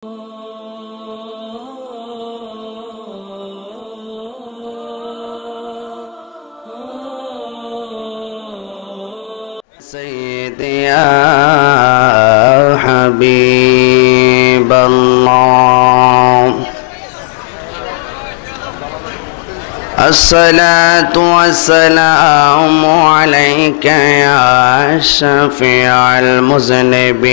سيدي يا حبيب الله، الصلاة والسلام عليك يا شفيع المذنبين،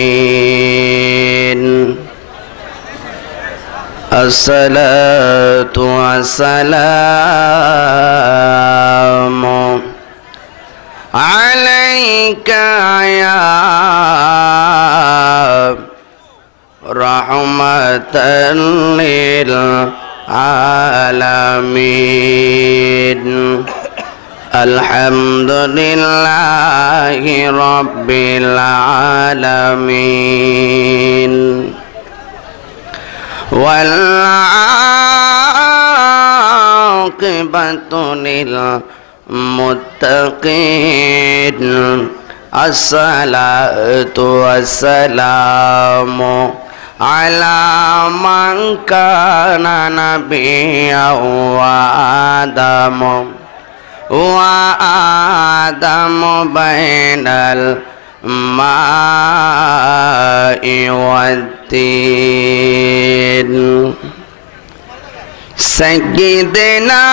الصلاة والسلام عليك يا رحمة للعالمين. الحمد لله رب العالمين، والعاقبة للمتقين. الصلاة والسلام على من كان نبيا وآدم بين الماء والطين. سيدنا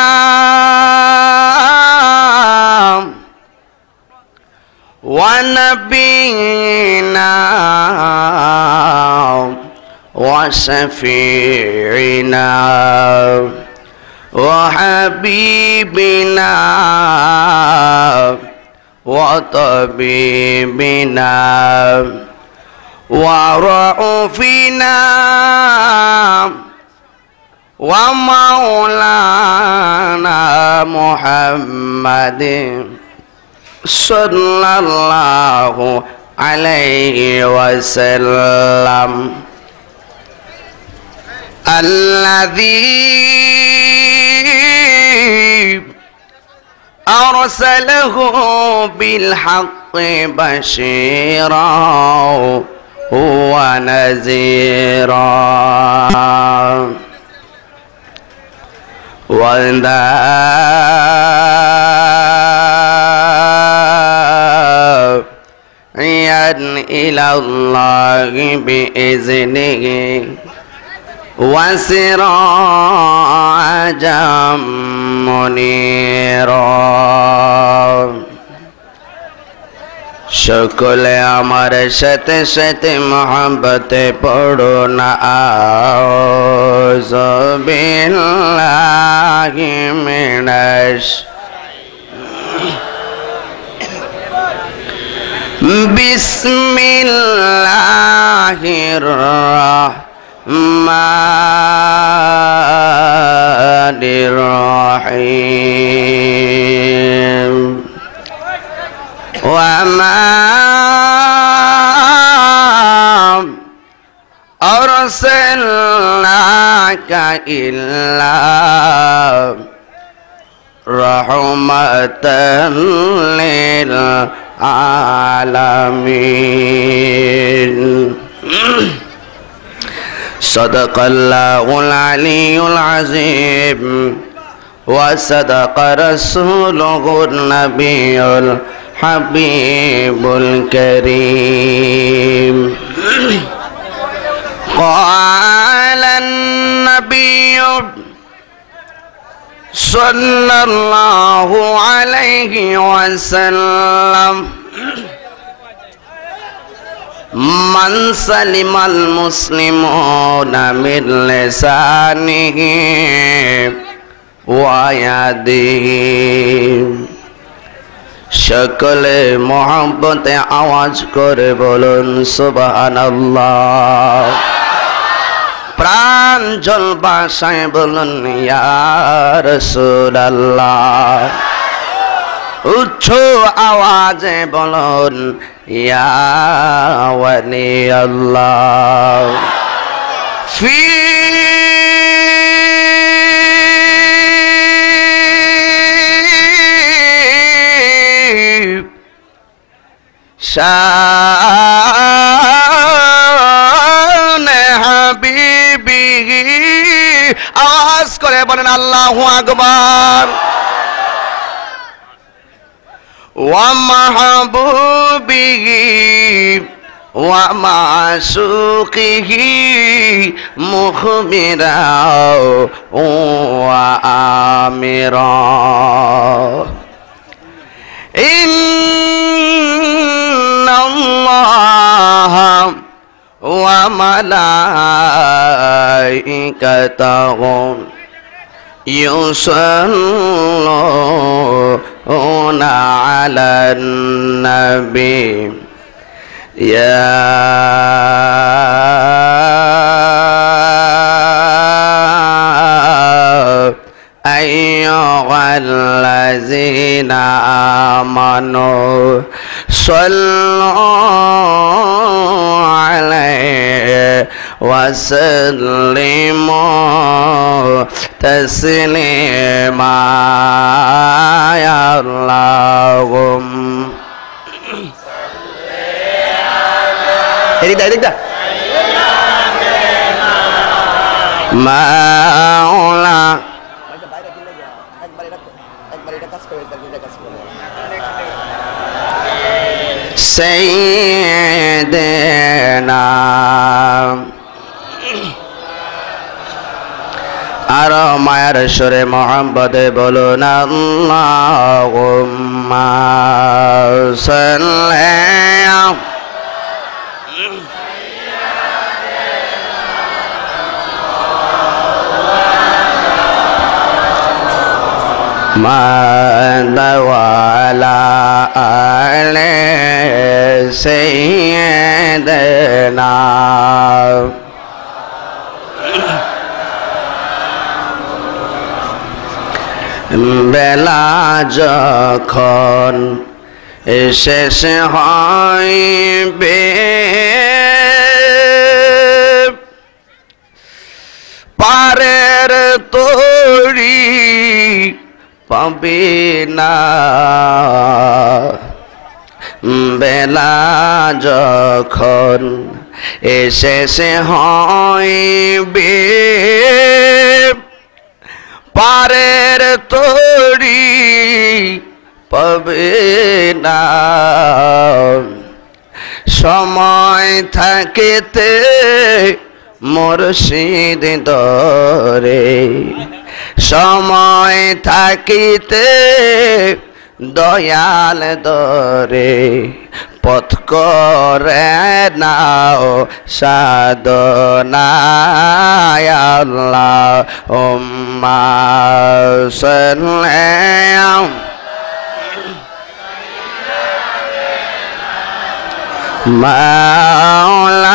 ونبينا وشفيعنا وحبيبنا وطبيبنا ورؤوفنا ومولانا محمد صلى الله عليه وسلم، الذي أرسله بالحق بشيرا ونذيرا وداعيا إلى الله بإذنه وسراجا منيرا। সকলে আমার সাথে সাথে মহব্বতে পড়ো না আউযু বিল্লাহি মিনাশ বিসমিল্লাহির রাহমানির রাহিম। وما أرسلناك إلا رحمة للعالمين. صدق الله العلي العظيم وصدق رسوله النبي الحبيب الكريم. قال النبي صلى الله عليه وسلم: من سلم المسلمون من لسانه ويده। সকলে মোহাম্মতে আওয়াজ করে বলুন সুবহানাল্লাহ। প্রাঞ্জল ভাষায় বলুন ইয়া রাসূলুল্লাহ। উচ্চ আওয়াজে বলুন ইয়া ওয়ালিয়াল্লাহ। ফি শান হাবিব আওয়াজ করে বলেন আল্লাহু আকবার। ওয়া মাহবুবিহি ওয়া মাসুকিহি মুখবিরা ওয়া আমিরা ইন্নাল্লাহা ওয়া মালাইকাতাহু ইউসাল্লুনা আলান নবী ইয়া আইয়ুহাল্লাযীনা আমানু সাল্লু আলাইহি ওয়া সাল্লিমু তাসলিমা ইয়া আল্লাহুম্মা এদিকটা মাওলা সাইয়্যিদানা আর মায়ার সুরে মোহাম্মদে বলুন আল্লাহুম্মা সাল্লি وعلى آل سيدنا বেলা যখন শেষ হইবে পারের তরি পাবে না বেলা যখন শেষ হইবে পারের তরি পাবে না সময় থাকিতে মুর্শিদ দরে সময় থাকিতে দয়াল দরে পথ করে নাও সাধনা আল্লাহুম্মা সাল্লি মাওলানা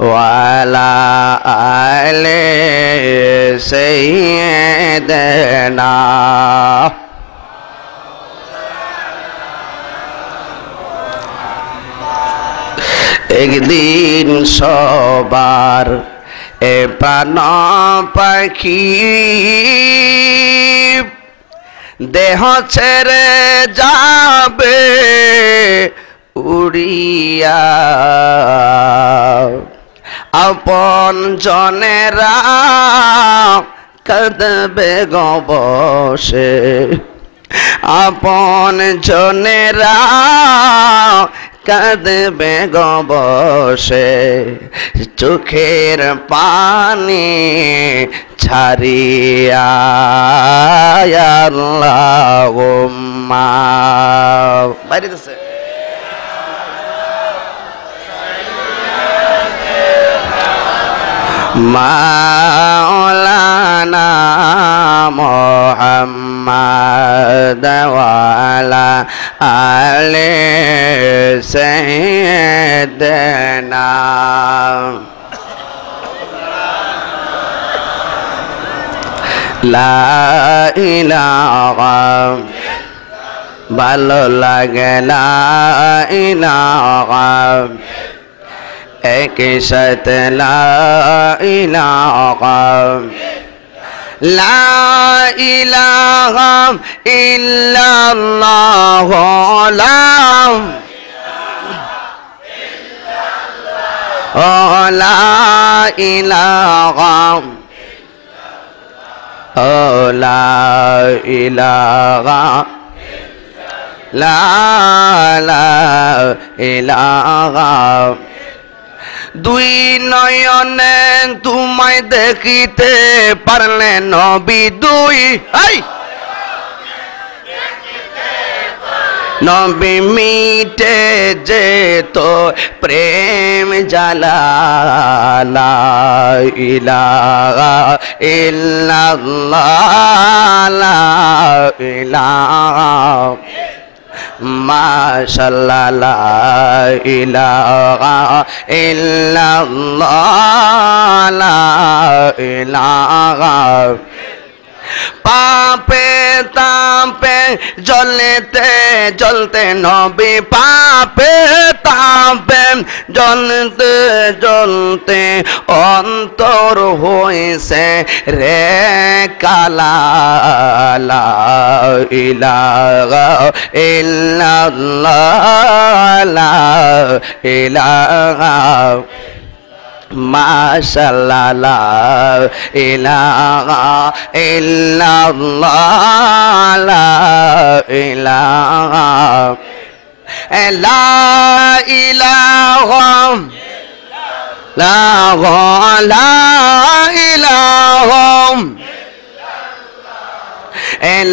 ওয়ালা আলে সাইয়্যিদানা একদিন সবার এ প্রাণ পাখি দেহ ছেড়ে যাবে উড়িয়া আপন জনেরা কাঁদবে গো বসে আপন জনেরা কাঁদবে গো বসে চোখের পানি ছাড়িয়া আল্লাহুম্মা বাইরে দিছে মাওলানা মুহাম্মদ ওয়া আলা আলি সাইয়্যিদানা লা ইলাহা ভালো লাগে লা ইলাহা एक साथ ला इलाहा इल्लल्लाह ला ও লা ইলাহা ও লা ইলাহা লা ইলাহা দুই নয়নে তোমায় দেখিতে পারলে নবী দুই নবী মিটে যেত প্রেম জ্বালা লা ইলাহা ইল্লাল্লাহ লা ইলাহা মাশাআল্লাহ লা ইলাহা ইল্লাল্লাহ লা ইলাহা পাপে তাপে জ্বলতে জ্বলতে নবী পাপে তাপে জ্বলতে জ্বলতে অন্তর হয়েছে রে কালা লা ইলাহা ইল্লাল্লাহ লা ইলাহা মাশাআল্লাহ লা ইলাহা ইল্লাল্লাহ লা ইলাহা লা ইলাহা লা ইলাহা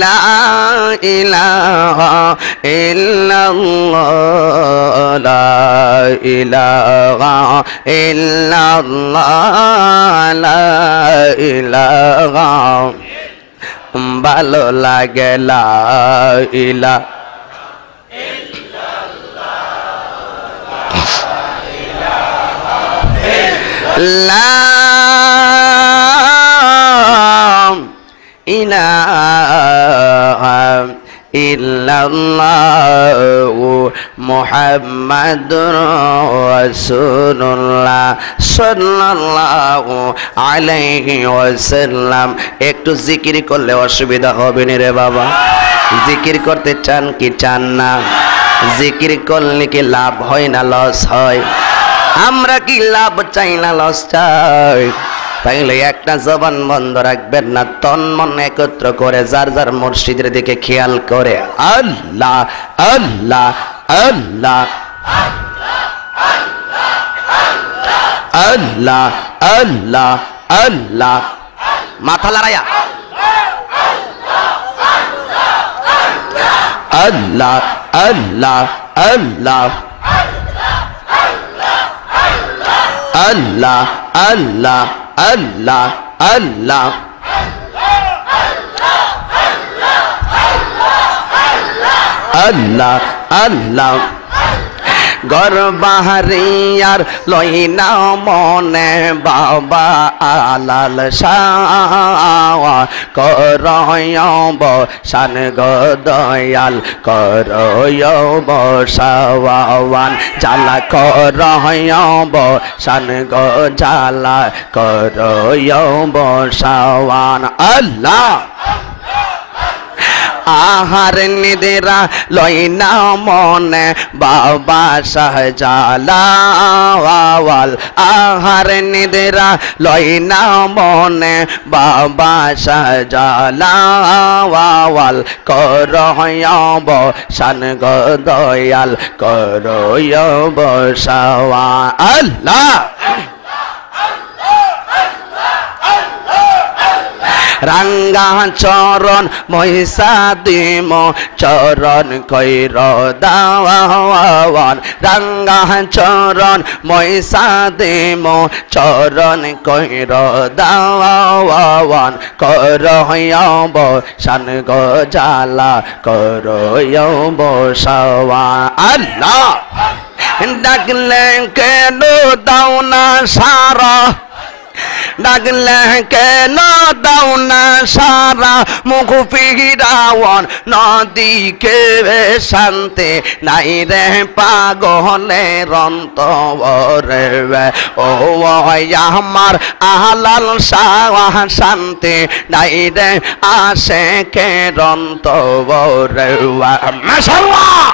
লা ইলাহা ইল্লাল্লাহ লা ইলাহা ইল্লাল্লাহ লা ইলাহা ভালো লাগে লা ইলাহা লা ইলাহা ইল্লাল্লাহু মুহাম্মাদুর রাসূলুল্লাহ সাল্লাল্লাহু আলাইহি ওয়াসাল্লাম। একটু জিকির করলে অসুবিধা হবে না রে বাবা? জিকির করতে চান কি চান না? জিকির করলে কি লাভ হয় না লস হয়? আমরা কি লাভ চাই না লস চাই? তাইলে একটা জবান বন্ধ রাখবেন না, তন মন একত্র করে যার যার মুর্শিদের দিকে খেয়াল করে আল্লাহ আল্লাহ আল্লাহ আল্লাহ আল্লাহ আল্লাহ মাথা লড়াইয়া আল্লাহ আল্লাহ আল্লাহ আল্লাহ আল্লাহ আল্লাহ আল্লাহ আল্লাহ আল্লাহ গরবাহারিয়ার লইনা মনে বাবা আলাল শাহ করয়ব শান গদয়াল করয়ব শাওয়ান জালা করয়ব শান গজালা করয়ব শাওয়ান আল্লাহ আহার নিদেরা লইনা মনে বাবা শাহজালাল আহার নিদেরা লইনা মনে বাবা শাহজালাল করয়ব শান গদয়াল করয়ব শাওয়া আল্লাহ রাঙ্গা চরণ মহিষা দিম চরণ কইর দাওয়ান রাঙ্গা চরণ মহিষা দিম চরণ কইর দাওয়ান করয়ব শান গজালা করয়ব শাওয়া আল্লাহ ডাকলে কেন দাও না সারা ডাকলে কেন দাও না সারা মুখ ফিরাওন নদীকে শান্তি নাই রে পাগলের অন্তরে ও আমার আলাল শাহ শান্তি নাই রে আশেকের অন্তরে মাশাআল্লাহ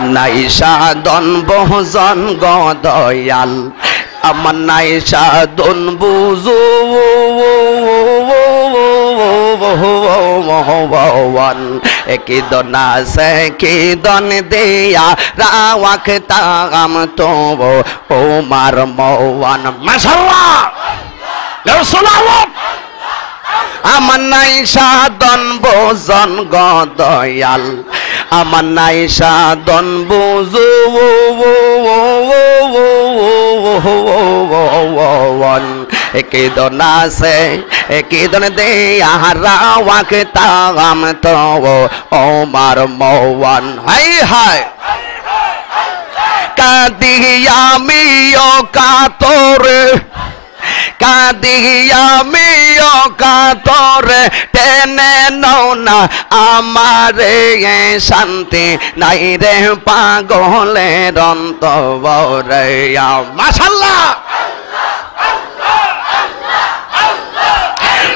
আমার নাই সাধন বহুজন গদয়াল আমার নাই সাধন বুঝু কি দন আছে কি দন দিয়া রাওয়াক তাম তো ওমার মওয়ান মাশাআল্লাহ রাসূলুল্লাহ আমার নাই সাধন ভোজন গদয়াল আমার নাই সাধন বুঝু কি দন আছে কি দন দেয়া রাওয়াক তাম তো ওমার মওয়ান হাই হাই কাদিয়া মিও কাতরে কাদিয়া মিও কাতরে টেনে নাও না আমারে শান্তি নাই রে পাগলের অন্তরে মাশাআল্লাহ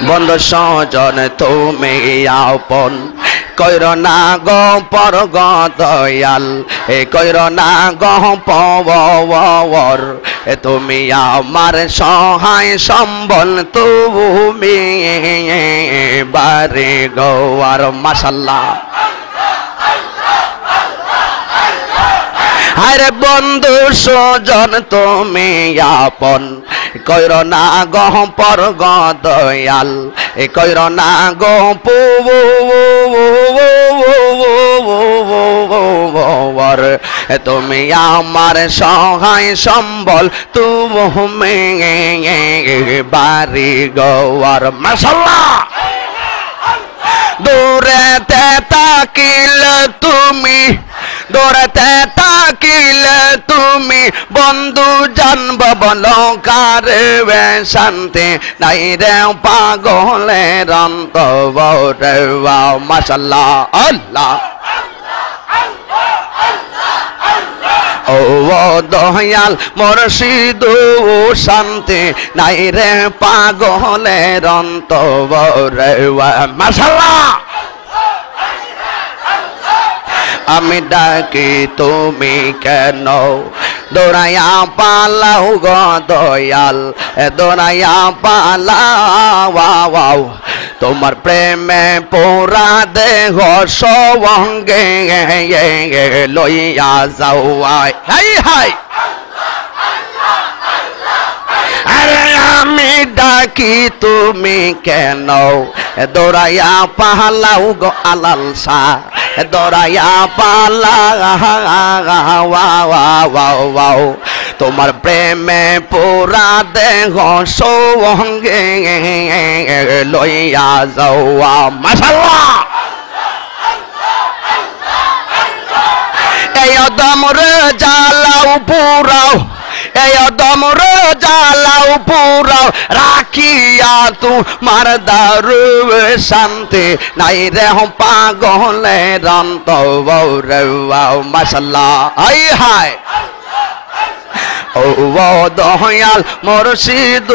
বন্ধু সজন তুমি আপন কইর না গো পর গদয়াল কইর না গো পবর তুমি আমার সহায় সম্বল তুমি বারে গোয়ার মাশাআল্লাহ আরে বন্ধু সজন তুমি আপন কইর না গো পর গদয়াল কইর না গো পবর তুমি আমার সহায় সম্বল তুমি বাড়ি গোয়ার মাশাআল্লাহ দূরেতে তাকিলে তুমি দূরেতে তাকিলে তুমি বন্ধু জানব বলো কারে শান্তি নাই রে পাগলের অন্তরে মাশাআল্লাহ আল্লাহ ও দয়াল মুর্শিদ শান্তি নাই রে পাগলের অন্তরে মাশাআল্লাহ আমি ডাকি তুমি কেন দৌড়াইয়া পালাও গদয়াল দৌড়াইয়া পালাও তোমার প্রেমে পোড়া দেহ সঙ্গে লইয়া যাও হাই হাই আরে আমি ডাকি তুমি কেন দৌড়াইয়া পালাও গো আলাল শাহ দৌড়াইয়া পালাও তোমার প্রেমে পোড়া দেহ সঙ্গে লইয়া যাওয়া মাশাআল্লাহ এই দমরে জ্বালাও পুরাও এই দমরে জ্বালাও পুরাও রাখিয়া তোমার দারু শান্তি নাই রে পাগলের অন্তরে মাশাআল্লাহ হাই হাই ও দয়াল মুর্শিদ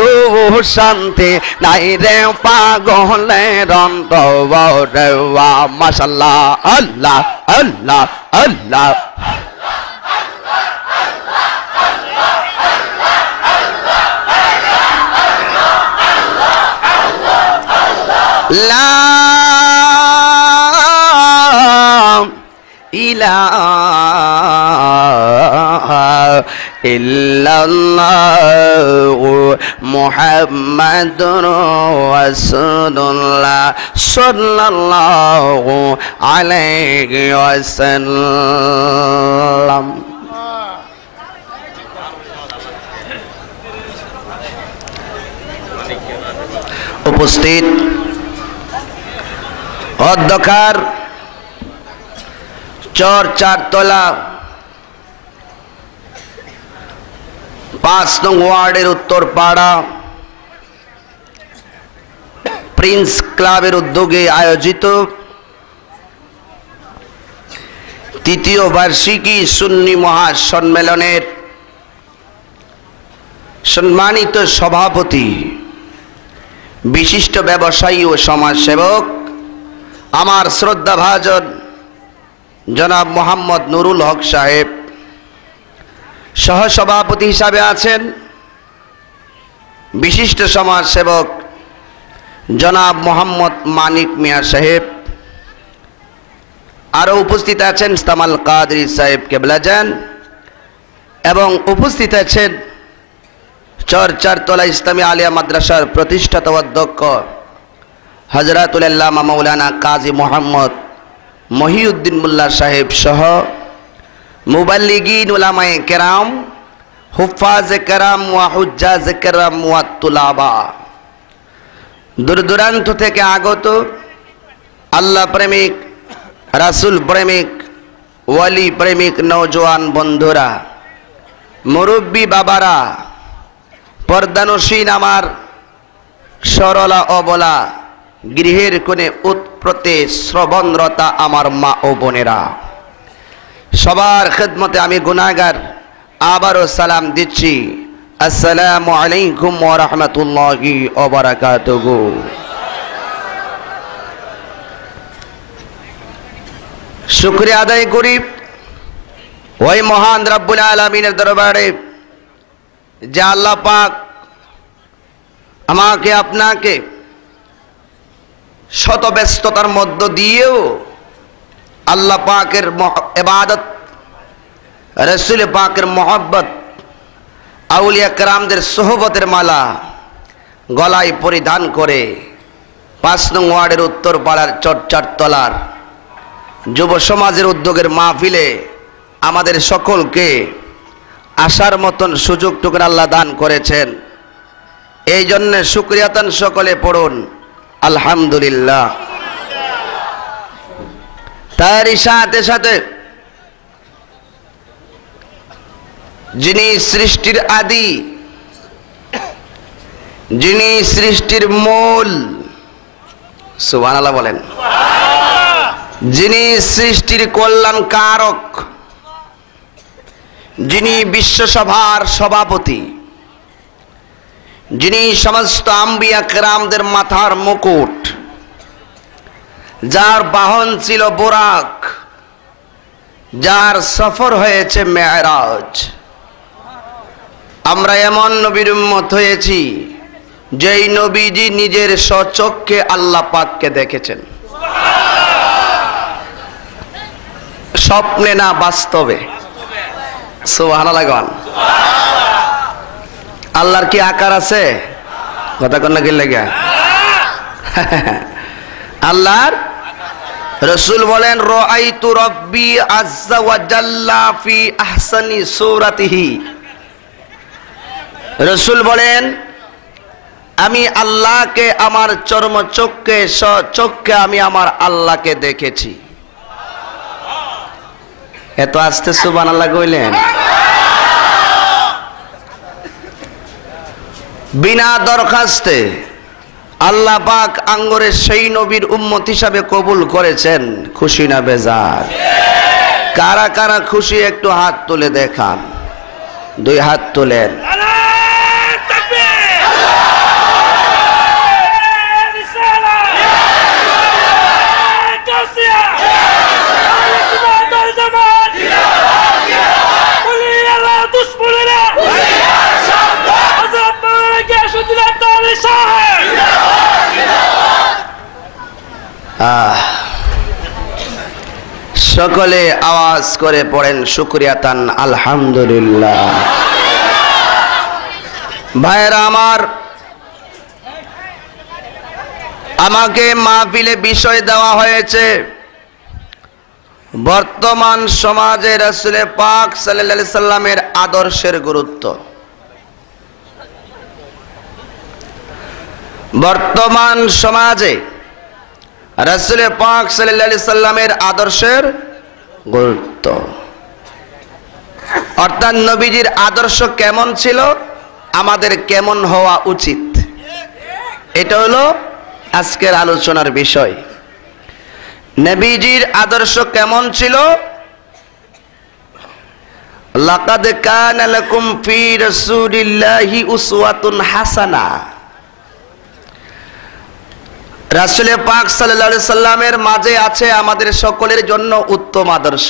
শান্তি নাই রে পাগলের অন্তরে মাশাআল্লাহ আল্লাহ আল্লাহ আল্লাহ লা ইলাহা ইল্লাল্লাহু মুহাম্মাদুর রাসূলুল্লাহ সাল্লাল্লাহু আলাইহি ওয়াসাল্লাম। উপস্থিত অধ্যকার চর চারতলা 5 নং ওয়ার্ডের উত্তর পাড়া প্রিন্স ক্লাবের উদ্যোগে আয়োজিত তৃতীয় বার্ষিকী সুন্নি মহাসম্মেলনের সম্মানিত সভাপতি বিশিষ্ট ব্যবসায়ী ও সমাজসেবক আমার শ্রদ্ধাভাজন জনাব মোহাম্মদ নুরুল হক সাহেব সহসভাপতি হিসাবে আছেন। বিশিষ্ট সমাজ সেবক জনাব মোহাম্মদ মানিক মিয়া সাহেব, আরও উপস্থিত আছেন ইস্তামাল কাদরি সাহেব কেবলাজান, এবং উপস্থিত আছেন চারতলা ইসলামী আলিয়া মাদ্রাসার প্রতিষ্ঠাতা অধ্যক্ষ হযরতুল আল্লামা মাওলানা কাজী মোহাম্মদ মহিউদ্দিন মোল্লা সাহেব সহ মুবাল্লিগিন উলামায়ে কেরাম, হুফাজ কেরাম ওয়া হুজ্জাজ কেরাম ওয়া তুলাবা, দূর দূরান্ত থেকে আগত আল্লাহ প্রেমিক, রাসূল প্রেমিক, ওয়ালি প্রেমিক নওজোয়ান বন্ধুরা, মুরব্বী বাবারা, পর্দানসীন আমার সরলা অবলা, গৃহের কোণে উৎপ্রতে শ্রবণরতা আমার মা ও বোনেরা, সবার খেদমতে আমি গুনাহগার আবারও সালাম দিচ্ছি। আসসালামু আলাইকুম ওয়া রাহমাতুল্লাহি ওয়া বারাকাতুহু। শুকরিয়া আদায় করি ওই মহান রব্বুল আলামিনের দরবারে যে আল্লাহ পাক আমাকে আপনাকে শত ব্যস্ততার মধ্য দিয়েও আল্লাহ পাকের ইবাদত, রাসূল পাকের মহব্বত, আউলিয়া কেরামদের সোহবতের মালা গলায় পরিধান করে ৫ নং ওয়ার্ডের উত্তর পাড়ার চারতলার যুব সমাজের উদ্যোগের মাহফিলে আমাদের সকলকে আসার মতন সুযোগটুকু আল্লাহ দান করেছেন। এই জন্য শুকরিয়াতান সকলে পড়ুন আলহামদুলিল্লাহ। তারই সাথে সাথে যিনি সৃষ্টির আদি, যিনি সৃষ্টির মূল, সুবহানাল্লাহ বলেন, যিনি সৃষ্টির কল্যাণ কারক, যিনি বিশ্বসভার সভাপতি, যিনি সমস্ত আম্বিয়া কেরামদের মাথার মুকুট, যার বাহন ছিল বুরাক, যার সফর হয়েছে মেরাজ, আমরা এমন নবীর উম্মত হয়েছি যেই নবীজি নিজের স্বচক্ষে আল্লাহ পাককে দেখেছেন, স্বপ্নে না বাস্তবে। সুবহানাল্লাহ। আল্লাহর কি আকার আছে? কথা কন না কি লাগে? আল্লাহর রাসূল বলেন রাআইতু রাব্বি আযজা ওয়া জাল্লা ফি আহসানি সূরাতিহি। রাসূল বলেন আমি আল্লাহকে আমার চর্মচক্ষে স্বচক্ষে আমি আমার আল্লাহকে দেখেছি। এত আস্তে সুবহানাল্লাহ কইলেন? বিনা দরখাস্তে আল্লাহ পাক আঙ্গরের সেই নবীর উম্মত হিসাবে কবুল করেছেন। খুশি না বেজার? কারা কারা খুশি একটু হাত তুলে দেখান। 2 হাত তোলেন। সকলে আওয়াজ করে পড়েন শুকরিয়াতান আলহামদুলিল্লাহ। ভাইরা আমার, আমাকে মাহফিলে বিষয় দেওয়া হয়েছে বর্তমান সমাজে রাসূল পাক সাল্লাল্লাহু আলাইহি সাল্লামের আদর্শের গুরুত্ব। বর্তমান সমাজে রাসূল পাক সাল্লাল্লাহু আলাইহি সাল্লামের আদর্শের গুরুত্ব, অর্থাৎ নবীজির আদর্শ কেমন ছিল, আমাদের কেমন হওয়া উচিত, এটা হলো আজকের আলোচনার বিষয়। নবীজির আদর্শ কেমন ছিল? লাকাদ কানা লাকুম ফি রাসূলিল্লাহি উসওয়াতুন হাসানা। রাসূল পাক সাল্লাল্লাহু আলাইহি সাল্লামের মাঝে আছে আমাদের সকলের জন্য উত্তম আদর্শ।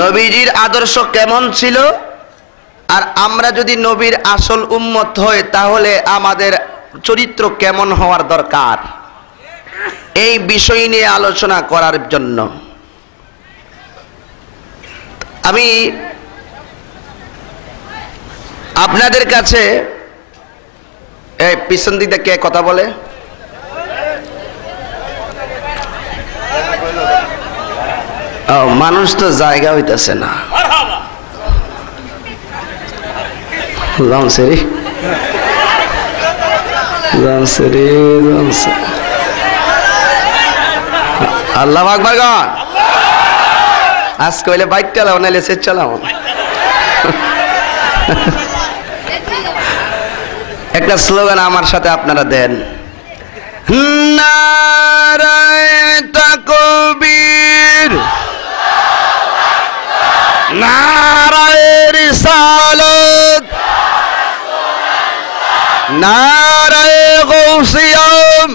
নবীজির আদর্শ কেমন ছিল, আর আমরা যদি নবীর আসল উম্মত হই তাহলে আমাদের চরিত্র কেমন হওয়ার দরকার, এই বিষয় নিয়ে আলোচনা করার জন্য আমি আপনাদের কাছে এই পিছন দিক থেকে কে কথা বলে? ও, মানুষ তো জায়গা হইতেছে না। আল্লাহু আকবার গান আজকে হইলে বাইক চালাও, নাইলে সেট চালাও। একটা স্লোগান আমার সাথে আপনারা দেন, নারায়ে তাকবীর, নারায়ে রিসালাত, নারায়ে গাউসিয়াম,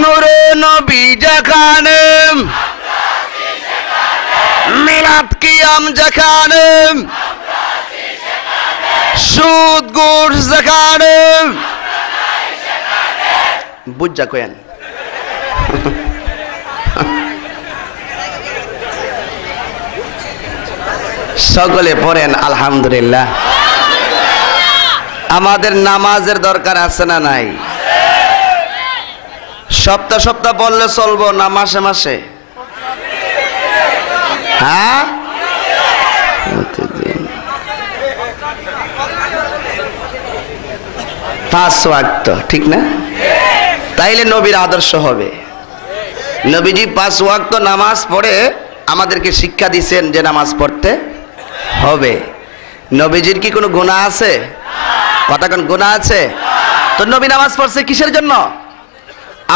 নূরে নবী যেখানে, মিলাদ কিয়াম যেখানে, সুদ ঘুষ যেখানে, বুঝা কয়েন। সকলে পড়েন আলহামদুলিল্লাহ। আমাদের নামাজের দরকার আছে না নাই? সপ্তাহ সপ্তাহ বললে চলবো না মাসে মাসে? হ্যাঁ, 5 ওয়াক্ত, ঠিক না? তাইলে নবীর আদর্শ হবে। নবীজি 5 ওয়াক্ত নামাজ পড়ে আমাদেরকে শিক্ষা দিয়েছেন যে নামাজ পড়তে হবে। নবীজির কি কোনো গুনাহ আছে? কথা কোন গুনাহ আছে? তো নবী নামাজ পড়ছে কিসের জন্য?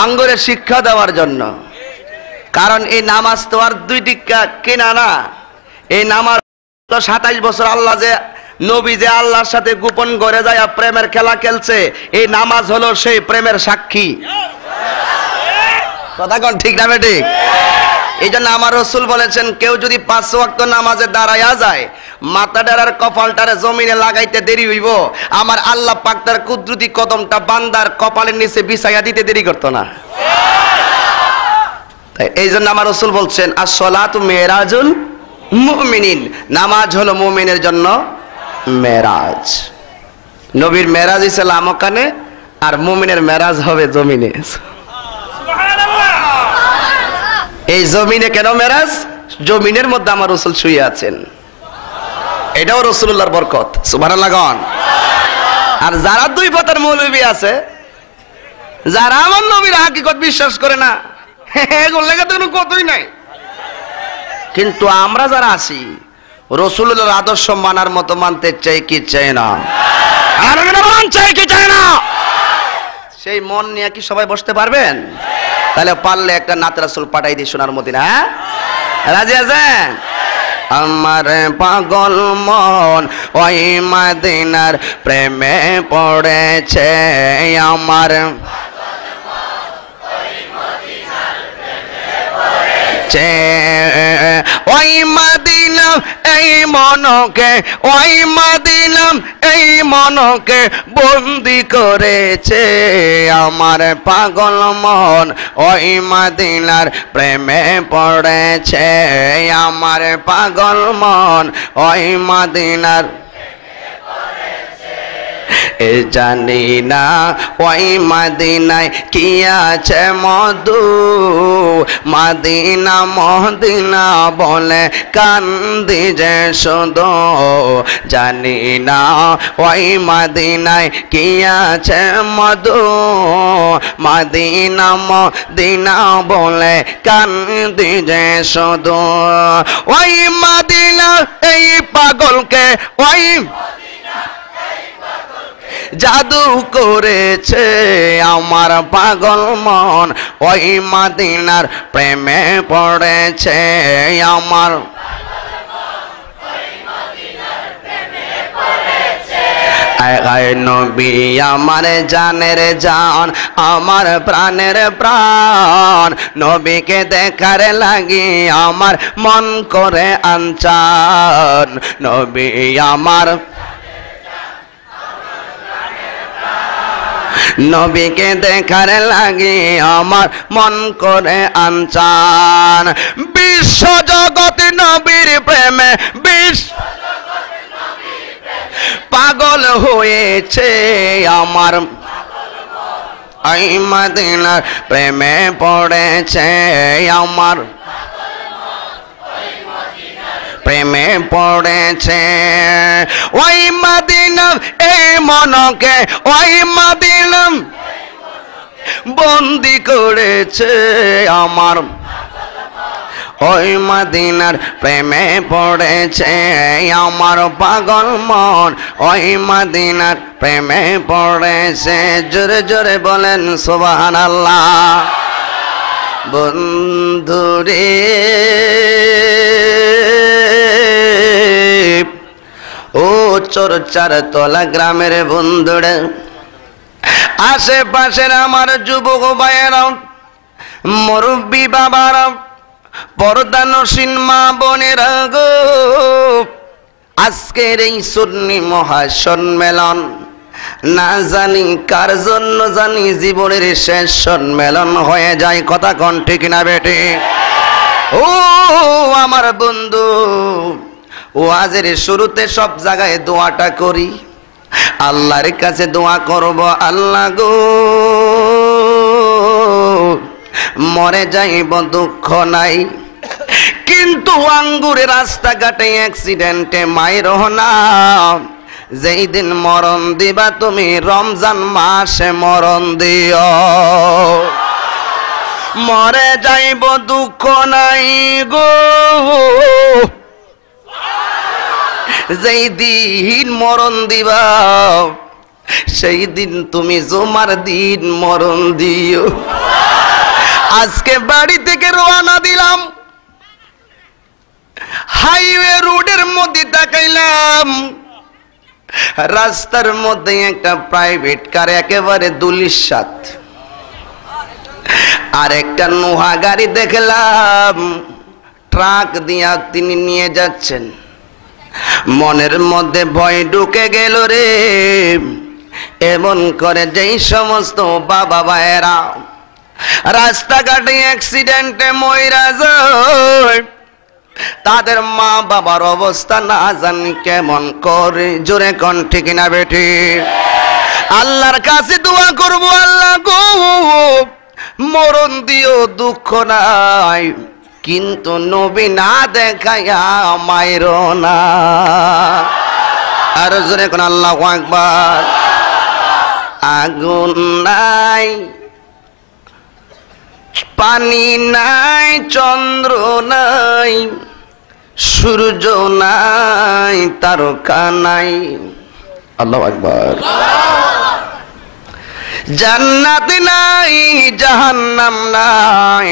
আঙ্গুরের শিক্ষা দেওয়ার জন্য। কারণ এই নামাজ তো আর 2 টিকা কেনা না। এই নামাজ তো 27 বছর আল্লাহ যে নবী যে আল্লাহর সাথে গোপন করে যায় প্রেমের খেলা খেলছে, এই নামাজ হলো সেই প্রেমের সাক্ষী। কথা কোন ঠিক না ঠিক? এই জন্য আমার রাসূল বলেছেন, কেউ যদি 5 ওয়াক্ত নামাজে দাঁড়ায়া যায়, মাথাটার আর কপালটারে জমিনে লাগাইতে দেরি হইব, আমার আল্লাহ পাক তার কুদরতি কদমটা বান্দার কপালের নিচে বিছাইয়া দিতে দেরি করতো না। তাই এই জন্য আমার রাসূল বলছেন, আস-সালাতু মিরাজুল মুমিনিন, নামাজ হলো মুমিনের জন্য মেরাজ। নবীর মেরাজ হইছে লামকানে, আর মুমিনের মেরাজ হবে জমিনে। এই জমিনে কেন মেরাজ? জমিনের মধ্যে আমার রাসূল শুয়ে আছেন, এটাও রাসূলুল্লাহর বরকত। সুবহানাল্লাহ গান। আর যারা 2 পাতার মৌলবী আছে, যারা আমার নবীর হাকিকত বিশ্বাস করে না, এগুলো লেগে তো কোনো কথাই নাই। কিন্তু আমরা যারা আছি, রাসূলুল্লাহর আদর্শ মানার মতো মানতে চাই কি চাই না? আর চাই কি চাই না? সেই মন নিয়ে কি সবাই বসতে পারবেন? তাহলে পারলে একটা নাত রাসূল পাঠাই দিই সোনার মদিনা। হ্যাঁ, রাজি আছেন? আমার পাগল মন ওই মদিনার প্রেমে পড়েছে, আমার ওই মদিনা এই মনকে, ওই মদিনা এই মনকে বন্দি করেছে, আমার পাগল মন ওই মদিনার প্রেমে পড়েছে, আমার পাগল মন ওই মদিনার। জানি না ওই মদিনায় কি আছে মধু, মদিনা মদিনা বলে কান্দি যে শুধু, জানি না ওই মদিনায় কি আছে মধু, মদিনা মদিনা বলে কান্দি যে শুধু, ওই মদিনা এই পাগলকে ওই জাদু করেছে, আমার পাগল মন ওই মদিনার প্রেমে পড়েছে, আমার আয় আয় নবী আমার জানের জান, আমার প্রাণের প্রাণ, নবীকে দেখার লাগি আমার মন করে আনচান। নবী আমার, নবীকে দেখার লাগি আমার মন করে আনচান। বিশ্ব জগৎ নবীর প্রেমে পাগল হয়েছে আমার, ওই মদিনার প্রেমে পড়েছে আমার, প্রেমে পড়েছে। ওই মদিনা এই মনকে, ওই মদিনা বন্দি করেছে আমার, ওই মদিনার প্রেমে পড়েছে আমার পাগল মন, ওই মদিনার প্রেমে পড়েছে। জোরে জোরে বলেন সুবহানাল্লাহ। বন্ধুরে ও চরচার তলা গ্রামের বন্ধুরা, আশেপাশের আমার যুবক ভাইয়েরা, মুরব্বী বাবারা, পর্দানসীন মা বোনেরা গো, আজকের এই সুন্নি মহাসম্মেলন না জানি কার জন্য জানি জীবনের শেষ সম্মেলন হয়ে যায়। কথা কোন ঠিক না বেটে? ও আমার বন্ধু, ওয়াজের শুরুতে সব জায়গায় দোয়াটা করি, আল্লাহর কাছে দোয়া করব, আল্লাহ গো মরে যাইব দুঃখ নাই, কিন্তু আঙ্গুরে রাস্তাঘাটে অ্যাক্সিডেন্টে মায়ের না, যেই দিন মরণ দিবা তুমি রমজান মাসে মরণ দিও। মরে যাইব দুঃখ নাই গো, যেই দিন মরণ দিবা সেই দিন তুমি জুমার দিন মরণ দিও। আজকে বাড়ি থেকে রওনা দিলাম, হাইওয়ে রোডের মধ্যে তাকাইলাম, রাস্তার মধ্যে একটা প্রাইভেট কার একেবারে দুলিশাত, আর একটা নোহা গাড়ি দেখলাম ট্রাক দিয়া তিনি নিয়ে যাচ্ছেন। মনের মধ্যে ভয় ঢুকে গেল রে, এমন করে যেই সমস্ত বাবা ভাইয়েরা রাস্তাঘাটে অ্যাক্সিডেন্টে মইরা যায়, তাদের মা বাবার অবস্থা না জানি কেমন করে। জোরে কোন ঠিক না বেটি? আল্লাহর কাছে দোয়া করব, আল্লাহ গো মরণ দিও দুঃখ নাই, কিন্তু নবী না দেখাইয়া মায়ের না। আর জোরে কোন আল্লাহু আকবার। আগুন নাই, পানি নাই, চন্দ্র নাই, সূর্য নাই, তারকা নাই, আল্লাহু আকবার। জান্নাত নাই, জাহান্নাম নাই,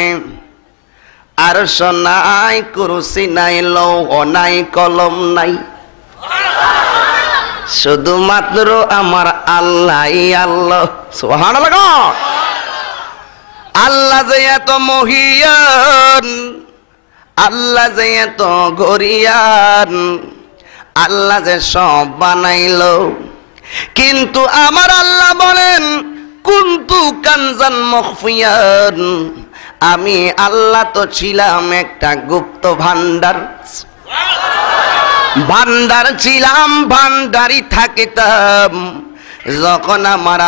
আরশ নাই, কুরসি নাই, লৌহ নাই, কলম নাই, শুধুমাত্র আমার আল্লাহ। আল্লাহ সুবহানাল্লাহ। আল্লাহ যে এত মহিয়ান, আল্লাহ যে এত গরিয়ান, আল্লাহ যে সব বানাইলো, কিন্তু আমার আল্লাহ বলেন কুনতু কানজান মখফিয়ান, আমি আল্লাহ তো ছিলাম একটা গুপ্ত ভান্ডার, ভান্ডার ছিলাম, ভান্ডারি থাকিতাম। যখন আমার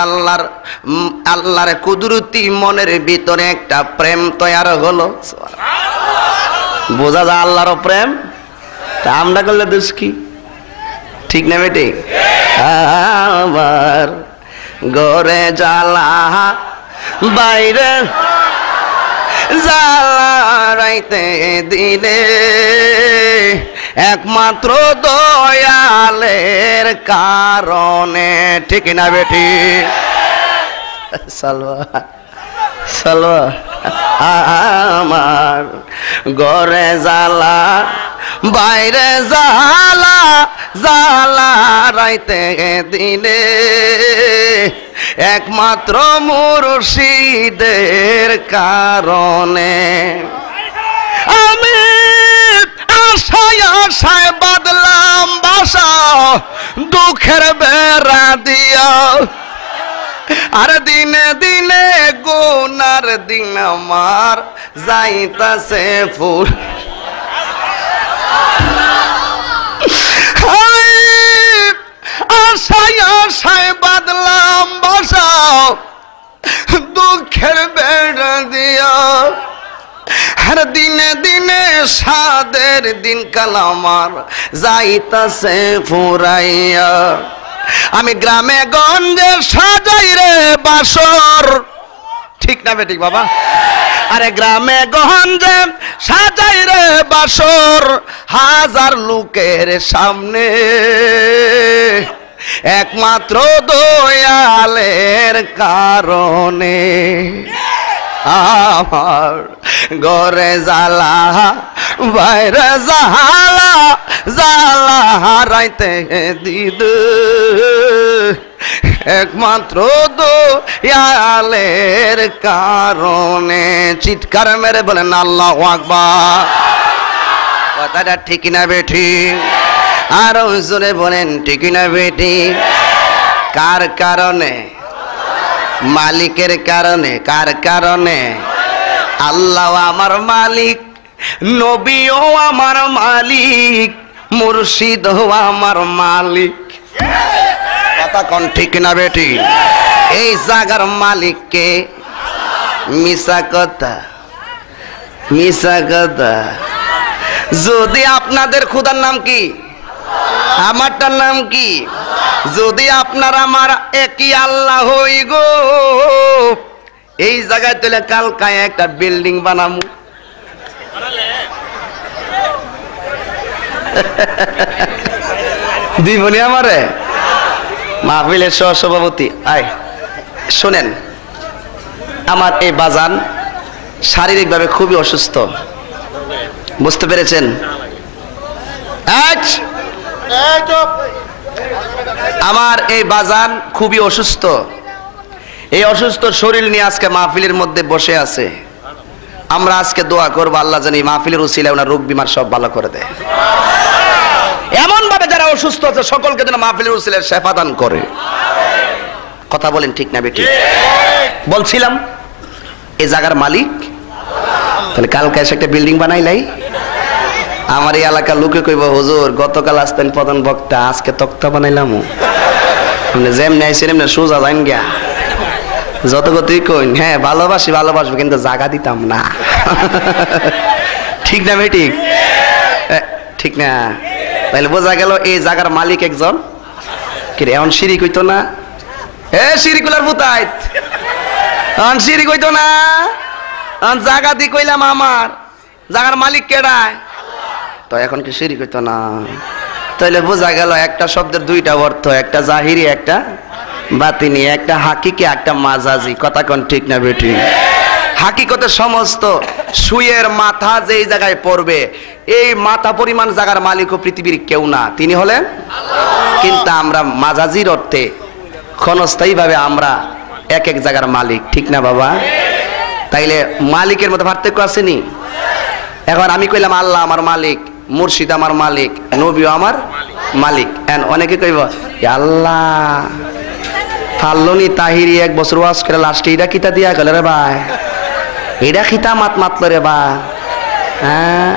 আল্লাহর কুদরতি মনের ভিতরে একটা প্রেম তৈয়ার হলো, বোঝা যায় আল্লাহর প্রেম। আমরা করলে দোষ কি? ঠিক না বেটি? আমার ঘরে জ্বালা, বাইরে জ্বালা, রাইতে দিনে একমাত্র দয়ালের কারণে। ঠিক না বেটি? সালওয়া সালওয়া। আমার ঘরে জ্বালা, বাইরে জালা জালা রাইতে দিনে একমাত্র মুর্শিদের কারণে আমি আশায় আশায় বাদলাম বাসা দুঃখের বেড়া দিয়া আর দিনে দিনে গুনার দিন আমার যাইতাছে ফুল আশায় আশায় বাদলাম বাসা দুঃখের বেড়া দিয়া আর দিনে দিনে সাদের দিন কাল আমার যাইতাছে ফুরাইয়া আমি গ্রামে গঞ্জে সাজাই রে বাসর ঠিক না বেঠিক বাবা আরে গ্রামে গঞ্জে সাজাই রে বাসর হাজার লোকের সামনে একমাত্র দয়ালের কারণে আমার ঘরে জ্বালা বাইরে জালা জালা হারাইতে দিদ একমাত্র দয়ালের কারণে চিৎকার মেরে বলেন আল্লাহু আকবার কথাটা ঠিক না বেঠি আরো জোরে বলেন ঠিক না বেটি কার কারণে মালিকের কারণে কার কারণে আল্লাহ আমার মালিক নবীও আমার মালিক মুর্শিদ আমার মালিক কথা কোন ঠিক না বেটি এই জায়গার মালিককে মিশা কথা যদি আপনাদের খোদার নাম কি আমারটার নাম কি যদি আপনার আমার একই আল্লাহ হই গো এই জায়গায় তুলে কালকায় একটা বিল্ডিং বানামু দিবনি আমারে মাহফিলের সহসভাপতি আয় শোনেন আমার এই বাজান শারীরিকভাবে খুবই অসুস্থ বুঝতে পেরেছেন আমার এই বাজান খুবই অসুস্থ এই অসুস্থ শরীর নিয়ে আজকে মাহফিলের মধ্যে বসে আছে আমরা আজকে দোয়া করব আল্লাহ জানি মাহফিলের উসিলায় ওনার রোগ বিমার সব ভালো করে দেয় এমন ভাবে যারা অসুস্থ আছে সকলকে যেন মাহফিলের উসিলায় শেফা দান করে কথা বলেন ঠিক না বেটি বলছিলাম এই জায়গার মালিক তাহলে কালকে এসে একটা বিল্ডিং বানাইলাই আমার এই এলাকার লোকে কইব হুজুর গতকাল আসতেন প্রধান বক্তা আজকে তক্তা বানাইলাম যেমনি আইসেন এমনি সোজা যাইন গিয়া যত তুই কইন হ্যাঁ ভালোবাসবো কিন্তু জায়গা দিতাম না ঠিক না বেটি ঠিক না তাহলে বোঝা গেল এই জায়গার মালিক একজন কি রে এখন শিরিক হইতো না এ শিরিকুলার পুতাইত এখন শিরিক হইতো না এখন জায়গা দি কইলাম আমার জায়গার মালিক কেডায় তো এখন কি শিরিক হইতো না তাহলে বোঝা গেল একটা শব্দের দুইটা অর্থ একটা জাহিরি একটা বাতিনি একটা হাকিকি একটা মাজাজি কথা কোন ঠিক না বেটি হাকিকতে সমস্ত সুয়ের মাথা যেই জায়গায় পড়বে এই মাথা পরিমাণ জায়গার মালিকও পৃথিবীর কেউ না তিনি হলেন কিন্তু আমরা মাজাজির অর্থে ক্ষণস্থায়ী ভাবে আমরা এক এক জায়গার মালিক ঠিক না বাবা তাইলে মালিকের মধ্যে পার্থক্য আসেনি এখন আমি কইলাম আল্লাহ আমার মালিক মুর্শিদ আমার মালিক নবীও আমার মালিক এন্ড অনেকে কইব আল্লাহ ফাল্লনি তাহিরি এক বছর ওয়াজ করে লাস্টে এটা কিতা দিয়া গেল রে ভাই এটা খিতা মাতলো রে বা হ্যাঁ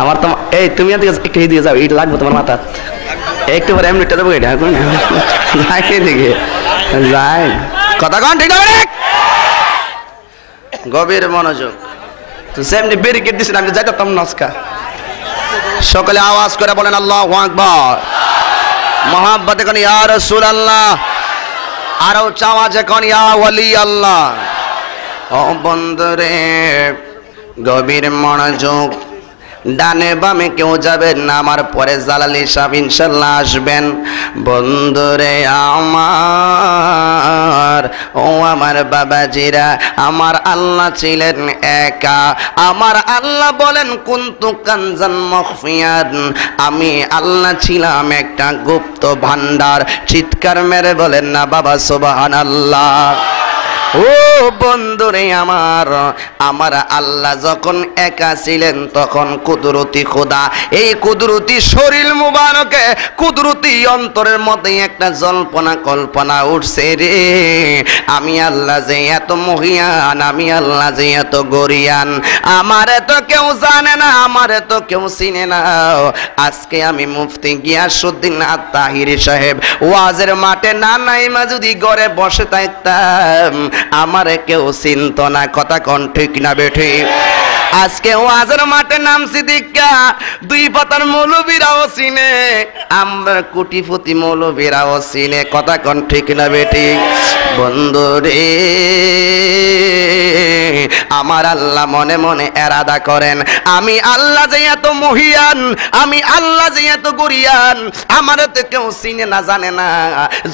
আমার তো এই তুমি একটু দিয়ে যাও এটা লাগবে তোমার মাথা একটু পরে এমনিটা দেবো এটা দিকে যাই কথা কন ঠিক না গভীর মনোযোগ তো সেমনি ব্যারিকেড দিছেন আমি যাইতাম নস্কা সকলে আওয়াজ করে বলেন আল্লাহু আকবার মোহাব্বতে কোন ইয়া রাসূলুল্লাহ আরো চাওয়াজে কোন ইয়া ওয়ালি আল্লাহ ও বন্ধুরে গভীর মনোযোগ ডানে বামে কেউ যাবেন না, আমার পরে জালালি সাহেব ইনশাল্লাহ আসবেন। বন্ধুরে আমার, ও আমার বাবাজিরা, আমার আল্লাহ ছিলেন একা। আমার আল্লাহ বলেন কুনতু কানজান মখফিয়ান, আমি আল্লাহ ছিলাম একটা গুপ্ত ভান্ডার। চিৎকার মেরে বলেন না বাবা সুবহানাল্লাহ। ও বন্ধুরে আমার, আমার আল্লাহ যখন একা ছিলেন তখন কুদরতি খোদা এই কুদরতি শরীর মুবারকে কুদরতি অন্তরের মধ্যে একটা জল্পনা কল্পনা উঠছে রে, আমি আল্লাহ যে এত মহিয়ান, আমি আল্লাহ যে এত গরিয়ান, আমারে তো কেউ জানে না, আমারে তো কেউ চিনে না। আজকে আমি মুফতি গিয়াসউদ্দিন আত-তাহিরি সাহেব ওয়াজের মাঠে না নাইমা যদি ঘরে বসে থাকতাম, আমারে কেউ চিনত না। কথা কোন ঠিক না বেঠি? আজকে ওয়াজের মাঠে নামছি দীক্ষা, দুই পাতার মৌলবীরাও চিনে, আমরা কোটিপতি মৌলবীরাও চিনে। কথা কোন ঠিক না বেঠি? বন্ধুরে আমার আল্লাহ মনে মনে এরাদা করেন, আমি আল্লাহ যে এত মহিয়ান, আমি আল্লাহ যে এত গরিয়ান, আমারে তো কেউ চিনে না জানে না।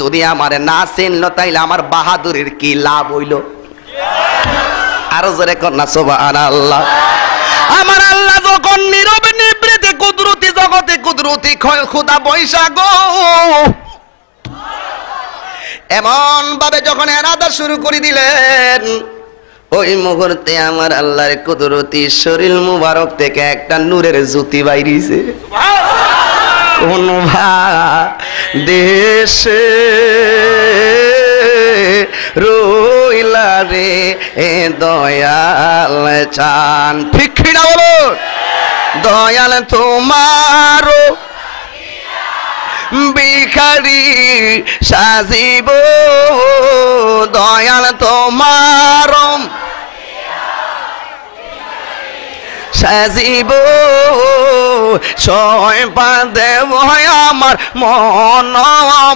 যদি আমারে না চিনলো তাইলে আমার বাহাদুরের কি লাভ হইল? আরো জোরে কন্যা সুবহানাল্লাহ। আমার আল্লাহ যখন নীরবে নিবৃতে কুদরতি জগতে কুদরতি খোদা বৈশাখ এমন ভাবে যখন এরাদা শুরু করে দিলেন, ওই মুহূর্তে আমার আল্লাহর কুদরতি শরীর মুবারক থেকে একটা নূরের জ্যোতি বাইরিছে। কোন দেশে রইলা রে এ দয়াল চান, ঠিক না বলো? দয়াল তোমারও ভিখারি সাজিব, দয়াল তোমার সাজিব, ছয় পা দেব আমার মন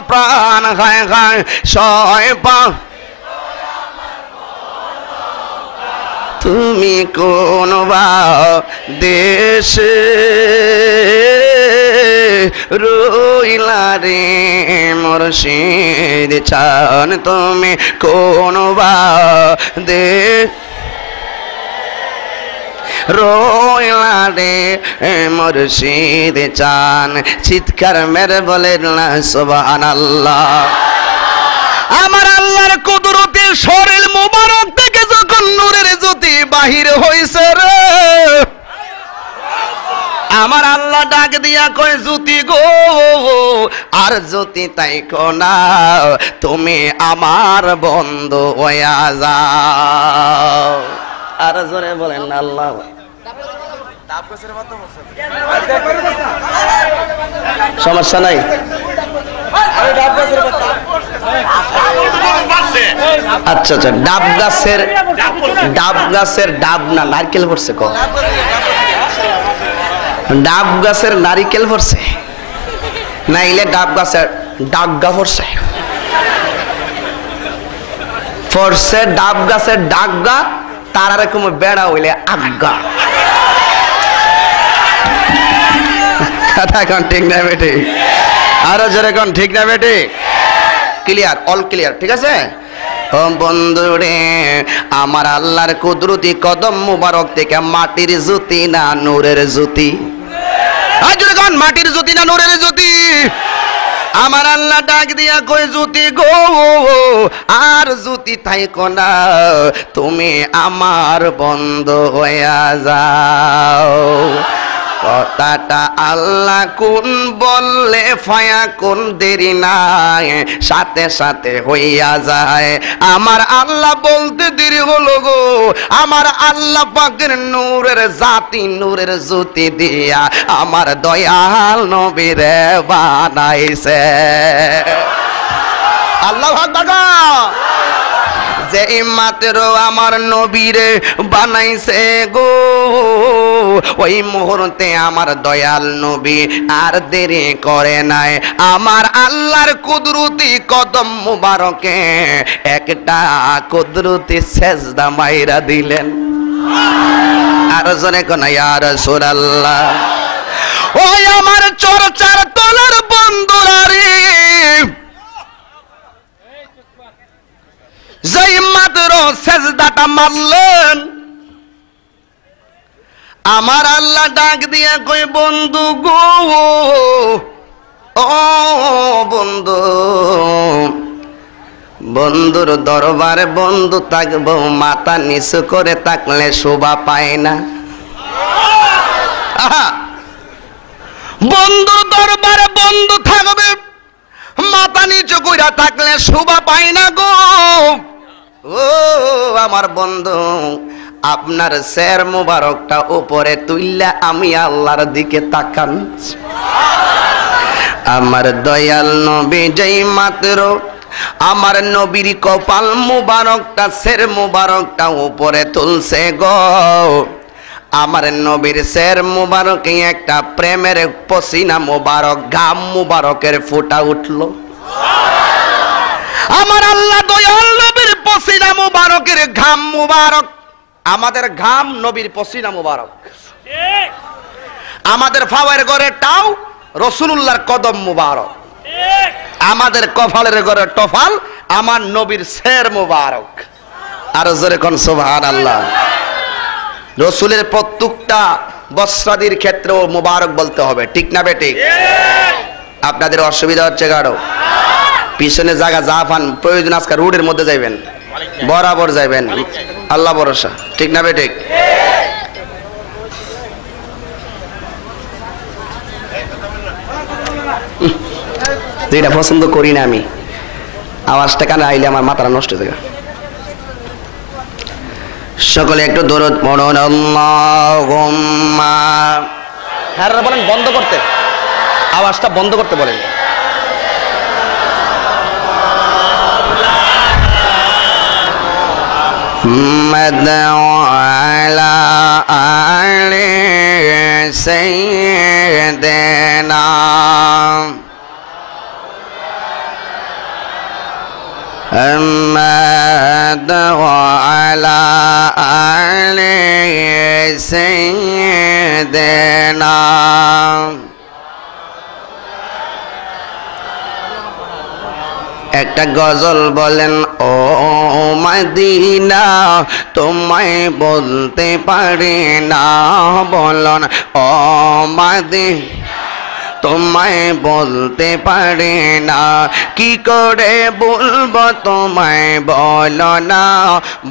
প্রাণ, খায় খায় ছয় পা। তুমি কোন বা দেশে রইলা রে মুর্শিদ চান, তুমি কোন বা দেশ রইলা রে মুর্শিদ চান। চিৎকার মেরে বলেন না সুবহানাল্লাহ। আমার আল্লাহর কুদরতি শরীর মুবারক থেকে যখন নূরের জ্যোতি বাহির হইছে রে, আমার আল্লাহ ডাক দিয়া কয় জ্যোতি গো, আর জ্যোতি তাই কোনা, তুমি আমার বন্ধু হইয়া যাও। আর জোরে বলেন না আল্লাহ। সমস্যা নাই? আচ্ছা আচ্ছা, ডাব গাছের ডাব না নারকেল পড়ছে, কো ডাব গাছের নারিকেল পড়ছে, নাইলে ডাব গাছের ডাগগা পড়ছে, পড়ছে ডাব গাছের ডাগগা, তার এরকম বেড়া হইলে আজ্ঞা। কথা কোন ঠিক না বেটে? আরো জোরে কোন ঠিক না বেটে? ক্লিয়ার, অল ক্লিয়ার, ঠিক আছে? ও বন্ধুরে আমার আল্লাহর কুদরতি কদম মুবারক থেকে মাটির জ্যোতি না নূরের জ্যোতি? আর জোরে কোন মাটির জ্যোতি না নূরের জ্যোতি? আমার আল্লাহ ডাক দিয়া কই জ্যোতি গো, আর জ্যোতি থাইকো না, তুমি আমার বন্ধু হইয়া যাও। কথাটা আল্লাহ কোন বললে ফায়া কোন দেরি নাই, সাথে সাথে হইয়া যায়। আমার আল্লাহ বলতে দেরি হলো গো, আমার আল্লাহ পাকের নূরের জাতি নূরের জ্যোতি দিয়া আমার দয়াল নবীরে বানাইছে। আল্লাহু আকবার। যে মাত্র আমার নবীরে বানাইছে গো, ওই মুহূর্তে আমার দয়াল নবী আর দেরি করে নাই, আমার আল্লাহর কুদরতি কদম মুবারকে একটা কুদরতি সেজদা মাইরা দিলেন। আর জনে কোন ইয়া রাসূলুল্লাহ। ওই আমার চর্চার তলার বন্ধুরা রে, যেই মাত্র সেজদাটা মারলেন আমার আল্লাহ ডাক দিয়া কই বন্ধু গো, ও বন্ধু, বন্ধুর দরবারে বন্ধু থাকবো, মাথা নিচু করে থাকলে শোভা পায় না। বন্ধুর দরবারে বন্ধু থাকবে, মাথা নিচু করে থাকলে শোভা পায় না গো। ও আমার বন্ধু, আপনার শের মুবারকটা উপরে তুইলা আমি আল্লাহর দিকে তাকান। আমার দয়াল নবী যেই মাত্র আমার নবীর কপাল মুবারকটা শের মুবারকটা উপরে তুলছে গো, আমার নবীর শের মুবারকে একটা প্রেমের পসিনা মুবারক ঘাম মুবারকের ফোঁটা উঠলো। আমার আল্লাহ দয়াল নবীর পসিনা মুবারকের ঘাম মুবারক, আমাদের ঘাম নবীর পসিনা মুবারক, আমাদের ফাওয়ার ঘরের টাও রাসূলুল্লাহর কদম মুবারক, আমাদের কপালের ঘরের টফাল আমার নবীর শের মুবারক। আর জোরে কোন সুবহানাল্লাহ। রসুলের প্রত্যেকটা বস্ত্রাদির ক্ষেত্রেও মুবারক বলতে হবে, ঠিক না বেঠিক? আপনাদের অসুবিধা হচ্ছে গাড়ো, পিছনে জায়গা যা পান প্রয়োজন আজকে রোডের মধ্যে যাইবেন, বরাবর যাইবেন, আল্লাহ ভরসা, ঠিক না বেঠিক? এটা পছন্দ করি না আমি, আওয়াজটা কানে আইলে আমার মাথাটা নষ্ট হয়ে যায়। সকলে একটু দরুদ পড়ুন। আল্লাহুম্মা, হ্যাঁ বলেন বন্ধ করতে, আওয়াজটা বন্ধ করতে বলেন। আলা আলি সাইয়্যিদিনা محمد وعلى آل سيدنا। একটা গজল বলেন, ও মদিনা তোমায় বলতে পারি না, বলন ও মদিনা তোমায় বলতে পারি না, কি করে বলবো তোমায়, বলো না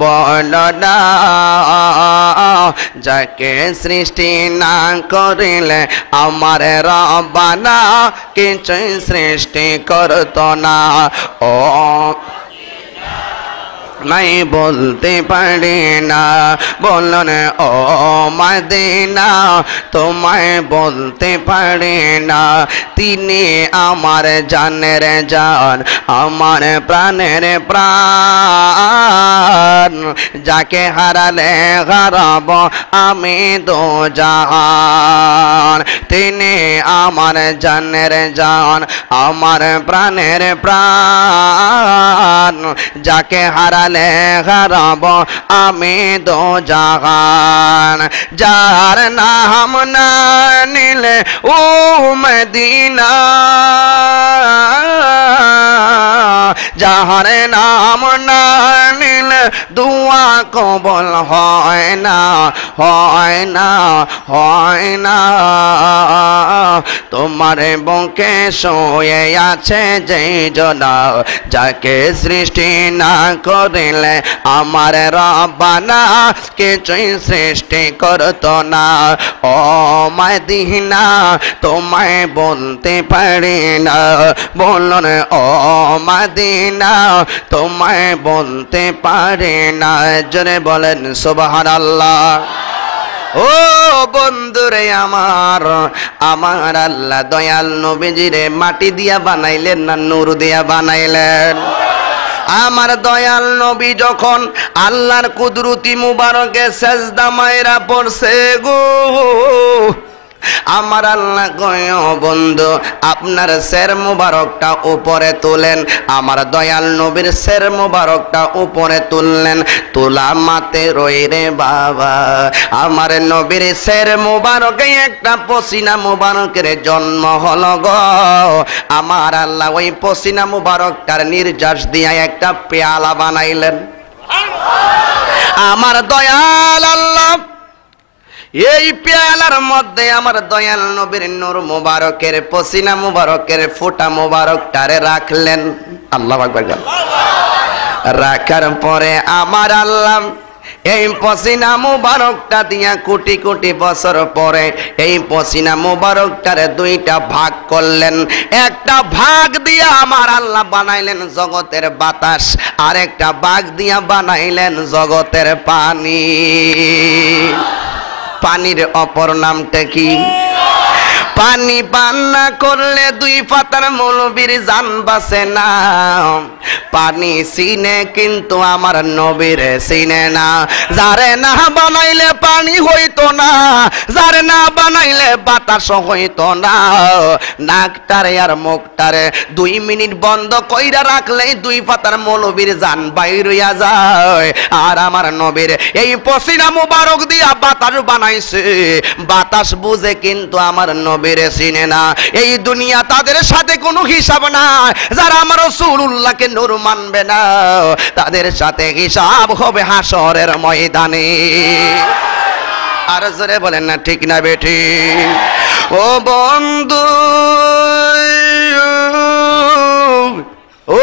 বলো না। যাকে সৃষ্টি না করিলে আমার রব্বানা কিছুই সৃষ্টি করতো না। ও নাই বলতে পারি না, বলুন ও মদিনা তোমায় বলতে পারি না। তিনি আমার জানের জান, আমার প্রাণের প্রাণ, যাকে হারালে হারাব আমি দো জাহান। তিনি আমার জানের জান, আমার প্রাণের প্রাণ, যাকে হারালে হারাব আমি দো জাহান। যার নাম না নিলে ও মদিনা, যাহার নাম না নিলে দুয়া কবুল হয় না, হয় না, হয় না। তোমার বুকে শুয়ে আছে যেই জনা, যাকে সৃষ্টি না করিলে আমার রব্বানা কিছুই সৃষ্টি করতো না। ও মদিনা তোমায় বলতে পারি না, বলুন ও মদিনা তোমায় বলতে পারি না। জোরে বলেন সুবহানাল্লাহ। ও বন্ধুরে আমার, আমার আল্লাহ দয়াল নবীজিরে মাটি দিয়া বানাইলেন না নূর দিয়া বানাইলেন? আমার দয়াল নবী যখন আল্লাহর কুদরতি মুবারকে সেজদা মাইরা পড়ছে গো, আমার আল্লাহ কয় বন্ধু আপনার সের মুবারকটা উপরে তুলেন। আমার দয়াল নবীর সের মুবারকটা উপরে তুললেন, তোলা মাতে রই রে বাবা। আমার নবীর সের মুবারকে একটা পসিনা মুবারকের জন্ম হলো গো। আমার আল্লাহ ওই পসিনা মুবারকটার নির্যাস দিয়া একটা পেয়ালা বানাইলেন। আমার দয়াল আল্লাহ এই পেয়ালার মধ্যে আমার দয়াল নবীর নূর মুবারকের পসিনা মুবারকের ফোঁটা মুবারকটারে রাখলেন। আল্লাহু আকবার। রাখার পরে আমার আল্লাহ এই পসিনা মুবারকটা দিয়া কোটি কোটি বছর পরে এই পসিনা মুবারকটারে দুইটা ভাগ করলেন। একটা ভাগ দিয়া আমার আল্লাহ বানাইলেন জগতের বাতাস, আর একটা ভাগ দিয়া বানাইলেন জগতের পানি। পানির অপর নামটা কি? পানি পান না করলে দুই পাতার মৌলবীর জান বাঁচে না। পানি চিনে কিন্তু আমার নবীর চিনে না। যারে না বানাইলে পানি হইতো না, যারে না বানাইলে বাতাস হইতো না। নাকটারে আর মুখটারে 2 মিনিট বন্ধ কইরা রাখলেই দুই পাতার মৌলবীর জান বাইর হইয়া যায়। আর আমার নবীর এই পসিনা মুবারক দিয়া বাতাস বানাইছে। বাতাস বুঝে কিন্তু আমার নবীর চিনে না। এই দুনিয়া তাদের সাথে কোনো হিসাব না। যারা আমার রাসূলুল্লাহকে নূর মানবে না তাদের সাথে হিসাব হবে হাসরের ময়দানে। আর জোরে বলেন না ঠিক না বেঠি? ও বন্ধু ও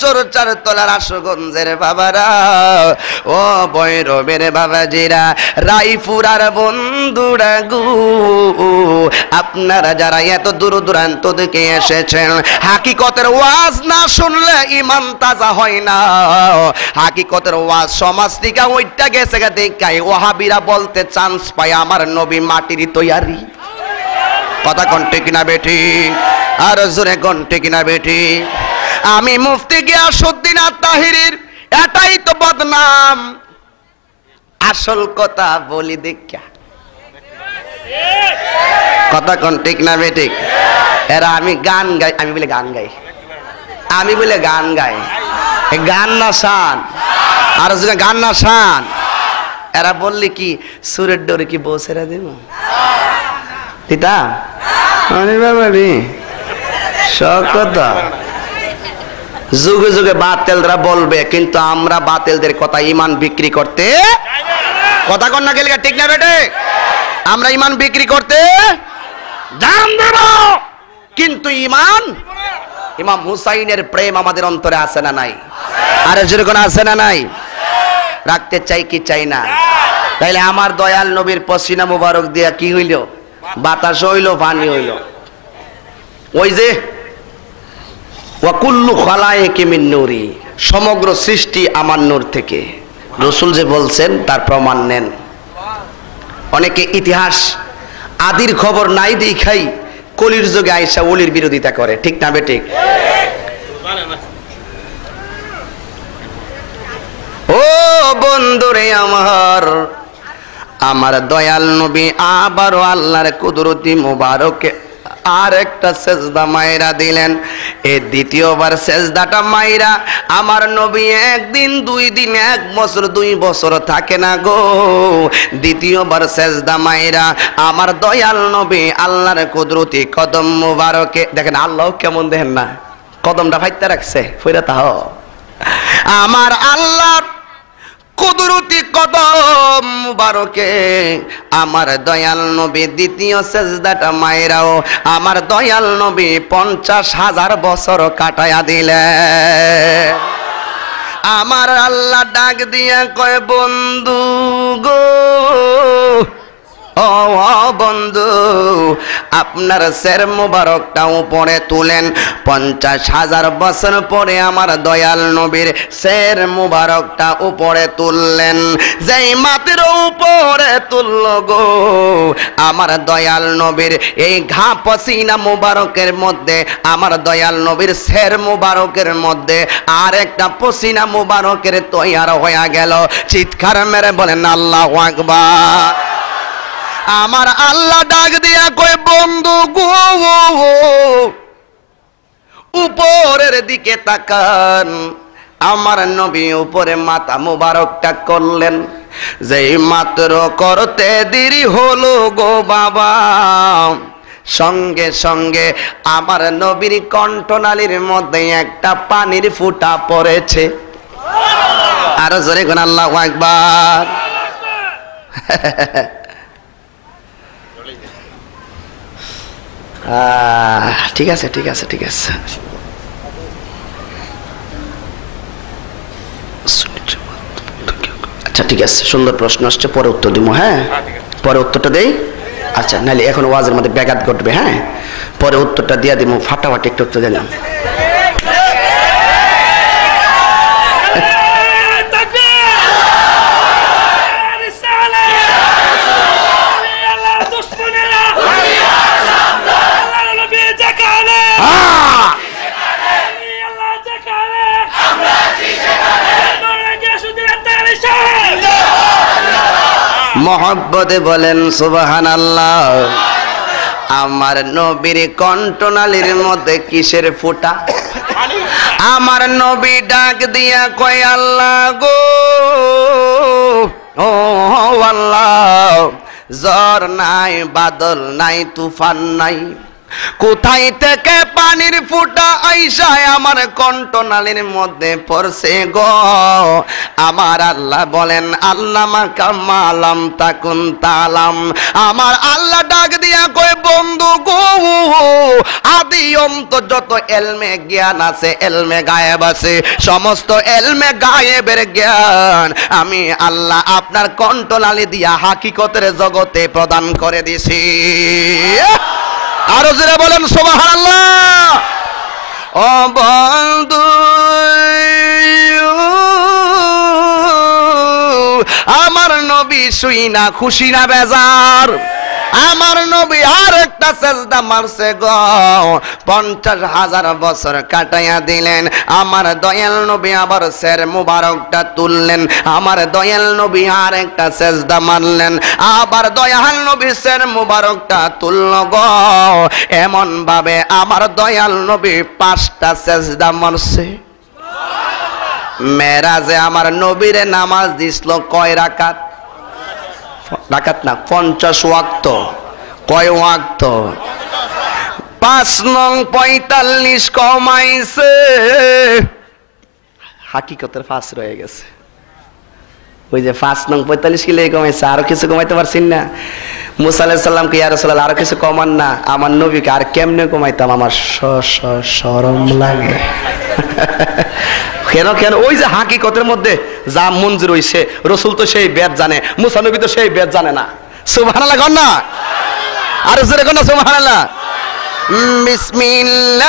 চোরচার তলার আশুগঞ্জের বাবারা, ও বৈরবের বাবাজিরা, রায়পুরার বন্ধুরা গো, আপনারা যারা এত দূর দূরান্ত থেকে এসেছেন, হাকিকতের ওয়াজ না শুনলে ইমান তাজা হয় না। হাকিকতের ওয়াজ সমাজ থেকে ওইটা গেছে দেখাই ওয়াহাবিরা বলতে চান্স পায় আমার নবী মাটির তৈয়ারি। কথা কণ্ঠে কিনা বেঠি? আর জোরে কণ্ঠে কিনা বেঠি? আমি মুফতি গিয়াসউদ্দিন আত-তাহিরির এটাই তো বদনাম। আসল কথা বলি দেখা, কথা কোন ঠিক না বেঠিক? এরা আমি গান গাই, আমি বলে গান গাই, আমি বলে গান গাই। গান না শান, আর গান না শান। এরা বললি কি সুরের ডোরে কি বসেরা দেব দিতা? আরে বাবা রে, সব কথা যুগে যুগে বাতিলরা বলবে, কিন্তু আমরা বাতিলদের কথা ইমান বিক্রি করতে, কথা কন না গেলে ঠিক না বেটে? আমরা ইমান বিক্রি করতে জান দেব, কিন্তু ইমান, ইমাম হুসাইনের প্রেম আমাদের অন্তরে আছে না নাই? আরে যেরকম আছে না নাই? রাখতে চাই কি চাই না? তাইলে আমার দয়াল নবীর পসিনা মুবারক দিয়া কি হইল? বাতাস হইল, পানি হইল। ওই যে ওয়াকুল্লু খালায়েকি মিন নূরি, সমগ্র সৃষ্টি আমার নূর থেকে, রাসূল যে বলছেন তার প্রমাণ নেন। অনেকে ইতিহাস আদির খবর নাই দেখাই কলির যুগে আয়েশা ওলির বিরোধিতা করে, ঠিক না বেঠিক? ও বন্ধুরে আমার, আমার দয়াল নবী আবারও আল্লাহর কুদরতি মুবারকে আর একটা সেজদা মাইরা দিলেন। এই দ্বিতীয়বার সেজদাটা মাইরা আমার নবী একদিন, 2 দিন, 1 বছর, 2 বছর থাকে না গো। দ্বিতীয়বার সেজদা মাইরা আমার দয়াল নবী আল্লাহর কুদরতি কদম মুবারকে, দেখেন আল্লাহ কেমন দেখেন না, কদমটা ফাইতে রাখছে ফইরা তাহ। আমার আল্লাহর কুদরতি কদম মুবারকে আমার দয়াল নবী দ্বিতীয় সেজদাটা মাইরাও আমার দয়াল নবী 50,000 বছর কাটায়া দিলে। আমার আল্লাহ ডাক দিয়া কয়, বন্ধু গো, ও বন্ধু, আপনার সের মুবারকটা উপরে তুলেন। 50,000 বছর পরে আমার দয়াল নবীর সের মুবারকটা উপরে তুললেন। যেই মাটির উপরে তুলল গো আমার দয়াল নবীর এই ঘা পসিনা মুবারকের মধ্যে, আমার দয়াল নবীর সের মুবারকের মধ্যে আর একটা পসিনা মুবারকের তৈয়ার হয়ে গেল। চিৎকার মেরে বলেন আল্লাহু আকবার। আমার আল্লাহ ডাক দিয়া কই বন্ধু গো উপরের দিকে তাকান। আমার নবী উপরে মাথা মুবারকটা করলেন, যেই মাত্র করতে দেরি হলো গো বাবা, সঙ্গে সঙ্গে আমার নবীর কণ্ঠনালীর মধ্যে একটা পানির ফুঁটা পড়েছে। আরো জোরে কোন আল্লাহু আকবার। ঠিক আছে ঠিক আছে ঠিক আছে, আচ্ছা ঠিক আছে, সুন্দর প্রশ্ন আসছে, পরে উত্তর দিব। হ্যাঁ পরে উত্তরটা দেই। আচ্ছা নাহলে এখন ওয়াজের মধ্যে ব্যাঘাত ঘটবে। হ্যাঁ পরে উত্তরটা দিয়ে দিব, ফাটাফাটি একটু উত্তর দিলাম। মহব্বতে বলেন সুবহানাল্লাহ। আমার নবীর কণ্ঠনালীর মধ্যে কিসের ফুটা? আমার নবী ডাক দিয়া কয় আল্লাহ গো, ও আল্লাহ, ঝড় নাই, বাদল নাই, তুফান নাই, কোথায় থেকে পানির ফুটা আইসা আমার কণ্ঠনালীর মধ্যে পড়ছে গো? আমার আল্লাহ বলেন আল্লামা কামালাম তাকুন তালাম। আমার আল্লাহ ডাক দিয়া কয় বন্ধু গো, আদি অন্ত যত এলমে জ্ঞান আছে, এলমে গায়েব আছে, সমস্ত এলমে গায়েবের জ্ঞান আমি আল্লাহ আপনার কণ্ঠনালী দিয়া হাকিকতের জগতে প্রদান করে দিছি। আরো জোরে বলেন সুবহানাল্লাহ। ও বন্ধু আমার নবী শুই না খুশি না বেজার? আমার নবী আর একটা সেজদা মারছে গো, 50,000 বছর কাটাইয়া দিলেন। আমার দয়াল নবী আবার সের মুবারকটা তুললেন, আমার দয়াল নবী আর একটা সেজদা মারলেন, আবার দয়াল নবী সের মুবারকটা তুলল গো। এমন ভাবে আমার দয়াল নবী 5টা সেজদা মারছে। মেরাজে আমার নবীরে নামাজ দিছিল কয় রাকাত? রাকাত না, 50 ওয়াক্ত। কয় ওয়াক্ত? 5 নং 45 কমাইছে, হাকিকতের 5 রয়ে গেছে। ওই যে 5 নং 45 কিলো কমাইছে, আরো কিছু কমাইতে পারছেন না? মুসা আলাইহিস সালামকে ইয়া রাসূলুল্লাহ আরো কিছু কমান না। আমার নবীকে আর কেমনে কমাইতাম, আমার শরম লাগে। কেন কেন? ওই যে হাকিকতের মধ্যে যা মঞ্জুর হইছে, রসুল তো সেই বেদ জানে, মুসা নবী তো সেই বেদ জানে না। সুবহানাল্লাহ কন না, আর জোরে কন না সুবহানাল্লাহ। বিসমিল্লাহির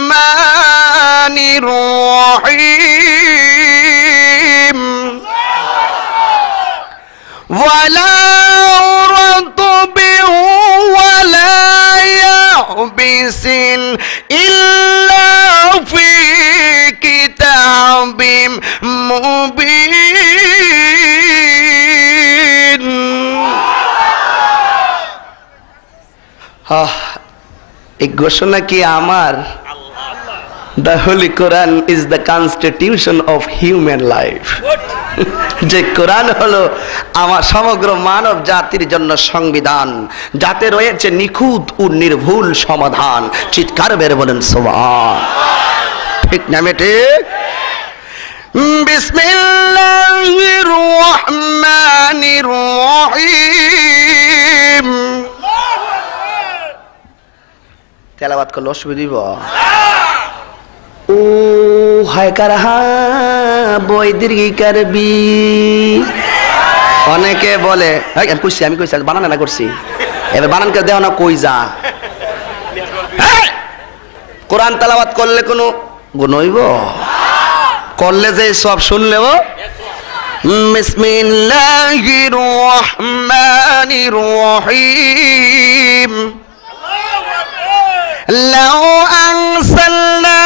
রাহমানির রাহিম। ওয়ালা রাতবি ওয়ালা ইয়াবিসিন ইল্লা ফি কিতাবিম মুবিন। এই ঘোষণা কি আমার? The Holy Quran is the constitution of human life. যে কোরআন হলো আমার সমগ্র মানব জাতির জন্য সংবিধান, যাতে রয়েছে নিখুঁত ও নির্ভুল সমাধান। চিৎকার বের বলেন সুবহান। ঠিক না ঠিক? বিসমিল্লাহির রাহমানির রাহিম। তেলাওয়াত করলে অসুবিধা দিব? ও হায় কারহা বই দীর্ঘিকার বি। অনেকে বলে আমি কইছি বানান না করছি, এবার বানান করে দেও না, কই যা। কোরআন তেলাওয়াত করলে কোনো গুণ হইব? করলে যে সব শুনলেও। বিসমিল্লাহির রাহমানির রাহিম। লাউ আনসালনা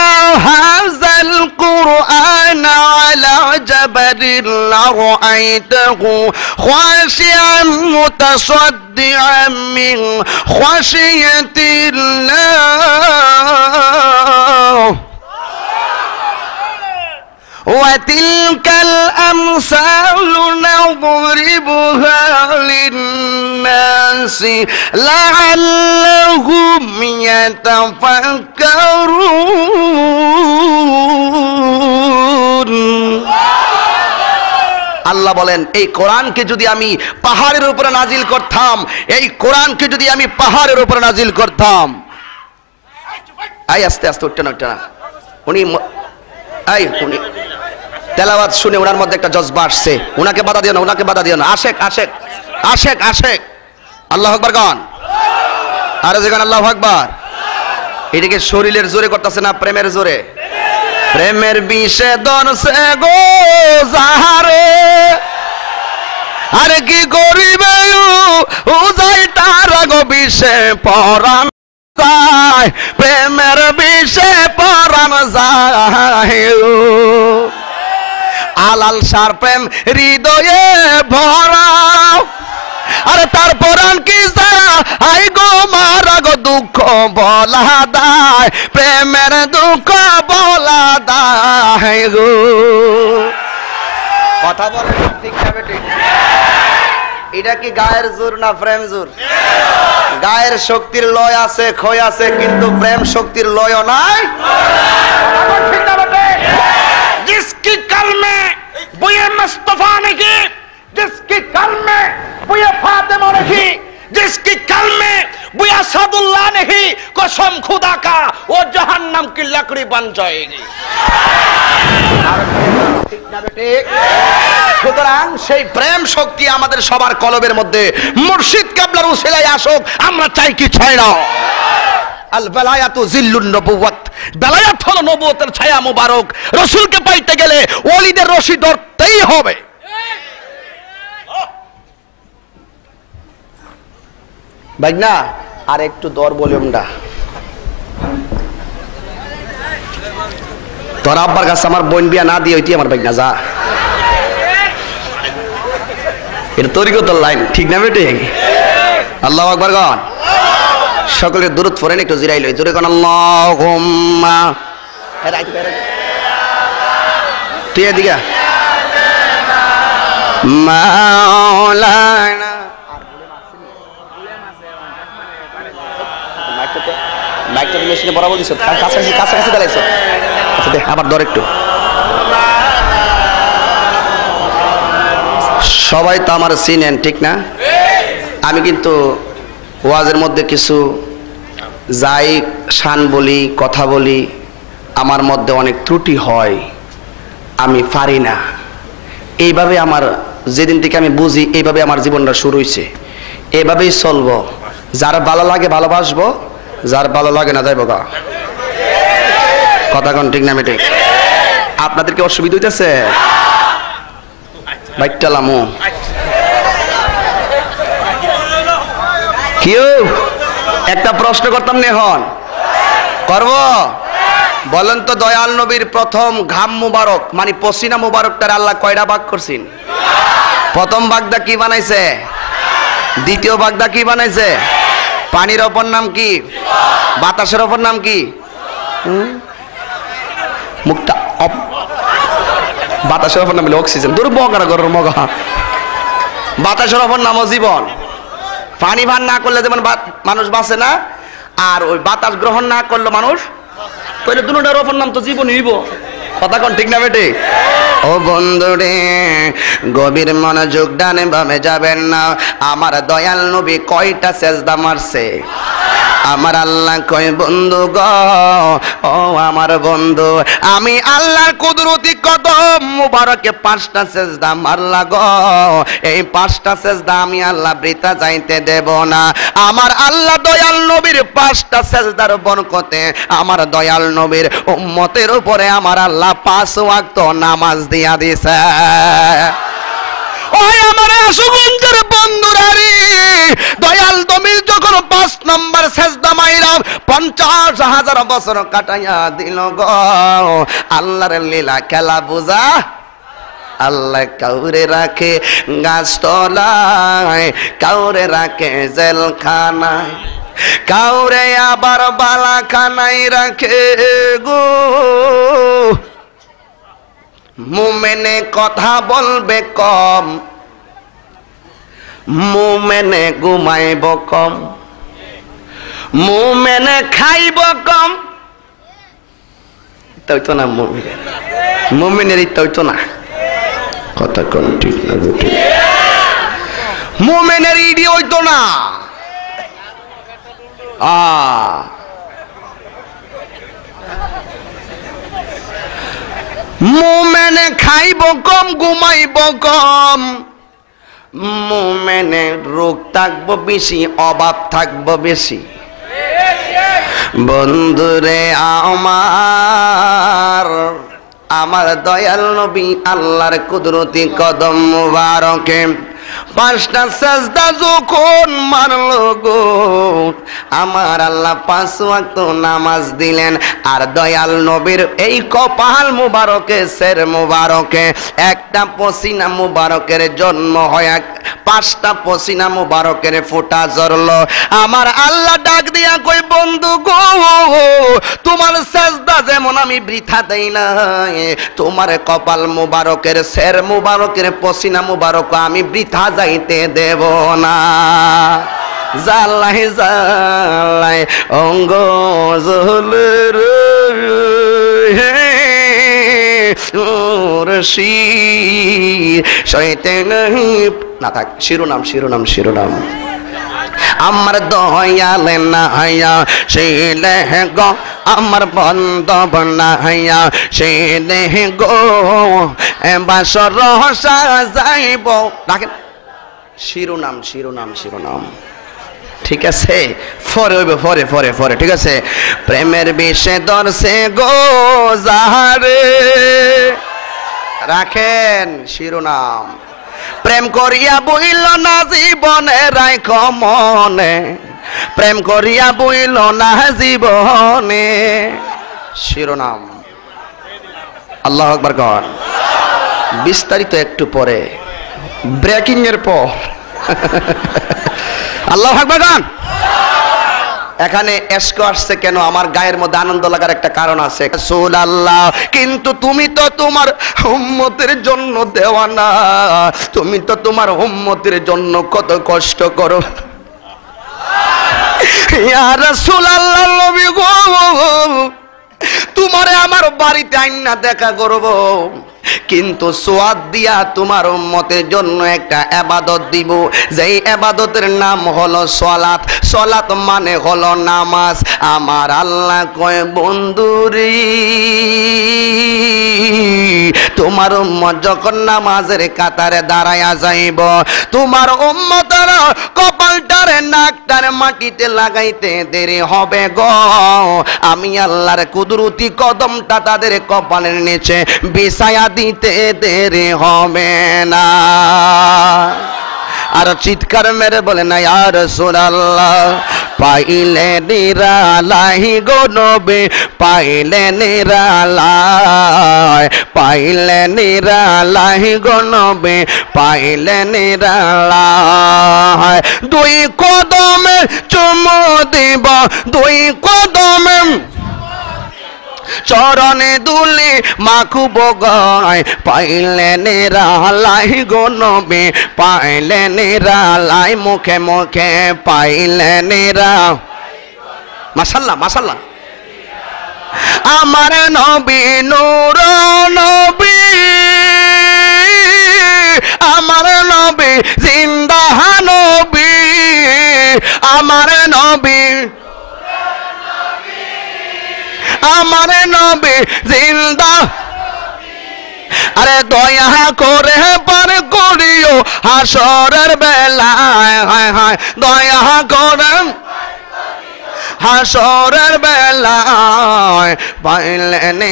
হাযা القرآن على جبل لرأيته خاشعا متصدعا من خشية الله وتلك الأمثال نضربها للناس لعلهم يتفكرون আল্লাহ বলেন এই কোরআনকে যদি আমি পাহাড়ের উপরে নাজিল করতাম, এই কোরআনকে যদি আমি পাহাড়ের উপরে নাজিল করতাম, আই আস্তে আস্তে উঠতে না উনি উনি তেলাওয়াত শুনে ওনার মধ্যে একটা জজবা আসছে, ওনাকে বাধা দিও না, ওনাকে বাধা দিও না। আশেক আশেক আশেক আশেক আল্লাহু আকবার গান, আরে যে গান আল্লাহু আকবার। এটাকে শরীরের জোরে করতেছে না প্রেমের জোরে? প্রেমের বিষে ধরছে গো যাহারে, আরে কি করিবে ও যাই তার গো বিষে পরাণ যায়, প্রেমের বিষে পরাণ যায়। আলাল সার প্রেম হৃদয়ে ভরা, আরে তার পরাণ কি আই গো মারা গো দুঃখ বলা দায়, প্রেমের দুঃখ বলা দায় গো। কথা বলে ঠিক না বেটি? এটা কি গায়ের জোর না প্রেম জোর? গায়ের শক্তির লয় আছে, ক্ষয় আছে, কিন্তু প্রেম শক্তির লয়ও নাই। ঠিক না বেটি? जिसकी कल में बुए मुस्तफा नहीं, जिसकी कल में बुए फातिमा नहीं, जिसकी कल में बुए असदुल्लाह नहीं, कसम खुदा का वो जहन्नम की लकड़ी बन जाएगी। সুতরাং সেই প্রেম শক্তি আমাদের সবার কলবের মধ্যে মুর্শিদ কেবলার উসিলায় আসুক, আমরা চাই কি চাই না। আল বালায়াতু জিল্লুন নবুওয়াত, বেলায়াত হলো নবুয়তের ছায়া মুবারক। রাসূলকে পাইতে গেলে ওলিদের রশি ধরতেই হবে। ভাই না আর একটু দর ভলিউমটা। তোর আব্বার কাছে আমার বোন বিয়া না দিয়ে হইতি আমার ভাই না যা, এটা তরিকতের লাইন, ঠিক না বেটে? আল্লাহু আকবার গান। সকলে দুরূদ পড়েন, একটু জিরাইল জোরে কোন আল্লাহুম্মা। তুই এদিকে মাওলানা, মাইকটা মেশিনে বরাবর দিছ, কাছাকাছি কাছাকাছি দাঁড়াইছ। আচ্ছা দেখ আবার ধর একটু। সবাই তো আমার চিনেন, ঠিক না? আমি কিন্তু ওয়াজের মধ্যে কিছু যাই শান বলি, কথা বলি, আমার মধ্যে অনেক ত্রুটি হয়, আমি পারি না। এইভাবে আমার যেদিন থেকে আমি বুঝি, এইভাবে আমার জীবনটা শুরু হয়েছে, এইভাবেই চলবো। যার ভালো লাগে ভালোবাসবো, যার ভালো লাগে না যাইব গা। কথা কোন ঠিক না ঠিক? আপনাদেরকে অসুবিধা হইতেছে? বাইকটালামো কেউ একটা প্রশ্ন করতাম নেহন করব? বলেন তো দয়াল নবীর প্রথম ঘাম মুবারক মানে পসিনা মুবারকটার আল্লাহ কয়টা ভাগ করছেন? প্রথম ভাগটা কি বানাইছে? দ্বিতীয় ভাগটা কি বানাইছে? পানির অপর নাম কি? বাতাসের অপর নাম কি? মুক্তা বাতাসের অপর নাম অক্সিজেন। দুর্বগারা গরুর মগা। বাতাসের অপর নাম জীবন। পানি ভান না করলে যেমন মানুষ বাঁচে না, আর ওই বাতাস গ্রহণ না করলে মানুষ, তাহলে দুটোটার অপর নাম তো জীবন হইব। কথা কোন ঠিক না বেটে? ও বন্ধুরে গভীর মনোযোগ, ডানে বামে যাবেন না। আমার দয়াল নবী কয়টা সেজদা মারছে? আমার আল্লাহ কয় বন্ধু গো, ও আমার বন্ধু, আমি আল্লাহর কুদরতি কদম মুবারকে 5টা সেজদা মারলা গো। এই 5টা সেজদা আমি আল্লাহ বৃথা যাইতে দেব না। আমার আল্লাহ দয়াল নবীর 5টা সেজদার বরকতে আমার দয়াল নবীর উম্মতের উপরে আমার আল্লাহ 5 ওয়াক্ত নামাজ দিয়া দিছে। ওই আমার আশুগঞ্জের বন্ধু বন্ধুরারে দয়াল নবী যখন 5 নম্বর সেজদা মাইরা 50,000 বছর কাটাইয়া দিল গো আল্লাহর লীলা খেলা বুঝা আল্লাহ কাউরে রাখে গাছতলায় কাউরে রাখে জেলখানায় কাউরে আবার বালাখানায় রাখে গো মুমিনে কথা বলবে কম মুমিনে ঘুমাইব কম মুমিনে খাইব কম তাই তো না মুমিনের তাই তো না কথা কোন ঠিক না ঠিক মুমিনের ইডি হইতো না মুমিনে খাইব কম ঘুমাইব কম মুমিনে রোগ থাকবো বেশি অভাব থাকবো বেশি বন্ধুরে আমার দয়াল নবী আল্লাহর কুদরতি কদম মুবারকে 5টা সাজদা যখন মারলো গো আমার আল্লাহ 5 ওয়াক্ত নামাজ দিলেন আর দয়াল নবীর এই কপাল মুবারকে সের মুবারকে একটা পসিনা মুবারকের জন্ম হয় 5টা পসিনা মুবারকের ফোঁটা ঝরলো আমার আল্লাহ ডাক দিয়া কই বন্ধু গো তোমার সাজদা যেমন আমি বৃথা দেই না তোমার কপাল মুবারকের সের মুবারকের পসিনা মুবারক আমি বৃথা যাইতে দেব না জালাই জালাই অঙ্গ জলের না থাক শিরোনাম শিরোনাম শিরোনাম আমার দয়াল নাইয়া শিলে গো আমার বন্ধব নাইয়া শিলে গো বাসর সাজাইব দেখেন শিরোনাম শিরোনাম শিরোনাম ঠিক আছে পরে হইবে পরে পরে পরে ঠিক আছে প্রেমের বিষে দর্শে গো যাহারে রাখেন শিরোনাম প্রেম করিয়া বইল না জীবনে রাইখ মনে প্রেম করিয়া বইল না জীবনে শিরোনাম আল্লাহু আকবার কর বিস্তারিত একটু পরে ব্রেকিং এর পর আল্লাহু আকবার কর এখানে এসকো আসছে কেন আমার গায়ের মধ্যে আনন্দ লাগার একটা কারণ আছে রাসূলুল্লাহ কিন্তু তুমি তো তোমার উম্মতের জন্য দেওয়ানা তুমি তো তোমার উম্মতের জন্য কত কষ্ট করো ইয়া রাসূলুল্লাহ নবী গো তোমারে আমার বাড়িতে আইনা দেখা করব কিন্তু সোয়াদ দিয়া তোমার উম্মতের জন্য একটা ইবাদত দিব যেই ইবাদতের নাম হলো সালাত সালাত মানে হলো নামাজ আমার আল্লাহ কয় বন্ধুরি তোমার উম্মত যখন নামাজের কাতারে দাঁড়ায়া যাইব তোমার উম্মতের কপালটারে নাকটারে মাটিতে লাগাইতে দেরি হবে গো আমি আল্লাহর কুদরতি কদমটা তাদের কপালের নিচে বিছায়া দিতে দেরি হবে না আর চিৎকার মেরে বলে না ইয়া রাসূলুল্লাহ পাইলে নিরালাই গো নবী পাইলে নিরালাই পাইলে নিরালাই গো নবী পাইলে নিরালাই দুই কদমে চুমু দিব দুই কদমে চরণে দুলি মাখুব গায় পাইলে নিরালাই গো নবী পাইলে নিরালাই মুখে মুখে পাইলে নিরা মাশাআল্লাহ মাশাআল্লাহ আমার নবী নূর নবী আমার নবী জিন্দা নবী আমার নবী আমার নবী জিন্দা আরে দয়া করে পার করিও হাসরের বেলায় হায় হায় দয়া করে হাসরের বেলায় পাইলেন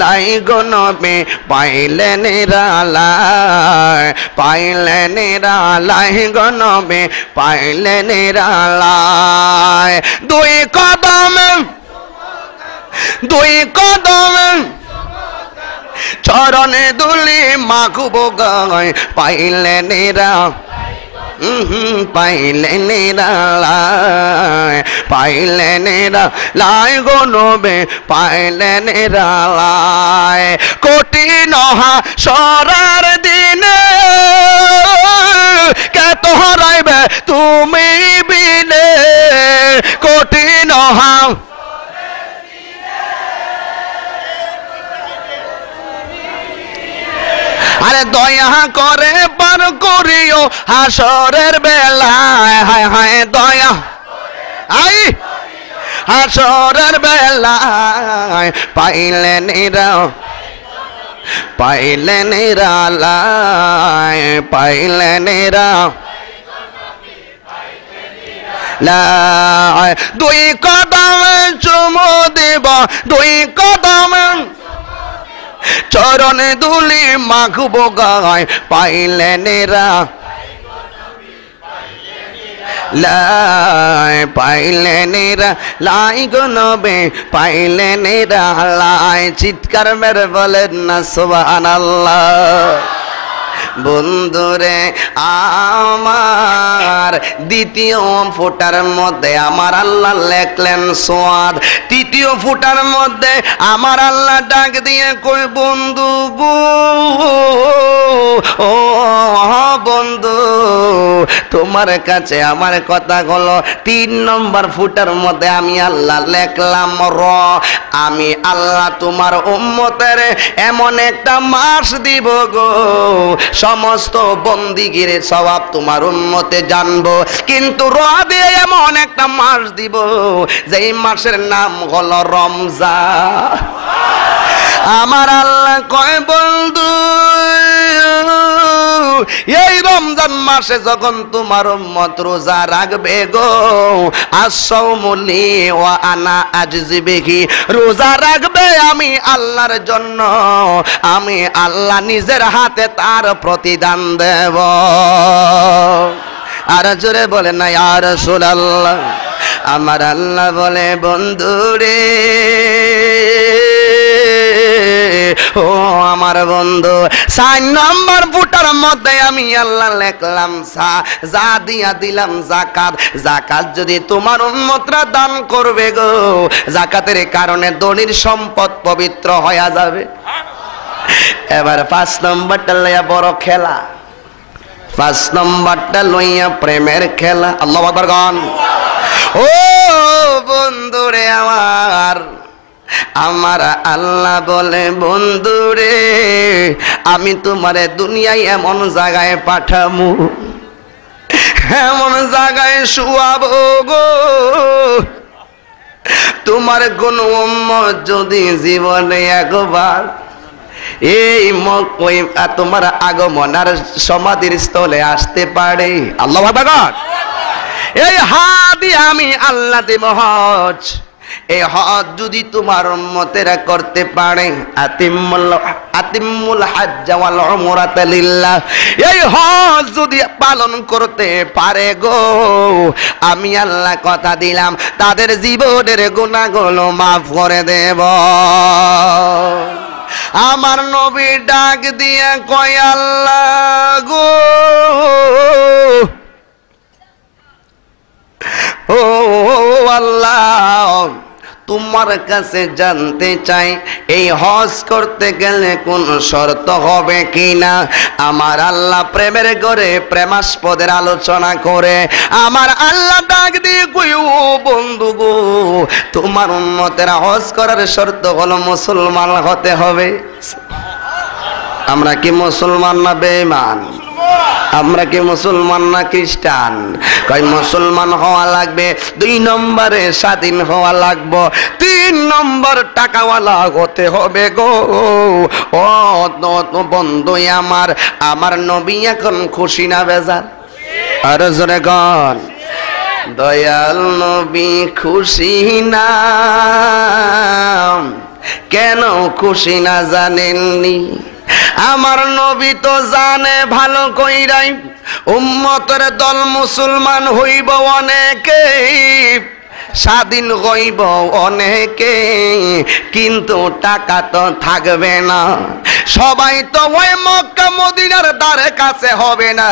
লাই গো নবী পাইলেন লাই পাইলেন লাই গো নবী পাইলেন লাই দুই কদম চরণে দুলি মাখুব গায় পাইলেন পাইলেন লাই পাইলেন লাই গো নবী পাইলেন লাই কঠিন হাসরের দিনে কে তো হারাইবে তুমি বিনে কঠিন আরে দয়া করে পার করিও হাসরের বেলায় হায় হায় দয়া আই হাসরের বেলায় পাইলেন পাইলেন লাই পাইলেন লাই দুই কদম চুমু দেব দুই কদম চরণে দুলি মাখব গায় পাইলেন লাই পাইলেন লাই গো নবী পাইলেন লাই চিৎকার মেরে বলেন না সুবহানাল্লাহ বন্ধুরে আমার দ্বিতীয় ফোঁটার মধ্যে আমার আল্লাহ লেখলেন সোয়াদ তৃতীয় ফোঁটার মধ্যে আমার আল্লাহ ডাক দিয়ে কই বন্ধু গো ও বন্ধু তোমার কাছে আমার কথা হলো 3 নম্বর ফুটার মধ্যে আমি আল্লাহ লেখলাম র আমি আল্লাহ তোমার উম্মতের এমন একটা মাস দিব গো সমস্ত বন্দিগির সওয়াব তোমার উম্মতে জানবো কিন্তু র দিয়ে এমন একটা মাস দিব যেই মাসের নাম হলো রমজান আমার আল্লাহ কয় বন্ধু এই রমজান মাসে যখন তোমার উম্মত রোজা রাখবে গো আসাউমুলি ওয়া আনা আজজি বিহি রোজা রাখবে আমি আল্লাহর জন্য আমি আল্লাহ নিজের হাতে তার প্রতিদান দেব আর জোরে বলে না ইয়া রাসূলুল্লাহ আমার আল্লাহ বলে বন্ধুরে ও আমার বন্ধু 4 নম্বর ফুটার মধ্যে আমি আল্লাহ লেখলাম যা দিয়া দিলাম যাকাত যাকাত যদি তোমার উম্মতরা দান করবে গো যাকাতের কারণে ধনীর সম্পদ পবিত্র হয়ে যাবে এবার 5 নম্বরটা লইয়া বড় খেলা 5 নম্বরটা লইয়া প্রেমের খেলা আল্লাহু আকবার গান ও বন্ধুরে আমার আল্লাহ বলে বন্ধুরে আমি তোমারে দুনিয়ায় এমন জায়গায় পাঠামু এমন জায়গায় শুয়াবো গো তোমার কোন উম্মত যদি জীবনে একবার এই তোমার আগমনার সমাধির স্থলে আসতে পারে আল্লাহু আকবার এই হাদি আমি আল্লাহ দেব হজ এই হজ যদি তোমার উম্মতেরা করতে পারে আতিম্মুল হাজ্জ ওয়াল উমরাতা লিল্লাহ এই হজ যদি পালন করতে পারে গো আমি আল্লাহ কথা দিলাম তাদের জীবনের গুনাহগুলো মাফ করে দেব আমার নবী ডাক দিয়ে কয় আল্লাহ গো ও আল্লাহ তোমার কাছে জানতে চাই এই হজ করতে গেলে কোন শর্ত হবে কিনা আমার আল্লাহ প্রেমের ঘরে প্রেমাস্পদের আলোচনা করে আমার আল্লাহ ডাক দিয়ে কই ও বন্ধু গো তোমার উম্মতেরা হজ করার শর্ত হলো মুসলমান হতে হবে আমরা কি মুসলমান না বেঈমান আমরা কি মুসলমান না খ্রিস্টান কই মুসলমান হওয়া লাগবে 2 নম্বরে স্বাধীন হওয়া লাগবে 3 নম্বর টাকাওয়ালা হতে হবে গো ও বন্ধু আমার নবী এখন খুশি না বেজার আর জোরে গান দয়াল নবী খুশি না, কেন খুশি না জানেননি? আমার নবী তো জানে ভালো কইরাই উম্মতের দল মুসলমান হইব অনেকে, স্বাধীন হইব অনেকে, কিন্তু টাকা তো থাকবে না। সবাই তো ওই মক্কা মদিনার দ্বারে কাছে হবে না,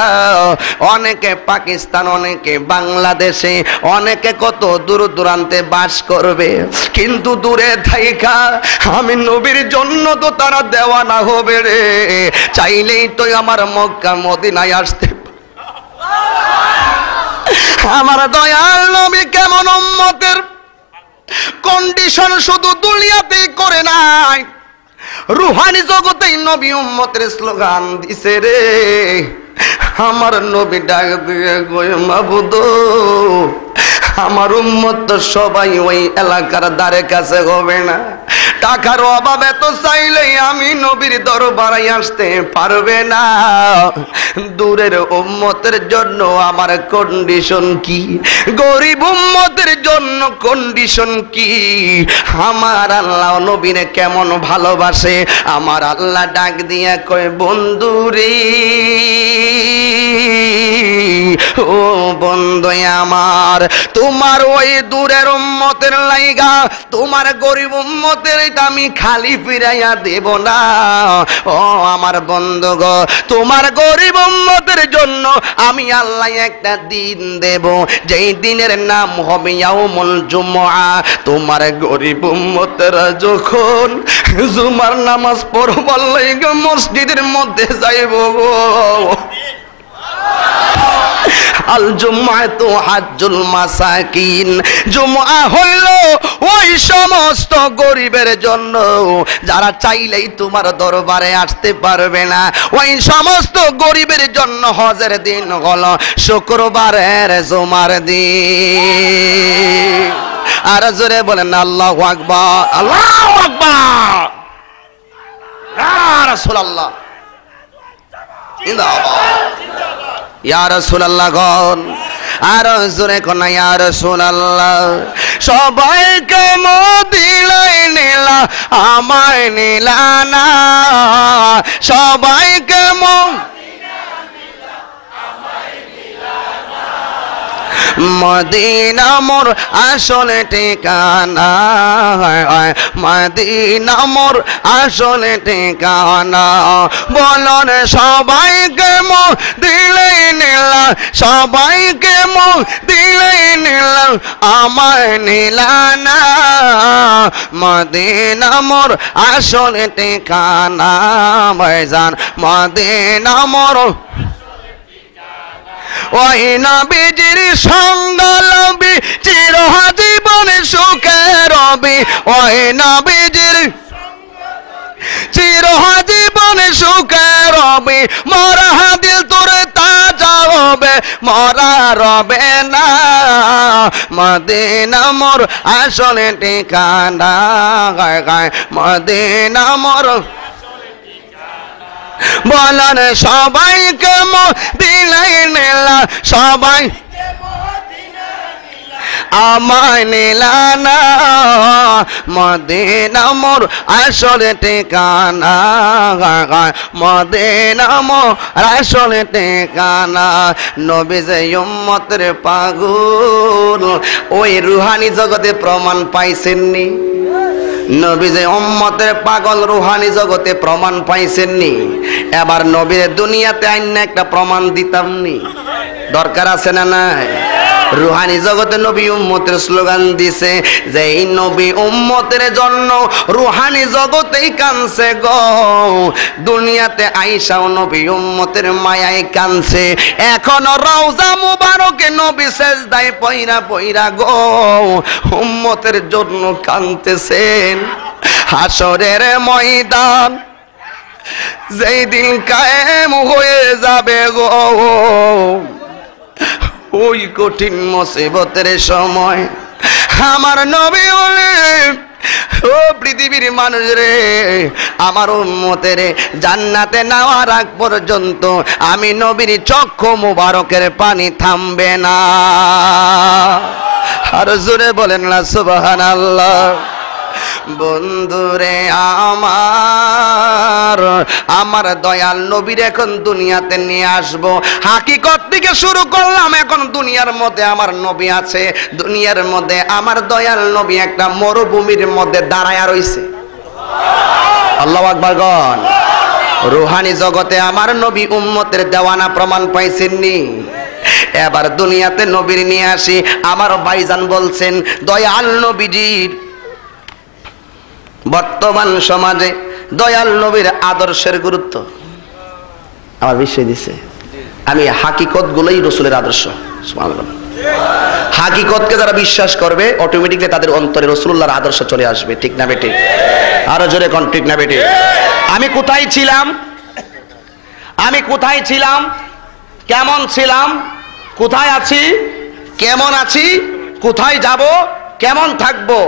অনেকে পাকিস্তান, অনেকে বাংলাদেশে, অনেকে কত দূর দূরান্তে বাস করবে। কিন্তু দূরে থাইকা আমি নবীর জন্য তো তারা দেওয়ানা হবে রে, চাইলেই তো আমার মক্কা মদিনায় আসতে। আমার দয়াল নবী কেমন উম্মতের কন্ডিশন শুধু দুনিয়াতেই করে নাই, রুহানি জগতেই নবী উম্মতের স্লোগান দিছে রে। আমার নবী ডাক দিয়ে কই মাবুদ, আমার উম্মত তো সবাই ওই এলাকার দ্বারে কাছে হবে না, টাকার অভাবে তো চাইলেই আমি নবীর দরবারে আসতে পারবে না। দূরের উম্মতের জন্য আমার কন্ডিশন কি, গরিব উম্মতের জন্য কন্ডিশন কি? আমার আল্লাহ নবীরে কেমন ভালোবাসে। আমার আল্লাহ ডাক দিয়া কয় বন্ধুরে, ও বন্ধু আমার, তোমার ওই দূরের উম্মতের লাইগা তোমার গরিব উম্মতের আমি খালি ফিরাইয়া দেব না। ও আমার বন্ধু গো, তোমার গরিব উম্মতের জন্য আমি আল্লাহ একটা দিন দেব, যেই দিনের নাম হবে ইয়াউমুল জুমআ। তোমার গরিব উম্মতেরা যখন জুমার নামাজ পড়বার লাইগা মসজিদের মধ্যে যাইব গো, আল জুমআতু হাজ্জুল মাসাকিন, জুমআ হইল ওই সমস্ত গরিবের জন্য যারা চাইলেই তোমার দরবারে আসতে পারবে না। ওই সমস্ত গরিবের জন্য হজের দিন হলো শুক্রবারের জুমার দিন। আর জোরে বলেন আল্লাহু আকবার, আল্লাহু আকবার, ইয়া রাসূলুল্লাহ জিন্দাবাদ, ইয়া রাসূলুল্লাহ গন, আর জোরে কোন ইয়া রাসূলুল্লাহ। সবাইকে মদিনায় নিলা আমায় নিলা না, সবাইকে মদিনা মোর আসল ঠিকানা, মদিনা মোর আসল ঠিকানা। বলন সবাইকে দিলে নিলা, সবাইকে দিলে নিলা আমায় নিলা না, মদিনা মোর আসল ঠিকানা। ভাইজান মদিনা মোর ওই নবীজির সঙ্গ লবি চিরজীবন সুখে রবি, ওই নবীজির চিরজীবন সুখে রবি। মরা দিল তোর তাজা হবে, মরা রবে না, মদিনা মোর আসল ঠিকানা, মদিনা মোর। বলেন সবাইকে দিলাই নিলা, সবাই আমায় নিলা না, মদিনা মোর আসল ঠিকানা, মদিনা মোর আসল ঠিকানা। নবী যে উম্মতের পাগল, ওই রুহানি জগতে প্রমাণ পাইছেননি? নবী যে উম্মতের পাগল রুহানি জগতে প্রমাণ পাইছেননি? এবার নবীর দুনিয়াতে আইন একটা প্রমাণ দিতাম নি, দরকার আছে না নাই? রুহানি জগতে নবী উম্মতের স্লোগান দিছে যে এই নবী উম্মতের জন্য রুহানি জগতেই কানছে গো, দুনিয়াতে আইসাও নবী উম্মতের মায়ায় কানছে। এখনো রওজা মুবারকে নবী সেজদায় পয়রা পয়রা গো উম্মতের জন্য কানতেছেন। হাসরের ময়দান যেই দিন কায়েম হয়ে যাবে গো, ওই কঠিন মুসিবতের সময় আমার নবী বলে ও পৃথিবীর মানুষ রে, আমার উম্মতের জান্নাতে নেওয়ার আগ পর্যন্ত আমি নবীর চক্ষু মুবারকের পানি থামবে না। আর জোরে বলেন না সুবহানাল্লাহ। বন্ধুরে আমার দয়াল নবীর এখন দুনিয়াতে নিয়ে আসবো। হাকিকত থেকে শুরু করলাম, এখন দুনিয়ার মধ্যে আমার নবী আছে। দুনিয়ার মধ্যে আমার দয়াল নবী একটা মরুভূমির মধ্যে দাঁড়ায়া রইছে। আল্লাহু আকবার গণ। রুহানি জগতে আমার নবী উম্মতের দেওয়ানা প্রমাণ পাইছেননি। এবার দুনিয়াতে নবীর নিয়ে আসি। আমার ভাইজান বলছেন দয়াল নবীজির বর্তমান সমাজে দয়াল নবীর আদর্শের গুরুত্ব আমার বিষয় দিছে। আমি হাকিকত গুলোই রসুলের আদর্শ। হাকিকতকে যারা বিশ্বাস করবে অটোমেটিকলি তাদের অন্তরে রসুল্লাহর আদর্শ চলে আসবে। ঠিক না বেটি? আরো জোরে কোন ঠিক না বেটি? আমি কোথায় ছিলাম, আমি কোথায় ছিলাম, কেমন ছিলাম, কোথায় আছি, কেমন আছি, কোথায় যাব, কেমন থাকবো,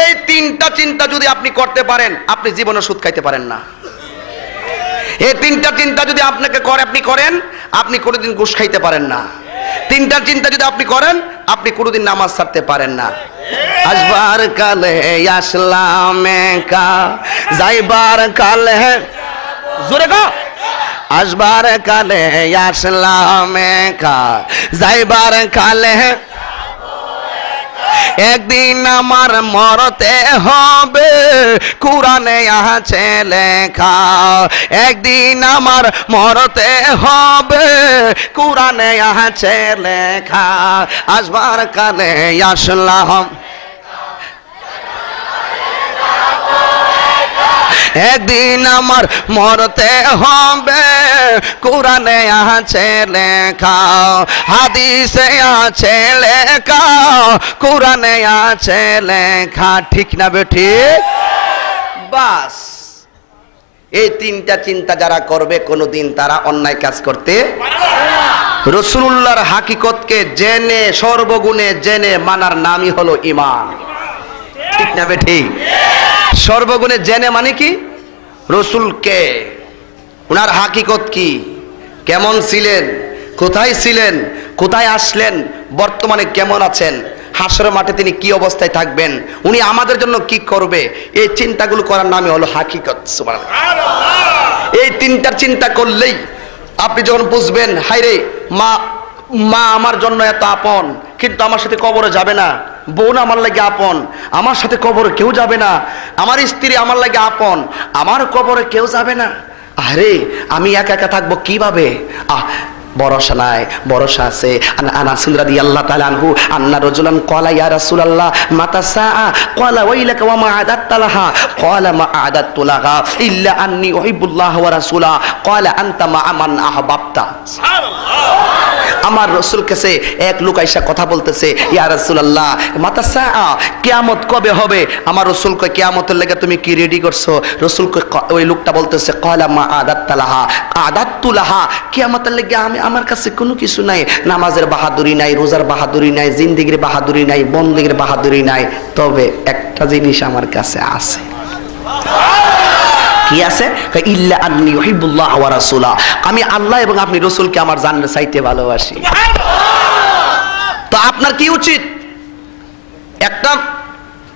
এই তিনটা চিন্তা যদি আপনি করতে পারেন আপনি জীবনে সুদ খাইতে পারেন না। এই তিনটা চিন্তা যদি আপনাকে করে আপনি করেন আপনি কোনোদিন ঘুষ খাইতে পারেন না। তিনটা চিন্তা যদি আপনি করেন আপনি কোনোদিন নামাজ ছাড়তে পারেন না। আসবার কালে আসলাম কা, যাইবার কালে জোরে গো, আসবার কালে আসলাম কা, যাইবার কালে একদিন আমার মরতে হবে, কুরআনে আছে লেখা। একদিন আমার মরতে হবে, কুরআনে আছে লেখা। আসবার কালে আসলাম, একদিন আমার মরতে হবে, কুরআনে আছে লেখা, হাদিসে আছে লেখা, কুরআনে আছে লেখা। ঠিক না বেঠি? বাস এই তিনটা চিন্তা যারা করবে কোনোদিন তারা অন্যায় কাজ করতে পারে না। রাসূলুল্লাহর হাকিকতকে জেনে সর্বগুণে জেনে মানার নামই হলো ঈমান। ঠিক না বেঠি? সর্বগুণে জেনে মানে কি? রসুলকে, উনার হাকিকত কি, কেমন ছিলেন, কোথায় ছিলেন, কোথায় আসলেন, বর্তমানে কেমন আছেন, হাসরের মাঠে তিনি কি অবস্থায় থাকবেন, উনি আমাদের জন্য কি করবে, এই চিন্তাগুলো করার নামই হলো হাকিকত। সুবহানাল্লাহ। এই তিনটা চিন্তা করলেই আপনি যখন বুঝবেন হায়রে মা মা আমার জন্য এত আপন কিন্তু আমার সাথে কবরে যাবে না, বোন আমার লাগে আপন আমার সাথে কবরে কেউ যাবে না, আমার স্ত্রী আমার লাগে আপন আমার কবরে কেউ যাবে না, আরে আমি একা একা থাকবো কিভাবে? ভরসা নাই, ভরসা আছে। আনাস রাদিয়াল্লাহু তাআলা আনহু আন্না রাজুলান ক্বালা ইয়া রাসূলুল্লাহ মাতা সাআ ক্বালা ওয়াইলাকা ওয়া মা আদাত্তা লাহা ক্বালা মা আদাত্তু লাহা ইল্লা আন্নী উহিব্বুল্লাহ ওয়া রাসূলা ক্বালা আনতা মা মান আহবাবতা। সুবহানাল্লাহ। আমার রাসূল কাছে এক লোক আইসা কথা বলতেছে, ইয়া রাসূলুল্লাহ মাতা সাআ, কিয়ামত কবে হবে? আমার রাসূল কয় কিয়ামতের লাগি তুমি কি রেডি করছো? রাসূল কয়, ওই লোকটা বলতেছে ক্বালা মা আদাত্তা লাহা, আদাত্তু লাহা, কিয়ামতের লাগি আমি আমার কাছে কোনো কিছু নাই, নামাজের বাহাদুরি নাই, রোজার বাহাদুরি নাই, জিন্দেগির বাহাদুরি নাই, বন্দেগীর বাহাদুরি নাই, তবে একটা জিনিস আমার কাছে আছে। কি আছে? ইল্লা আন্নী উহিব্বুল্লাহ ওয়া রাসূলা, আমি আল্লাহ এবং আপনি রাসূলকে আমার জানের চাইতে ভালোবাসি। তো আপনার কি উচিত?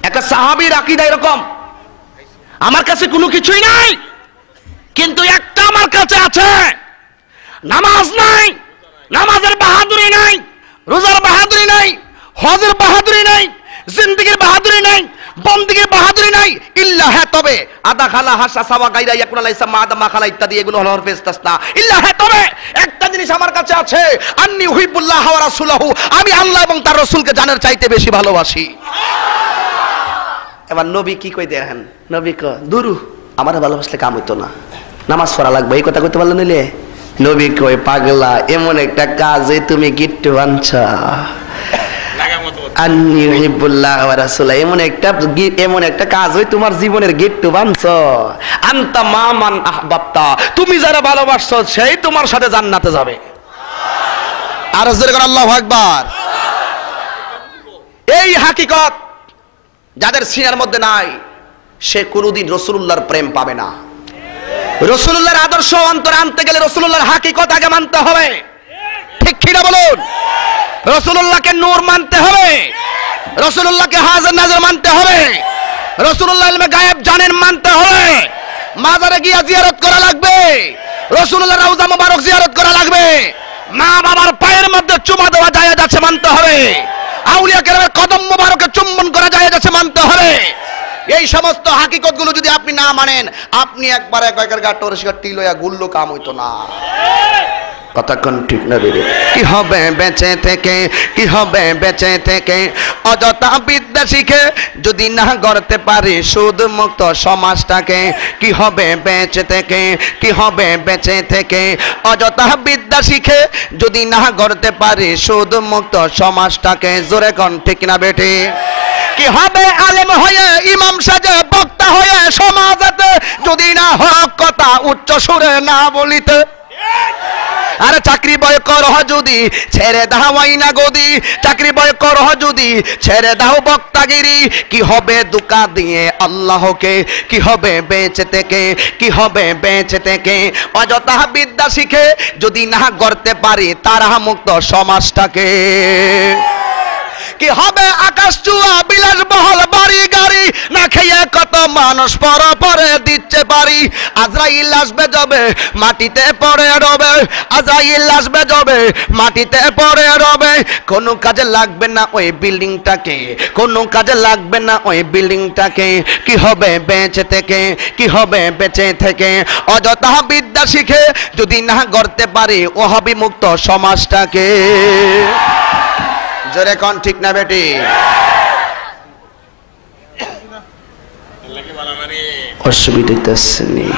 একটা সাহাবীর আকীদা এরকম, আমার কাছে কোনো কিছুই নাই কিন্তু একটা আমার কাছে আছে, নামাজ নাই, নামাজের বাহাদুরি নাই, রোজার বাহাদুরি নাই, হজের বাহাদুরি নাই, জিন্দেগির বাহাদুরি নাই, বন্দেগীর বাহাদুরি নাই, ইল্লা হ্যাঁ তবে আদা খালা হাসা সাওয়া গায়রা ইয়াকুনা লাইসা মা আদা মা খালা ইত্যাদি এগুলো হলো হরফে ইস্তিসনা। ইল্লা হ্যাঁ তবে একটা জিনিস আমার কাছে আছে, আন্নী উহিব্বুল্লাহ ওয়া রাসূলহু, আমি আল্লাহ এবং তার রাসূলকে জানার চাইতে বেশি ভালোবাসি। এবার নবী কি কই দেখেন, নবী কয় দুরু আমারে ভালোবাসলে কাম হইতো না, নামাজ পড়া লাগবে, এই কথা কইতে পারলেন নিলে? নবী কই পাগলা এমন একটা কাজে তুমি গিট্টু আনছা, আন্নী উহিব্বুল্লাহ ওয়া রাসূলা, এমন একটা কাজ হই তোমার জীবনের গিট্টু বানছো, আনতা মা মান আহবাবতা, তুমি যারা ভালোবাসছো সেই তোমার সাথে জান্নাতে যাবে। আর জোরে করে আল্লাহু আকবার। এই হাকিকত যাদের সিনার মধ্যে নাই সে কোনোদিন রাসূলুল্লাহর প্রেম পাবে না। রাসূলুল্লাহর আদর্শ অন্তরে আনতে গেলে রাসূলুল্লাহর হাকিকত আগে মানতে হবে, ঠিক কি না বলুন? রাসূলুল্লাহকে নূর মানতে হবে, রাসূলুল্লাহকে হাজির নাজির মানতে হবে, রাসূলুল্লাহ ইলমে গায়েব জানেন মানতে হবে, মাজারে গিয়ে জিয়ারত করা লাগবে, রাসূলুল্লাহর রওজা মুবারক জিয়ারত করা লাগবে, মা বাবার পায়ের মধ্যে চুমা দেওয়া জায়েজ আছে মানতে হবে, আউলিয়া কেরামের কদম মুবারকে চুম্বন করা জায়েজ আছে মানতে হবে। এই সমস্ত হাকিকত গুলো যদি আপনি না মানেন, আপনি একবারে কয়েকের গাট্টর শিকার টিলয়া গুল্লো কাম হইতো না। কতক্ষণ ঠিক না বেরে কি হবে বেঁচে থেকে, কি হবে বেঁচে থেকে অযথা বিদ্যা শিখে যদি না গড়তে পারি সুদ মুক্ত সমাজটাকে। কি হবে বেঁচে থেকে, কি হবে বেঁচে থেকে অযথা বিদ্যা শিখে যদি না গড়তে পারি সুদ মুক্ত সমাজটাকে। জোরে কোন ঠিক না বেটে? কি হবে আলেম হয়ে ইমাম সাজে বক্তা হয়ে সমাজেতে যদি না হক কথা উচ্চ সুরে না বলিতে। আরে চাকরি বয় করহ যদি ছেড়ে দাও আইনা গদি, চাকরি বয় করহ যদি ছেড়ে দাও বক্তাগিরি। কি হবে দুকা দিয়ে আল্লাহকে, কি হবে বেঁচে থেকে, কি হবে বেঁচে থেকে অযথা বিদ্যা শিখে যদি না গড়তে পারি তারা মুক্ত সমাজটাকে। কি হবে আকাশ চুয়া বিলাস বহল বাড়ি গাড়ি না খেয়ে কত মানুষ পরে দিচ্ছে বাড়ি। আজরাইল আসবে যাবে মাটিতে পড়ে রবে, আজরাইল আসবে যাবে মাটিতে পড়ে রবে। কোনো কাজে লাগবে না ওই বিল্ডিংটাকে, কোনো কাজে লাগবে না ওই বিল্ডিংটাকে। কি হবে বেঁচে থেকে, কি হবে বেঁচে থেকে অযথা বিদ্যা শিখে যদি না গড়তে পারি ওহাবি মুক্ত সমাজটাকে। জোরে কোন ঠিক না বেটি? অসুবিধা নেই।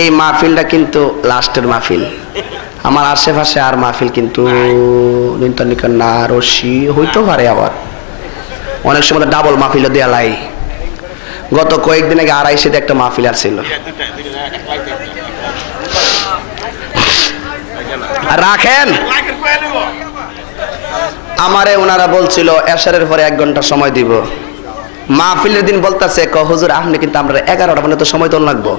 এই মাহফিলটা কিন্তু লাস্টের মাহফিল। আমার আশেপাশে আর মাহফিল কিন্তু না রশি হইতে পারে, আবার অনেক সময় ডাবল মাহফিল দেয়া লাই। গত কয়েকদিন আগে আড়াইশে একটা মাহফিল আসছিল। রাখেন আমারে ওনারা বলছিল এশারের পরে 1 ঘন্টা সময় দিব। মাহফিলের দিন বলতেছে হুজুর আপনি কিন্তু আমরা 11টা পর্যন্ত সময় তো লাগবো।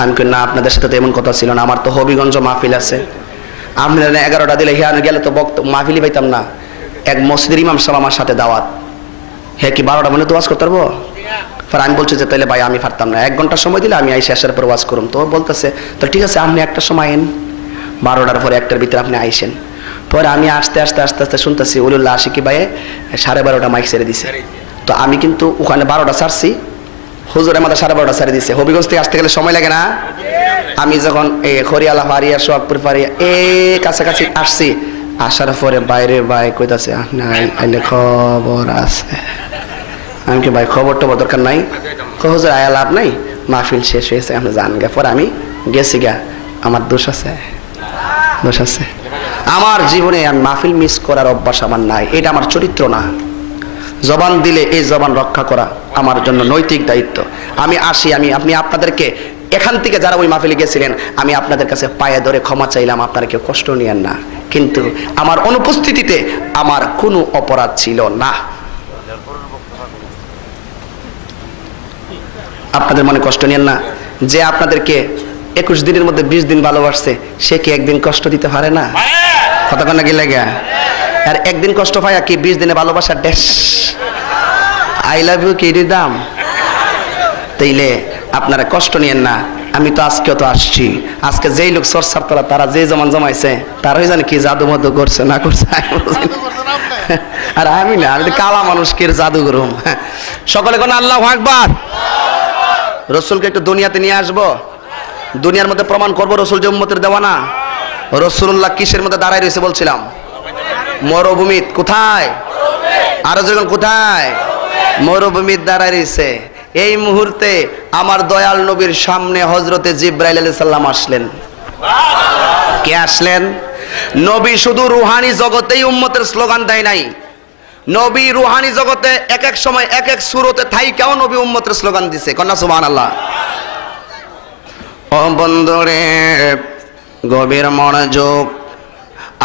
আমি কই না, আপনাদের সাথে তো এমন কথা ছিল না, আমার তো হবিগঞ্জ মাহফিল আছে, আপনারা 11টা দিলে হিয়ানে গেলে তো মাহফিলই পাইতাম না। এক মসজিদের ইমাম সাহেব আমার সাথে দাওয়াত, হে কি 12টা পর্যন্ত ওয়াজ করতে পারবো? পরে আমি বলছি যে তাহলে ভাই আমি পারতাম না, 1 ঘন্টা সময় দিলে আমি আইসে আসার পর ওয়াজ করুম। তো বলতেছে তো ঠিক আছে আপনি একটা সময় এন, 12টার পরে 1টার ভিতরে আপনি আইসেন। পরে আমি আস্তে আস্তে আস্তে আস্তে শুনতেছি উলুল্লাহ আশিকি ভাইয়ে 12:30 মাইক ছেড়ে দিছে। তো আমি কিন্তু ওখানে 12টা ছাড়ছি, হুজুর আমাদের 12:30 ছেড়ে দিছে। হবিগঞ্জ থেকে আসতে গেলে সময় লাগে না? আমি যখন এই খরিয়ালা ফারিয়া সোহাগপুর ফারিয়া কাছাকাছি আসছি, আসার পরে বাইরে ভাই কইতাছে আইলে খবর আছে। আমি কি ভাই খবর টবর দরকার নাই, হুজুর আয়া লাভ নাই, মাহফিল শেষ হয়েছে আপনি জান গে। পরে আমি গেছি গা, আমার দোষ আছে, দোষ আছে। আমার জীবনে আমি মাহফিল মিস করার অভ্যাস আমার নাই, এটা আমার চরিত্র না। জবান দিলে এই জবান রক্ষা করা আমার জন্য নৈতিক দায়িত্ব। আমি আসি, আপনি আপনাদেরকে এখান থেকে যারা ওই মাহফিলে গেছিলেন আমি আপনাদের কাছে পায়ে ধরে ক্ষমা চাইলাম, আপনারা কেউ কষ্ট নিয়েন না। কিন্তু আমার অনুপস্থিতিতে আমার কোনো অপরাধ ছিল না। আপনাদের মনে কষ্ট নিয়েন না। যে আপনাদেরকে 21 দিনের মধ্যে 20 দিন ভালোবাসছে সে কি একদিন কষ্ট দিতে পারে না? কতক্ষণ না গেলে গা আর একদিন কষ্ট পায় কি 20 দিনে ভালোবাসার ড্যাশ আই লাভ ইউ কি দাম। তাইলে আপনারা কষ্ট নিয়েন না। আমি তো আজকেও তো আসছি, আজকে যেই লোক সরসার তোরা তারা যে জমান জমাইছে তারাই জানে কি জাদু মধু করছে না করছে। আর আমি না, আমি তো কালা মানুষ কি জাদু করুম। সকলে কোন আল্লাহু আকবার। রসুলকে একটু দুনিয়াতে নিয়ে আসবো, দুনিয়ার মধ্যে প্রমাণ করবো রসুল যে উম্মতের দেওয়া না। রসুল্লাহ কিসের মধ্যে দাঁড়ায় রয়েছে বলছিলাম? মরুভূমিত। কোথায়? আরো যখন কোথায়? মরুভূমিত দাঁড়ায় রয়েছে। এই মুহূর্তে আমার দয়াল নবীর সামনে হযরতে জিবরাইল আলাইহিস সালাম আসলেন। কে আসলেন? নবী শুধু রুহানি জগতেই উম্মতের স্লোগান দেয় নাই, নবী রুহানি জগতে এক এক সময় এক এক সুরতে থাইকাও নবী উম্মতের স্লোগান দিছে। কন্যা সুবহানাল্লাহ। ও বন্ধুরে গভীর মনোযোগ,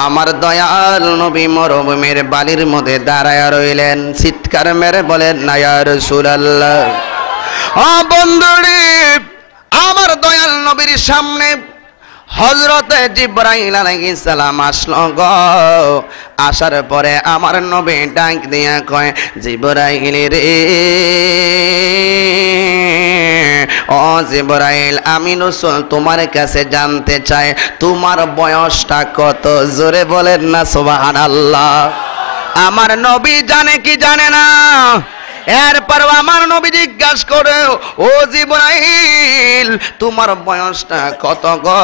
আমার দয়াল নবী মরুভূমির বালির মধ্যে দাঁড়ায়া রইলেন, চিৎকার মেরে বলেন না ইয়া রাসূলুল্লাহ। ও বন্ধুরে, আমার দয়াল নবীর সামনে হযরতে জিবরাইল আলাইহিস সালাম আসলো গো। আসার পরে আমার নবী ডাক দিয়া কয়, জিবরাইল রে, ও জিবরাইল, আমি রাসূল তোমার কাছে জানতে চাই তোমার বয়সটা কত। জোরে বলেন না সুবহানাল্লাহ। আমার নবী জানে কি জানে না? এরপর আমার নবী জিজ্ঞাসা করে, ও জিবরাইল তোমার বয়সটা কত গো?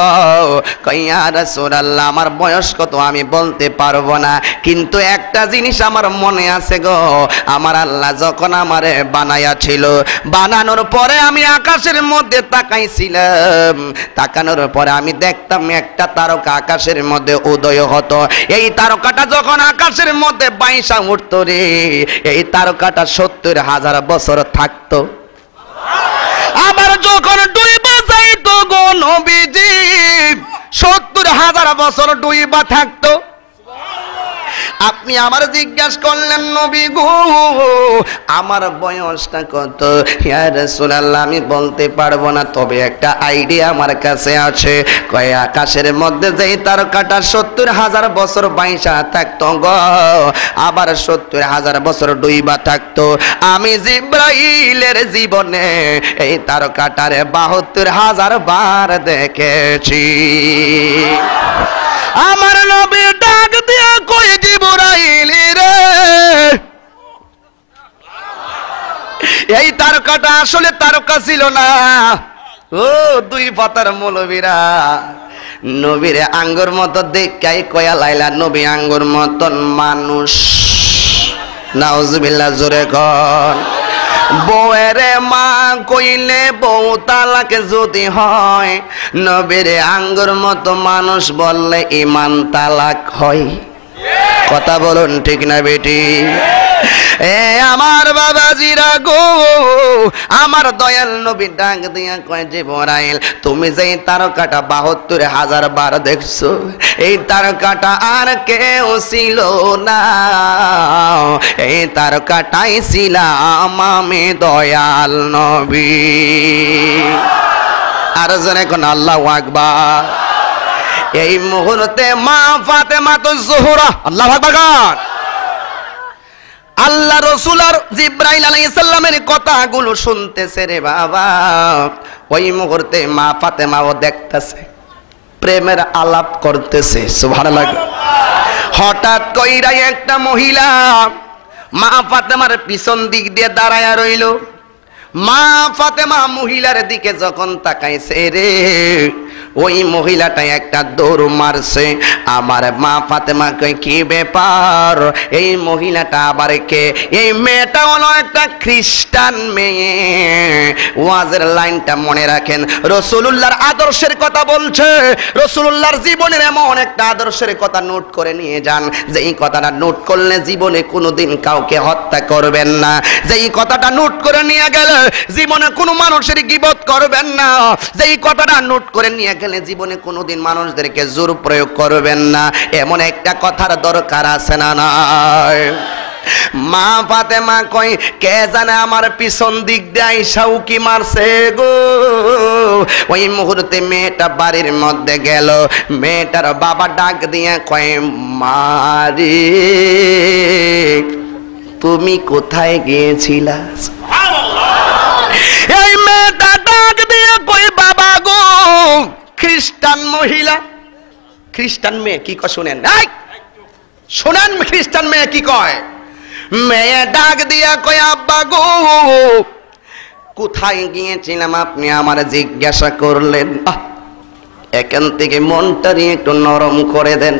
কয় ইয়া রাসূলুল্লাহ আমার বয়স কত আমি বলতে পারবো না, কিন্তু একটা জিনিস আমার মনে আছে গো। আমার আল্লাহ যখন আমারে বানায়া ছিল, বানানোর পরে আমি আকাশের মধ্যে তাকাইছিলাম, তাকানোর পরে আমি দেখতাম একটা তারকা আকাশের মধ্যে উদয় হতো। এই তারকাটা যখন আকাশের মধ্যে বাইসা উঠতো রে, এই তারকাটা 70,000 বছর থাকতো। আবার যখন ডুইবা যাইতো গো নবীজি, 70,000 বছর ডুইবা থাকতো। আপনি আমার জিজ্ঞাসা করলেন নবী গো আমার বয়সটা কত? ইয়া রাসূলুল্লাহ আমি বলতে পারবো না, তবে একটা আইডিয়া আমার কাছে আছে। কয় আকাশের মধ্যে যেই তারকাটা 70,000 বছর বাইসা থাকতো গো, আবার 70,000 বছর ডুইবা থাকতো, আমি জিবরাইলের জীবনে এই তারকাটারে 72,000 বার দেখেছি। আমার নবী ডাক দিয়া কই, জিবরাইল রে, এই তারকাটা আসলে তারকা ছিল না। ও দুই পাতার মৌলবীরা নবীর আঙ্গুর মতো দেখাই কয়া লাইলা, নবী আঙ্গুর মতন মানুষ। নাউজুবিল্লাহ, জোরে কর। বউয়েরে মা কইলে বউ তালাক যদি হয়, নবীর আঙ্গুর মতো মানুষ বললে ইমান তালাক হয়। কথা বলুন ঠিক না বেটি? এ আমার বাবাজিরা গো, আমার দয়াল নবী ডাক দিয়া কয়, জিবরাইল তুমি যেই তারকাটা 72,000 বার দেখছো, এই তারকাটা আর কেউ ছিল না, এই তারকাটাই ছিলাম আমি দয়াল নবী। আর জনে কোন আল্লাহু আকবার। এই মুহূর্তে মা ফাতেমা তো জোহরা, আল্লাহু আকবার। আল্লাহ রাসূল আর জিবরাইল আলাইহিস সালামের কথাগুলো শুনতেছে রে বাবা। ওই মুহূর্তে মা ফাতেমাও দেখতেছে, প্রেমের আলাপ করতেছে। সুবহানাল্লাহ। হঠাৎ কইরা একটা মহিলা মা ফাতেমার পিছন দিক দিয়ে দাঁড়ায়া রইল। মা ফাতেমা মহিলার দিকে যখন তাকাইছে রে, ওই মহিলাটা একটা দৌড় মারছে। আমার মা ফাতেমা কই, কি ব্যাপার? এই মহিলাটা আবার কে? এই মেয়েটা হলো একটা খ্রিস্টান মেয়ে। ওয়াজের লাইনটা মনে রাখেন, রাসূলুল্লাহর আদর্শের কথা বলছে। রাসূলুল্লাহর জীবনের এমন একটা আদর্শের কথা নোট করে নিয়ে যান, যে এই কথাটা নোট করলে জীবনে কোনোদিন কাউকে হত্যা করবেন না। যে এই কথাটা নোট করে নিয়ে গেলে জীবনে কোনো মানুষের গীবত করবেন না। যে এই কথাটা নোট করে নিয়ে গেলে জীবনে কোনোদিন মানুষদেরকে জোর প্রয়োগ করবেন না। এমন একটা কথার দরকার আছে না নাই? মা ফাতেমা কই, কে জানে আমার পিছন দিক দিয়ে আইসা উকি মারছে গো। ওই মুহূর্তে মেয়েটা বাড়ির মধ্যে গেল। মেয়েটার বাবা ডাক দিয়ে কয়, মারে তুমি কোথায় গিয়েছিলা? এই মেয়েটা ডাক দিয়ে কই, বাবা গো খ্রিস্টান মহিলা, খ্রিস্টান মেয়ে কি কয় শুনেন, শোনেন খ্রিস্টান মেয়ে কি কয়। মেয়ে ডাক দিয়া কয়, আব্বা গো কোথায় গিয়েছিলাম আপনি আমার জিজ্ঞাসা করলেন? এখান থেকে মনটারি একটু নরম করে দেন।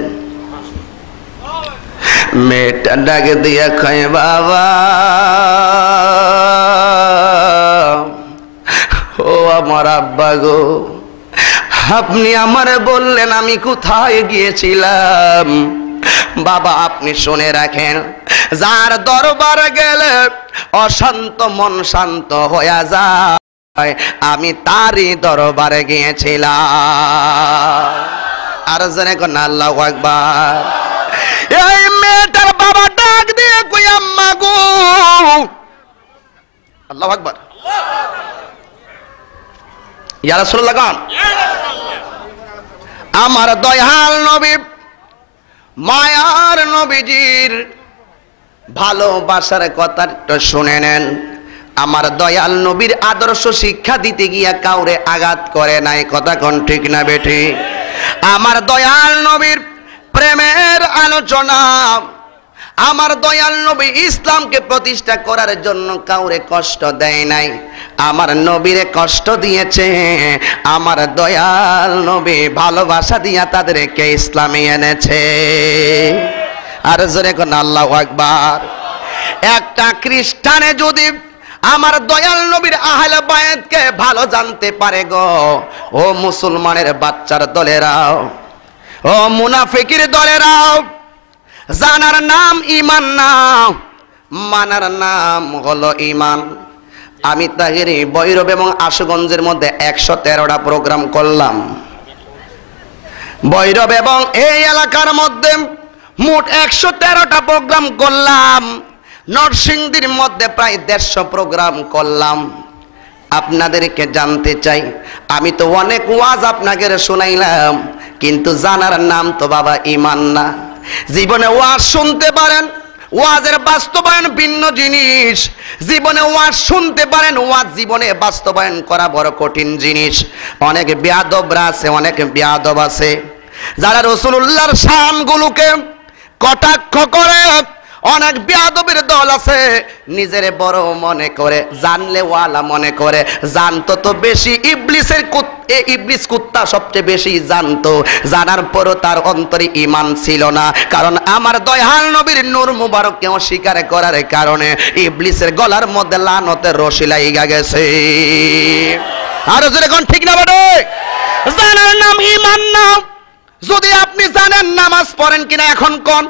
মেয়েটা ডাক দিয়া কয়, বাবা ও আমার আব্বা গো, আপনি আমারে বললেন আমি কোথায় গিয়েছিলাম। বাবা আপনি শুনে রাখেন, যার দরবারে গেলে অশান্ত মন শান্ত হয়ে যায়, আমি তারই দরবারে গিয়েছিলাম। আর জনে কোন আল্লাহু আকবার। এই মেয়েটার বাবা ডাক দিয়ে কই আম্মা গো, আল্লাহু আকবার, ইয়া রাসূলুল্লাহ গান। আমার দয়াল নবী মায়ার নবীজির ভালোবাসার কথাটা শুনে নেন। আমার দয়াল নবীর আদর্শ শিক্ষা দিতে গিয়া কাউরে আঘাত করে নাই, কথা কোন ঠিক না বেঠি? আমার দয়াল নবীর প্রেমের আলোচনা, আমার দয়াল নবী ইসলামকে প্রতিষ্ঠা করার জন্য কাউরে কষ্ট দেয় নাই, আমার নবীরে কষ্ট দিয়েছে। আমার দয়াল নবী ভালোবাসা দিয়া তাদেরকে ইসলামে এনেছে। আর জোরে কোন আল্লাহু আকবার। একটা খ্রিস্টানে যদি আমার দয়াল নবীর আহলে বায়াতকে ভালো জানতে পারে গো, ও মুসলমানের বাচ্চার দলেরাও, ও মুনাফিকের দলেরাও, জানার নাম ঈমান না, মানার নাম হলো ঈমান। আমি তাহিরি ভৈরব এবং আশুগঞ্জের মধ্যে 113টা প্রোগ্রাম করলাম। ভৈরব এবং এই এলাকার মধ্যে মোট 113টা প্রোগ্রাম করলাম। নরসিংদীর মধ্যে প্রায় 150 প্রোগ্রাম করলাম। আপনাদেরকে জানতে চাই, আমি তো অনেক ওয়াজ আপনাকে শোনাইলাম, কিন্তু জানার নাম তো বাবা ঈমান না। জীবনে ওয়াজ শুনতে পারেন, ওয়াজের বাস্তবায়ন ভিন্ন জিনিস। জীবনে ওয়াজ শুনতে পারেন, ওয়াজ জীবনে বাস্তবায়ন করা বড় কঠিন জিনিস। অনেক বেয়াদবরা আছে, অনেক বেয়াদব আছে যারা রাসূলুল্লাহর শানগুলোকে কটাক্ষ করে। অনেক বেয়াদবের দল আছে, নিজের বড় মনে করে, জানলে ওয়ালা মনে করে। জানতো তো বেশি, ইবলিস কুত্তা সবচেয়ে বেশি জানতো, জানার পরও তার অন্তরে ঈমান ছিল না। কারণ আমার দয়াল নবীর নূর মুবারককে অস্বীকার করার কারণে ইবলিসের গলার মধ্যে লানতের রশি লাগা গেছে। আর যদি কোন ঠিক না বটে? জানার নাম ঈমান না। যদি আপনি জানেন নামাজ পড়েন কিনা এখন কোন,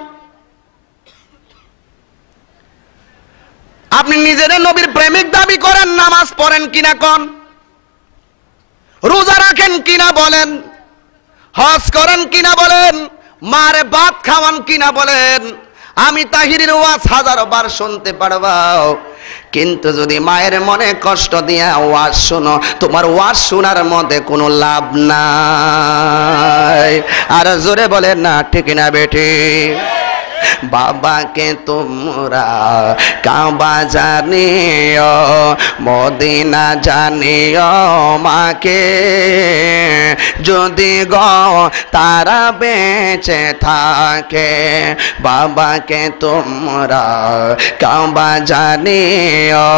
আপনি নিজের নবীর প্রেমিক দাবি করেন, নামাজ পড়েন কিনা কোন, রোজা রাখেন কিনা বলেন, হজ করেন কিনা বলেন, মারে ভাত খাওয়ান কিনা বলেন। আমি তাহিরের ওয়াজ 1000 বার শুনতে পারবা, কিন্তু যদি মায়ের মনে কষ্ট দিয়া ওয়াজ শোনো, তোমার ওয়াজ শোনার মধ্যে কোনো লাভ নাই। আর জোরে বলেন না ঠিক না বেটি? বাবাকে তোমরা কাবা জানিও, মদিনা জানিও, মাকে যদি গো তারা বেঁচে থাকে। বাবাকে তোমরা কাবা জানিও,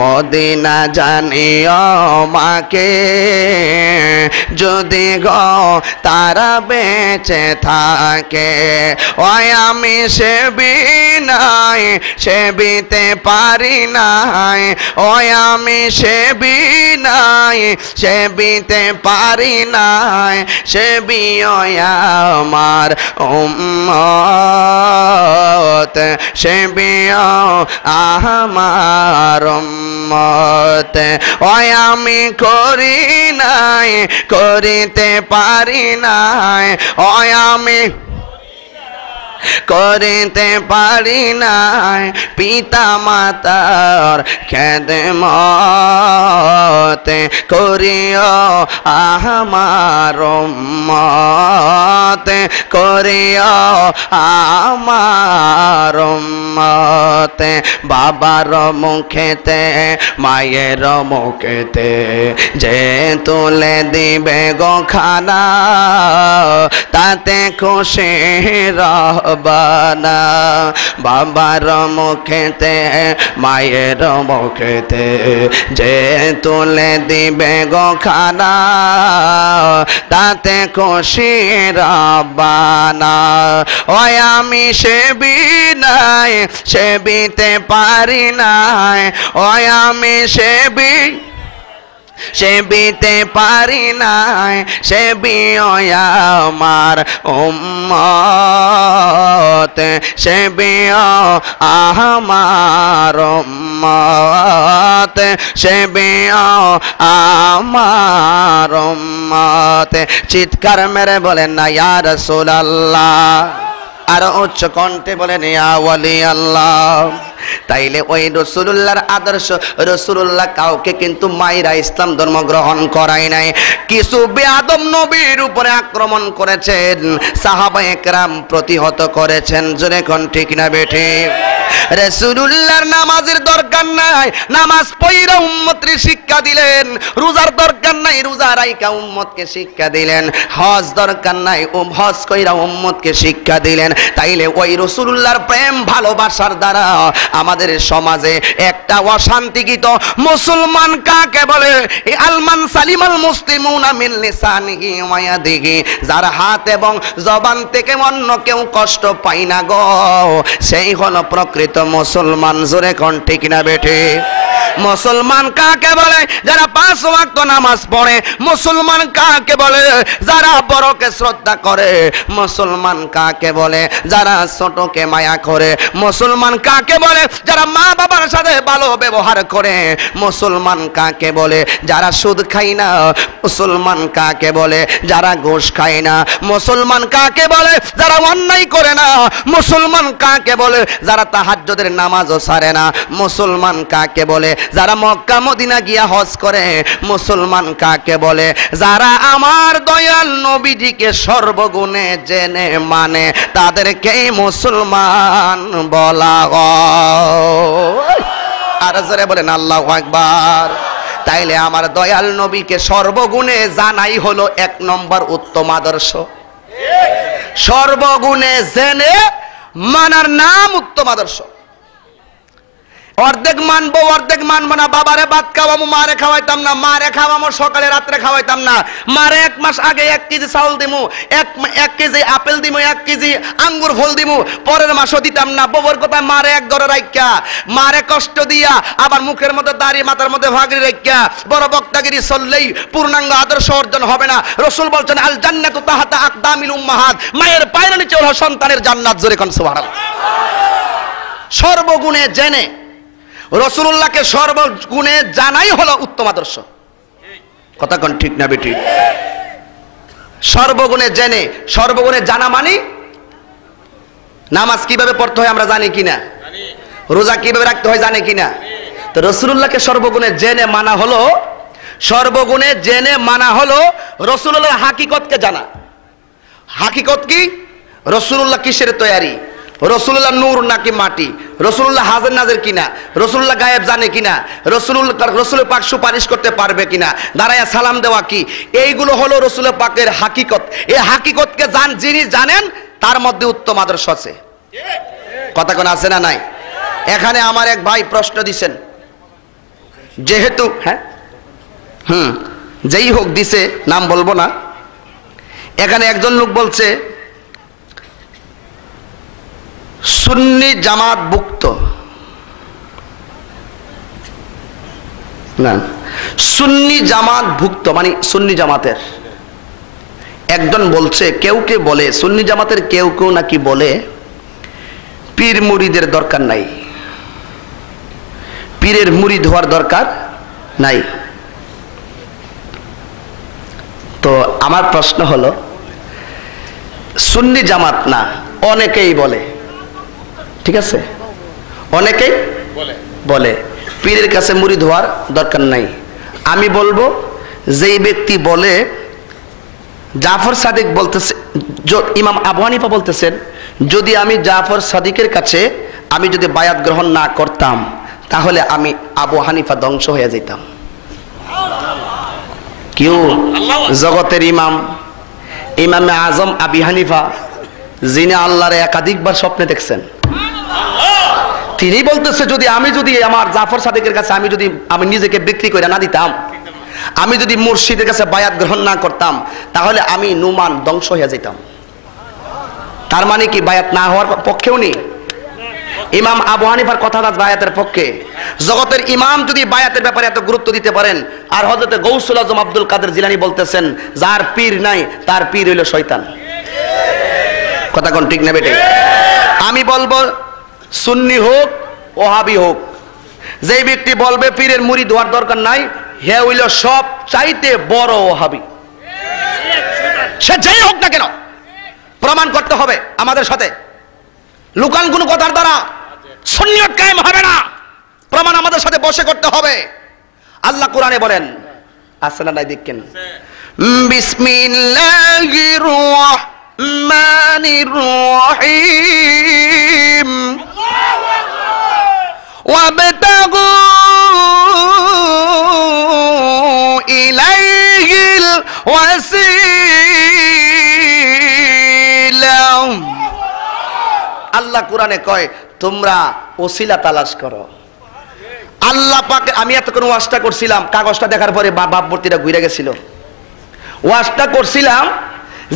মদিনা জানিও, মাকে যদি গো তারা বেঁচে থাকে। ওই আমি সেবি নাই, সেবিতে পারি নাই। ওই আমি সেবি নাই, সেবিতে পারি নাই। সেবি আমার উম্মত, সেবি আমার উম্মত। ওই আমি করি নাই, করিতে পারি নাই। ওই আমি করিতে পারি নাই। পিতা মাতার খেদমত করিও আমার উম্মত, করিও আমার উম্মত। বাবার মুখেতে মায়ের মুখেতে যে তুলে দিবে গো খানা, তাতে খুশি রহবানা। বাবার মুখেতে মায়ের মুখেতে যে তুলে দিবে গো খানা, তাতে খুশি রহবানা। ওই আমি সেবি নাই, সেবিতে পারি নাই। ওই আমি সেবি সে বিতে পারি নাই, সে বিও আমার উম্মত, সে বিও আমার উম্মত, সে বিও আমার উম্মত। চিৎকার মেরে বলেন না ইয়া রাসূলুল্লাহ, আর উচ্চ কণ্ঠে বলেন ইয়া ওয়ালি আল্লাহ। তাইলে ওই রাসূলুল্লাহর আদর্শ, রাসূলুল্লাহ কাউকে কিন্তু মাইরা ইসলাম ধর্ম গ্রহণ করায় নাই। কিছু বেয়াদব নবীর উপরে আক্রমণ করেছেন, সাহাবায়ে কেরাম প্রতিহত করেছেন। জোরে কোন ঠিক না বেঠে? রাসূলুল্লাহর নামাজের দরকার নাই, নামাজ পড়া উম্মতকে শিক্ষা দিলেন। রোজার দরকার নাই, রোজা রাইখা উম্মতকে শিক্ষা দিলেন। হজ দরকার নাই, হজ কইরা উম্মতকে শিক্ষা দিলেন। তাইলে ওই রাসূলুল্লাহর প্রেম ভালোবাসার দ্বারা আমাদের সমাজে একটা অশান্তিকৃত মুসলমান কাকে বলে? আলমান সালিমাল মুসলিমুনা মিন লিসানিহি ওয়া ইয়াদিহি, যার হাত এবং জবান থেকে অন্য কেউ কষ্ট পায় না গো, সেই হলো প্রকৃত মুসলমান। জোরে কোন ঠিক না বেঠে? মুসলমান কাকে বলে? যারা 5 ওয়াক্ত নামাজ পড়ে। মুসলমান কাকে বলে? যারা বড়কে শ্রদ্ধা করে। মুসলমান কাকে বলে? যারা ছোটকে মায়া করে। মুসলমান কাকে বলে? যারা মা বাবার সাথে ভালো ব্যবহার করে। মুসলমান কাকে বলে? যারা সুদ খায় না। মুসলমান কাকে বলে? যারা ঘুষ খায় না। মুসলমান কাকে বলে? যারা অন্যায় করে না। মুসলমান কাকে বলে? যারা তাহাজ্জুদের নামাজও ছাড়ে না। মুসলমান কাকে বলে? যারা মক্কা মদিনা গিয়া হজ করে। মুসলমান কাকে বলে? যারা আমার দয়াল নবীজিকে সর্বগুণে জেনে মানে, তাদেরকেই মুসলমান বলা হয়। আর জোরে বলেন আল্লাহু আকবার। তাইলে আমার দয়াল নবীকে সর্বগুণে জানাই হলো 1 নম্বর উত্তম আদর্শ। সর্বগুণে জেনে মানার নাম উত্তম আদর্শ। অর্ধেক মানবো, অর্ধেক মানবো না। বাবারে ভাত খাওয়াবো, মারে খাওয়াইতাম না। মারে খাওয়াবো, সকালে রাত্রে খাওয়াইতাম না। মারে 1 মাস আগে 1 কেজি চাউল দিমু, 1 কেজি আপেল দিমু, 1 কেজি আঙ্গুর ফল দিমু, পরের মাসও দিতাম না। বউর কথা মারে এক ঘরে রাইখা, মারে কষ্ট দিয়া, আবার মুখের মধ্যে দাড়ি, মাথার মধ্যে ভাগরি রাইখা বড় বক্তাগিরি চললেই পূর্ণাঙ্গ আদর্শ অর্জন হবে না। রাসূল বলছেন আল জান্নাতু তাহতা আকদামিল উম্মাহাত, মায়ের পায়ের নিচে হলো সন্তানের জান্নাত। জোরে কোন সুবহানাল্লাহ। সর্বগুণে জেনে রাসূলুল্লাহকে সর্বগুণে জানাই হলো উত্তম আদর্শ। কথা কোন ঠিক না বেটি? সর্বগুণে জেনে, সর্বগুণে জানা মানে নামাজ কিভাবে পড়তে হয় আমরা জানি কিনা, রোজা কিভাবে রাখতে হয় জানি কিনা। তো রাসূলুল্লাহকে সর্বগুণে জেনে মানা হলো, সর্বগুণে জেনে মানা হলো রাসূলুল্লাহর হাকিকতকে জানা। হাকিকত কি? রাসূলুল্লাহ কিসের তৈরি? রাসূলুল্লাহ নূর নাকি মাটি? রাসূলুল্লাহ হাজির নাজির কিনা? রাসূলুল্লাহ গায়েব জানে কিনা? রাসূল পাক সুপারিশ করতে পারবে কিনা? দাঁড়ায়া সালাম দেওয়া কি? এইগুলো হলো রাসূল পাকের হাকিকত। এই হাকিকতকে যিনি জানেন তার মধ্যে উত্তম আদর্শ আছে। কথা কোন আছে না নাই? এখানে আমার এক ভাই প্রশ্ন দিছেন, যেহেতু যেই হোক দিছে, নাম বলবো না। এখানে একজন লোক বলছে সুন্নি জামাত ভুক্ত না, সুন্নি জামাত ভুক্ত মানে সুন্নি জামাতের। একজন বলছে, কেউ কে বলে সুন্নি জামাতের কেউ কেউ নাকি বলে পীর মুরিদের দরকার নাই, পীরের মুরিদ হওয়ার দরকার নাই। তো আমার প্রশ্ন হলো, সুন্নি জামাত না, অনেকেই বলে, ঠিক আছে, অনেকেই বলে পীরের কাছে মুরিদ হওয়ার দরকার নাই। আমি বলবো, যেই ব্যক্তি বলে, জাফর সাদিক বলতেছে, ইমাম আবু হানিফা বলতেছেন, যদি আমি জাফর সাদিকের কাছে আমি যদি বায়াত গ্রহণ না করতাম, তাহলে আমি আবু হানিফা ধ্বংস হয়ে যেতাম। কেউ জগতের ইমাম, ইমামে আজম আবু হানিফা, যিনি আল্লাহর একাধিকবার স্বপ্নে দেখছেন, তিনি বলতেছে, যদি আমার জাফর সাদিকের কাছে আমি নিজেকে বিক্রি করে না দিতাম, আমি যদি মুর্শিদের কাছে বায়াত গ্রহণ না করতাম, তাহলে আমি নুমান ধ্বংস হয়ে যেতাম। তার মানে কি বায়াত না হওয়ার পক্ষেও নেই? ইমাম আবু হানিফার কথা বায়াতের পক্ষে। জগতের ইমাম যদি বায়াতের ব্যাপারে এত গুরুত্ব দিতে পারেন, আর হযরতে গৌসুল আজম আব্দুল কাদের জিলানী বলতেছেন যার পীর নাই তার পীর হইল শয়তান। কথা কোন ঠিক না বেটে? আমি বলবো সুন্নি হোক ওহাবি হোক, যেই ব্যক্তি বলবে পীরের মুরিদ হওয়ার দরকার নাই, হে হইল সব চাইতে বড় ওহাবি। সে যেই হোক না কেন প্রমাণ করতে হবে আমাদের সাথে। লুকান কোন কথার দ্বারা সুন্নিয়ত কায়েম হবে না, প্রমাণ আমাদের সাথে বসে করতে হবে। আল্লাহ কোরআনে বলেন, আসলে নাই দেখেন, বিসমিল্লাহির রাহমানির রহিম ওয়াবতাগু ইলাইহিল ওয়াসিলা। আল্লাহ কোরআনে কয় তোমরা ওসিলা তালাশ করো। আল্লাহ পাক, আমি এতক্ষণ ওয়াজটা করছিলাম, কাগজটা দেখার পরে বাপবর্তীরা ঘুরে গেছিল। ওয়াজটা করছিলাম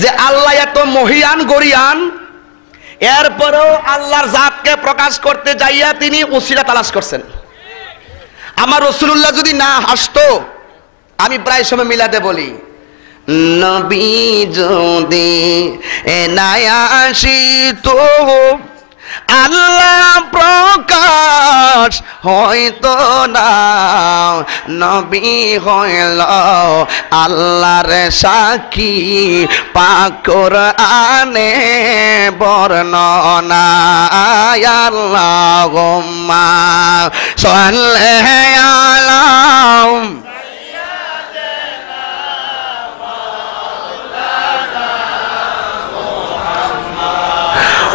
যে আল্লাহ এত মহিয়ান গরিয়ান, এরপরেও আল্লাহর জাতকে প্রকাশ করতে যাইয়া তিনি ওসিলা তালাশ করছেন। আমার রাসূলুল্লাহ যদি না আসতো, আমি প্রায় সময় মিলাতে বলি, নবী যদি না আসিতো আল্লাহ প্রকাশ হয়তো না। নবী হইল আল্লাহর সাক্ষী, পাক কোরআনে বর্ণনা। আল্লাহুম্মা সাল্লি আলা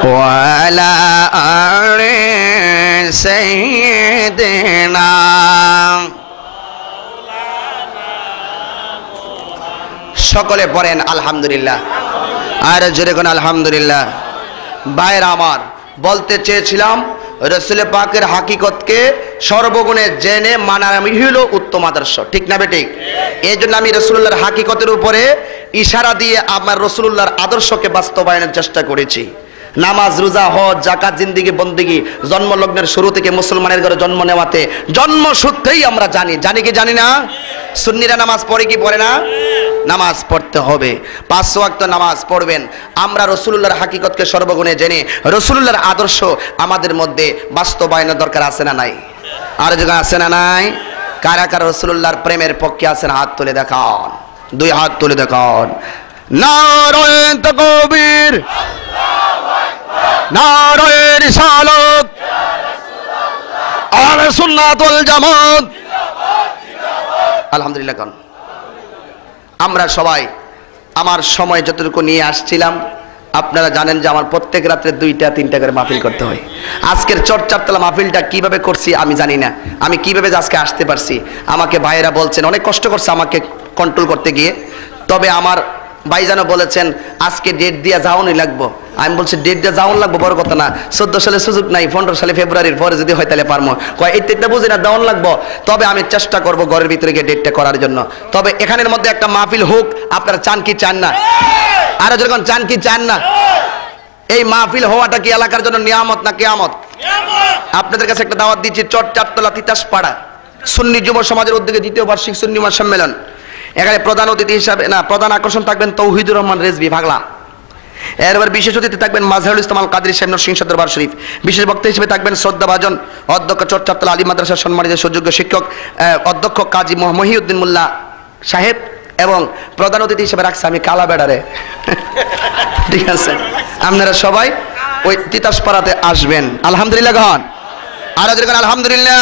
ওয়ালা আলি সাইয়্যিদিনা। সকলে পড়েন আলহামদুলিল্লাহ, আর জোরে কোন আলহামদুলিল্লাহ। ভাইরা আমার, বলতে চেয়েছিলাম রাসূল পাকের হাকিকতকে সর্বগুণে জেনে মানার হলো উত্তম আদর্শ, ঠিক না বেঠিক? এই জন্য আমি রাসূলুল্লাহর হাকিকতের উপরে ইশারা দিয়ে আমার রাসূলুল্লাহর আদর্শকে বাস্তবায়নের চেষ্টা করেছি। নামাজ, রোজা, হজ, যাকাত, জিন্দেগি, বন্দেগি, জন্মলগ্নের শুরু থেকে মুসলমানের ঘরে জন্ম নেওয়াতে জন্মসূত্রেই আমরা জানি কি জানি না? সুন্নিরা নামাজ পড়ে কি পড়ে না? নামাজ পড়তে হবে, 5 ওয়াক্ত নামাজ পড়বেন। আমরা রাসূলুল্লাহর হাকিকতকে সর্বগুণে জেনে রাসূলুল্লাহর আদর্শ আমাদের মধ্যে বাস্তবায়নের দরকার আছে না নাই? আর যখন আছে না নাই? কারা কারা রাসূলুল্লাহর প্রেমের পক্ষে আছেন হাত তুলে দেখান, 2 হাত তুলে দেখান। নারায়ে তাকবীর, নারায়ে রিসালাত, আহলে সুন্নাত ওয়াল জামাত। আলহামদুলিল্লাহ। কোন আমরা সবাই আমার সময় যতটুকু নিয়ে আসছিলাম, আপনারা জানেন যে আমার প্রত্যেক রাত্রে 2টা-3টা করে মাহফিল করতে হয়। আজকের চটচারতলা মাহফিলটা কিভাবে করছি আমি জানি না, আমি কিভাবে আজকে আসতে পারছি। আমাকে ভাইয়েরা বলছেন অনেক কষ্ট করছে আমাকে কন্ট্রোল করতে গিয়ে, তবে আমার ভাইজানও বলেছেন আজকে ডেট দিয়ে যাওয়ানই লাগবো। আমি বলছি ডেট দিয়ে যাওয়ান লাগবো বড় কথা না, 14 সালে সুযোগ নাই, 15 সালে ফেব্রুয়ারির পরে যদি হয় তাহলে পারবো। কয় এই ডেটটা বুঝি না, দেওয়ান লাগবো। তবে আমি চেষ্টা করব ঘরের ভিতরে গিয়ে ডেটটা করার জন্য। তবে এখানের মধ্যে একটা মাহফিল হোক, আপনারা চান কি চান না? আরো যখন চান কি চান না? এই মাহফিল হওয়াটা কি এলাকার জন্য নিয়ামত না কিয়ামত? আপনাদের কাছে একটা দাওয়াত দিচ্ছি, চটচারতলা তিতাসপাড়া সুন্নি যুব সমাজের উদ্যোগে 2য় বার্ষিক সুন্নি মহাসম্মেলন। এখানে প্রধান অতিথি হিসাবে প্রধান আকর্ষণ থাকবেন তৌহিদুর রহমান রেজভী ভাগলা। এরপর বিশেষ অতিথি থাকবেন মাজহারুল ইসলাম আল কাদরী সাহেব নরসিংহ দরবার শরীফ। বিশেষ বক্তা হিসেবে থাকবেন শ্রদ্ধাভাজন অধ্যক্ষ চটচারতলা আলী মাদ্রাসার সম্মানিত সুযোগ্য শিক্ষক অধ্যক্ষ কাজী মহিউদ্দিন মোল্লা সাহেব, এবং প্রধান অতিথি হিসেবে রাখছে আমি কালা বেড়ারে। ঠিক আছে, আপনারা সবাই ওই তিতাসপাড়াতে আসবেন। আলহামদুলিল্লাহ গান, আর আলহামদুলিল্লাহ।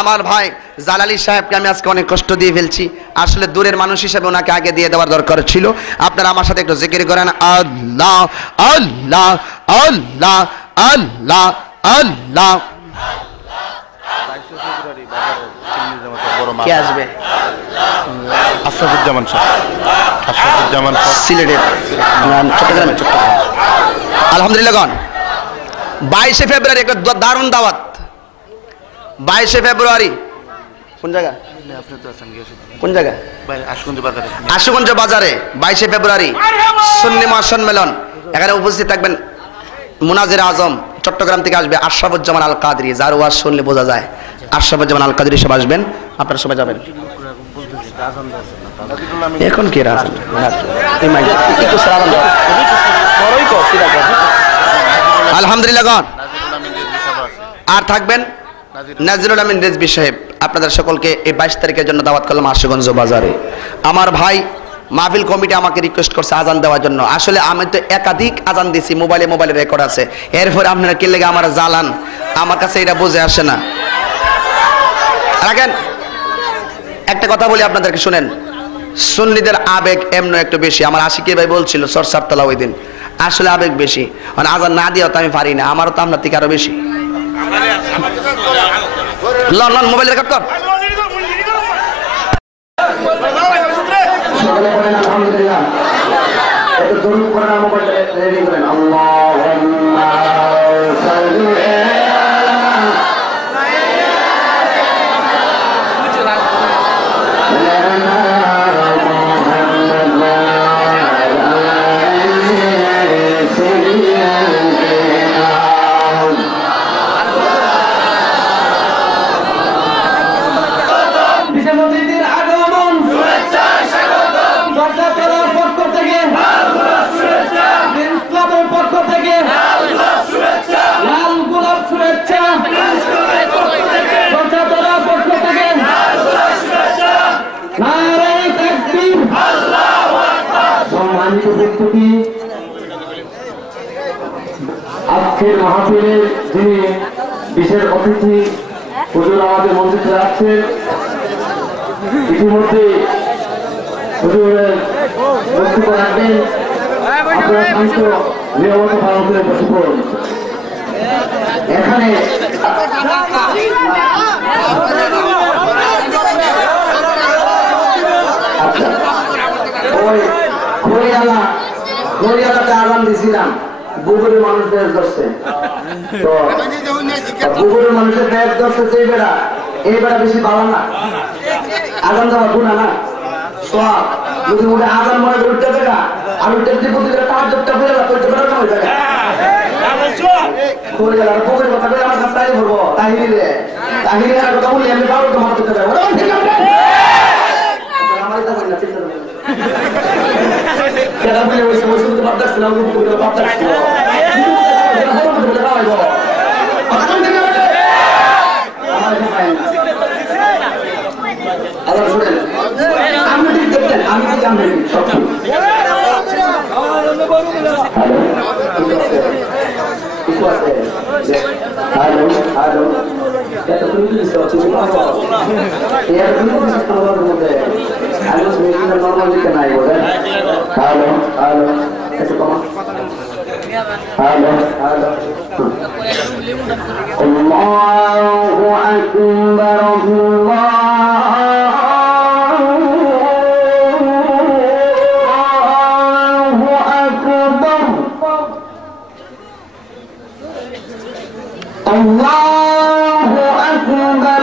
আমার ভাই জালালী সাহেবকে আমি আজকে অনেক কষ্ট দিয়ে ফেলছি, আসলে দূরের মানুষ হিসেবে ওনাকে আগে দিয়ে দেওয়ার দরকার ছিল। আপনারা আমার সাথে একটু জিকির করেন, আল্লাহ আল্লাহ আল্লাহ আল্লাহ আল্লাহ। কে আসবে? আশরাফুজ্জামান সিলেটের চট্টগ্রামে। আলহামদুলিল্লাহ গান। 22শে ফেব্রুয়ারি একটা দারুণ দাওয়াত। 22শে ফেব্রুয়ারি কোন জায়গা? কোন জায়গা? আশুগঞ্জ বাজারে 22শে ফেব্রুয়ারি সুন্নি মহাসম্মেলন। এখানে উপস্থিত থাকবেন মুনাজির আজম চট্টগ্রাম থেকে আসবে আশরাফুজ্জামান আল কাদরি, যার ওয়াজ শুনলে বোঝা যায় আশরাফুজ্জামান আল কাদরি সব আসবেন, আপনারা সবাই যাবেন। এখন কি রাজন আলহামদুলিল্লাহ গণ আর থাকবেন নাজিরুল আমিন রেজবি সাহেব। আপনাদের সকলকে এই 22 তারিখের জন্য দাওয়াত করলাম আশুগঞ্জ বাজারে। আমার ভাই মাহফিল কমিটি আমাকে রিকোয়েস্ট করছে আজান দেওয়ার জন্য। আসলে আমি তো একাধিক আজান দিছি, মোবাইলে রেকর্ড আছে, এরপরে আপনারা কি লেগে আমার জ্বালান, আমার কাছে এটা বুঝে আসে না। রাখেন, একটা কথা বলি আপনাদেরকে, শুনেন, সুন্নিদের আবেগ এমন একটু বেশি। আমার আশিকি ভাই বলছিল সরসার তলা ওই দিন, আসলে আবেগ বেশি, মানে আজান না দিয়েও তো আমি পারি না, আমারও তো আপনার থেকে আরো বেশি। লন মোবাইল রেকর্ড কর। আলহামদুলিল্লাহ, একটু দরুদ পড়েন, মোবাইল রেডি করেন। আল্লাহুম্মা সাল্লি আজকের মাহফিলের যিনি বিশেষ অতিথি হুজুর আমাদের মঞ্চে আসছেন, ইতিমধ্যে হুজুরের বক্তব্য রাখবেন। আপনারা শান্ত নিরবতা পালন করে বসে পড়ুন। এখানে খড়িয়ালাতে আজান দিছিলাম, বুগুরের মানুষদের ধরছে, তো বুগুরের মানুষের ব্যাগ ধরছে, সেই বেড়া এই বেড়া বেশি ভালো না, আজান দেওয়া গুণা না সব। যদি মনে আজান মনে করে উঠতে থাকা আর উঠতে প্রতিটা তার যোগটা হয়ে যাবে, তোর বেড়া হয়ে যাবে। খড়িয়ালার বুগুরের কথা বলে আমার কাছে তাই বলবো, তাহিরে কথা বলি আমি কারো তোমার করতে যাবো আমার এটা বলি না, চিন্তা করি কেনা বলে ওই সময় শুনতে পারতেছি না, পারতেছি আমি ঠিক দেখতেন, আমি কি জানবেন সব hello hello Allahu Akbar, Allahu Akbar, Allahu Akbar,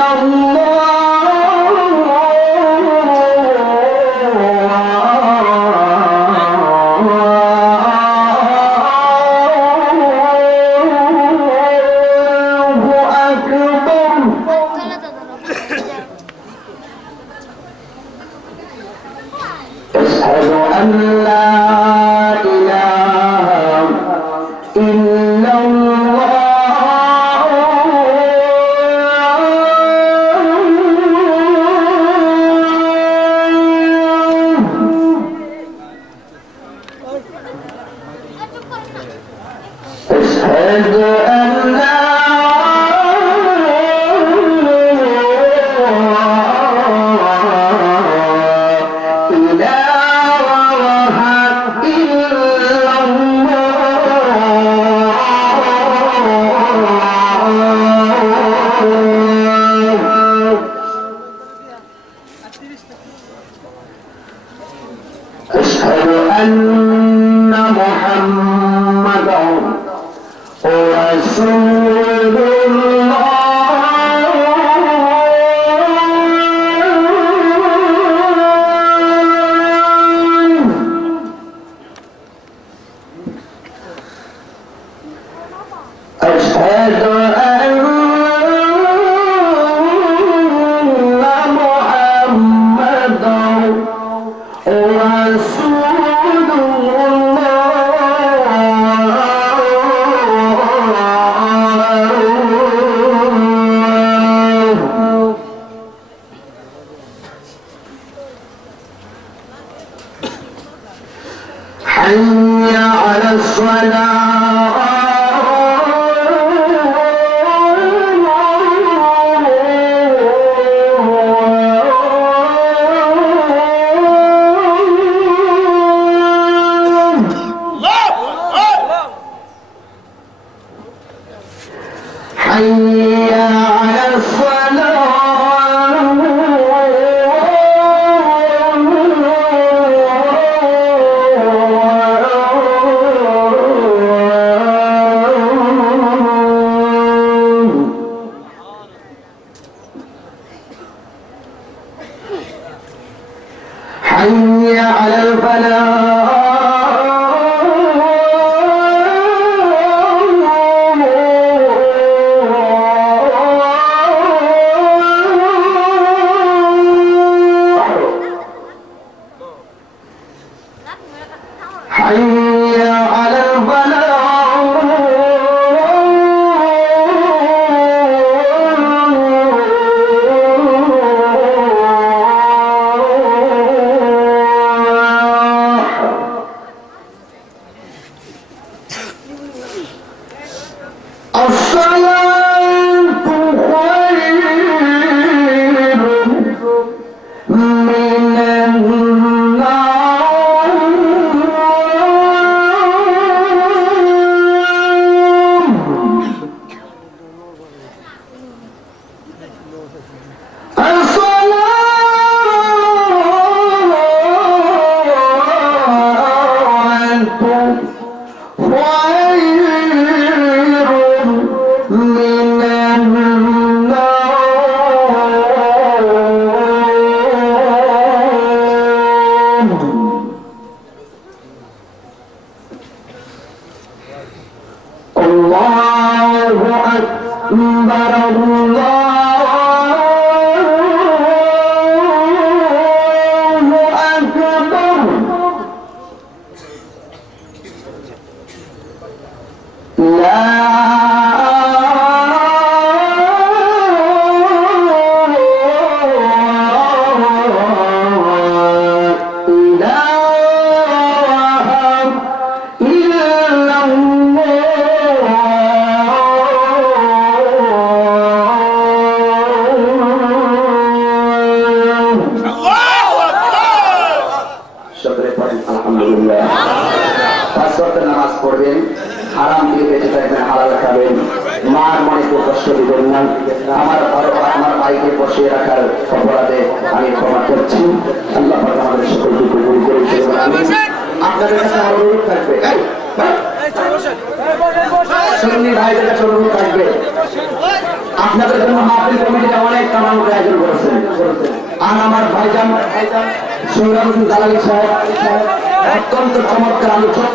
অত্যন্ত চমৎকার আলোচক।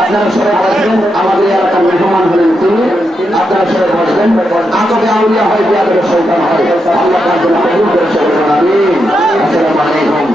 আপনারা সবাই বসবেন, আমাদের এলাকার মেহমান হলেন তিনি। আপনারা সবাই বসবেন। আতবে আউলিয়া হয়, বিয়াদের সন্তান হয়। আল্লাহ তার জন্য কবুল করে। আমিন। আসসালামু আলাইকুম।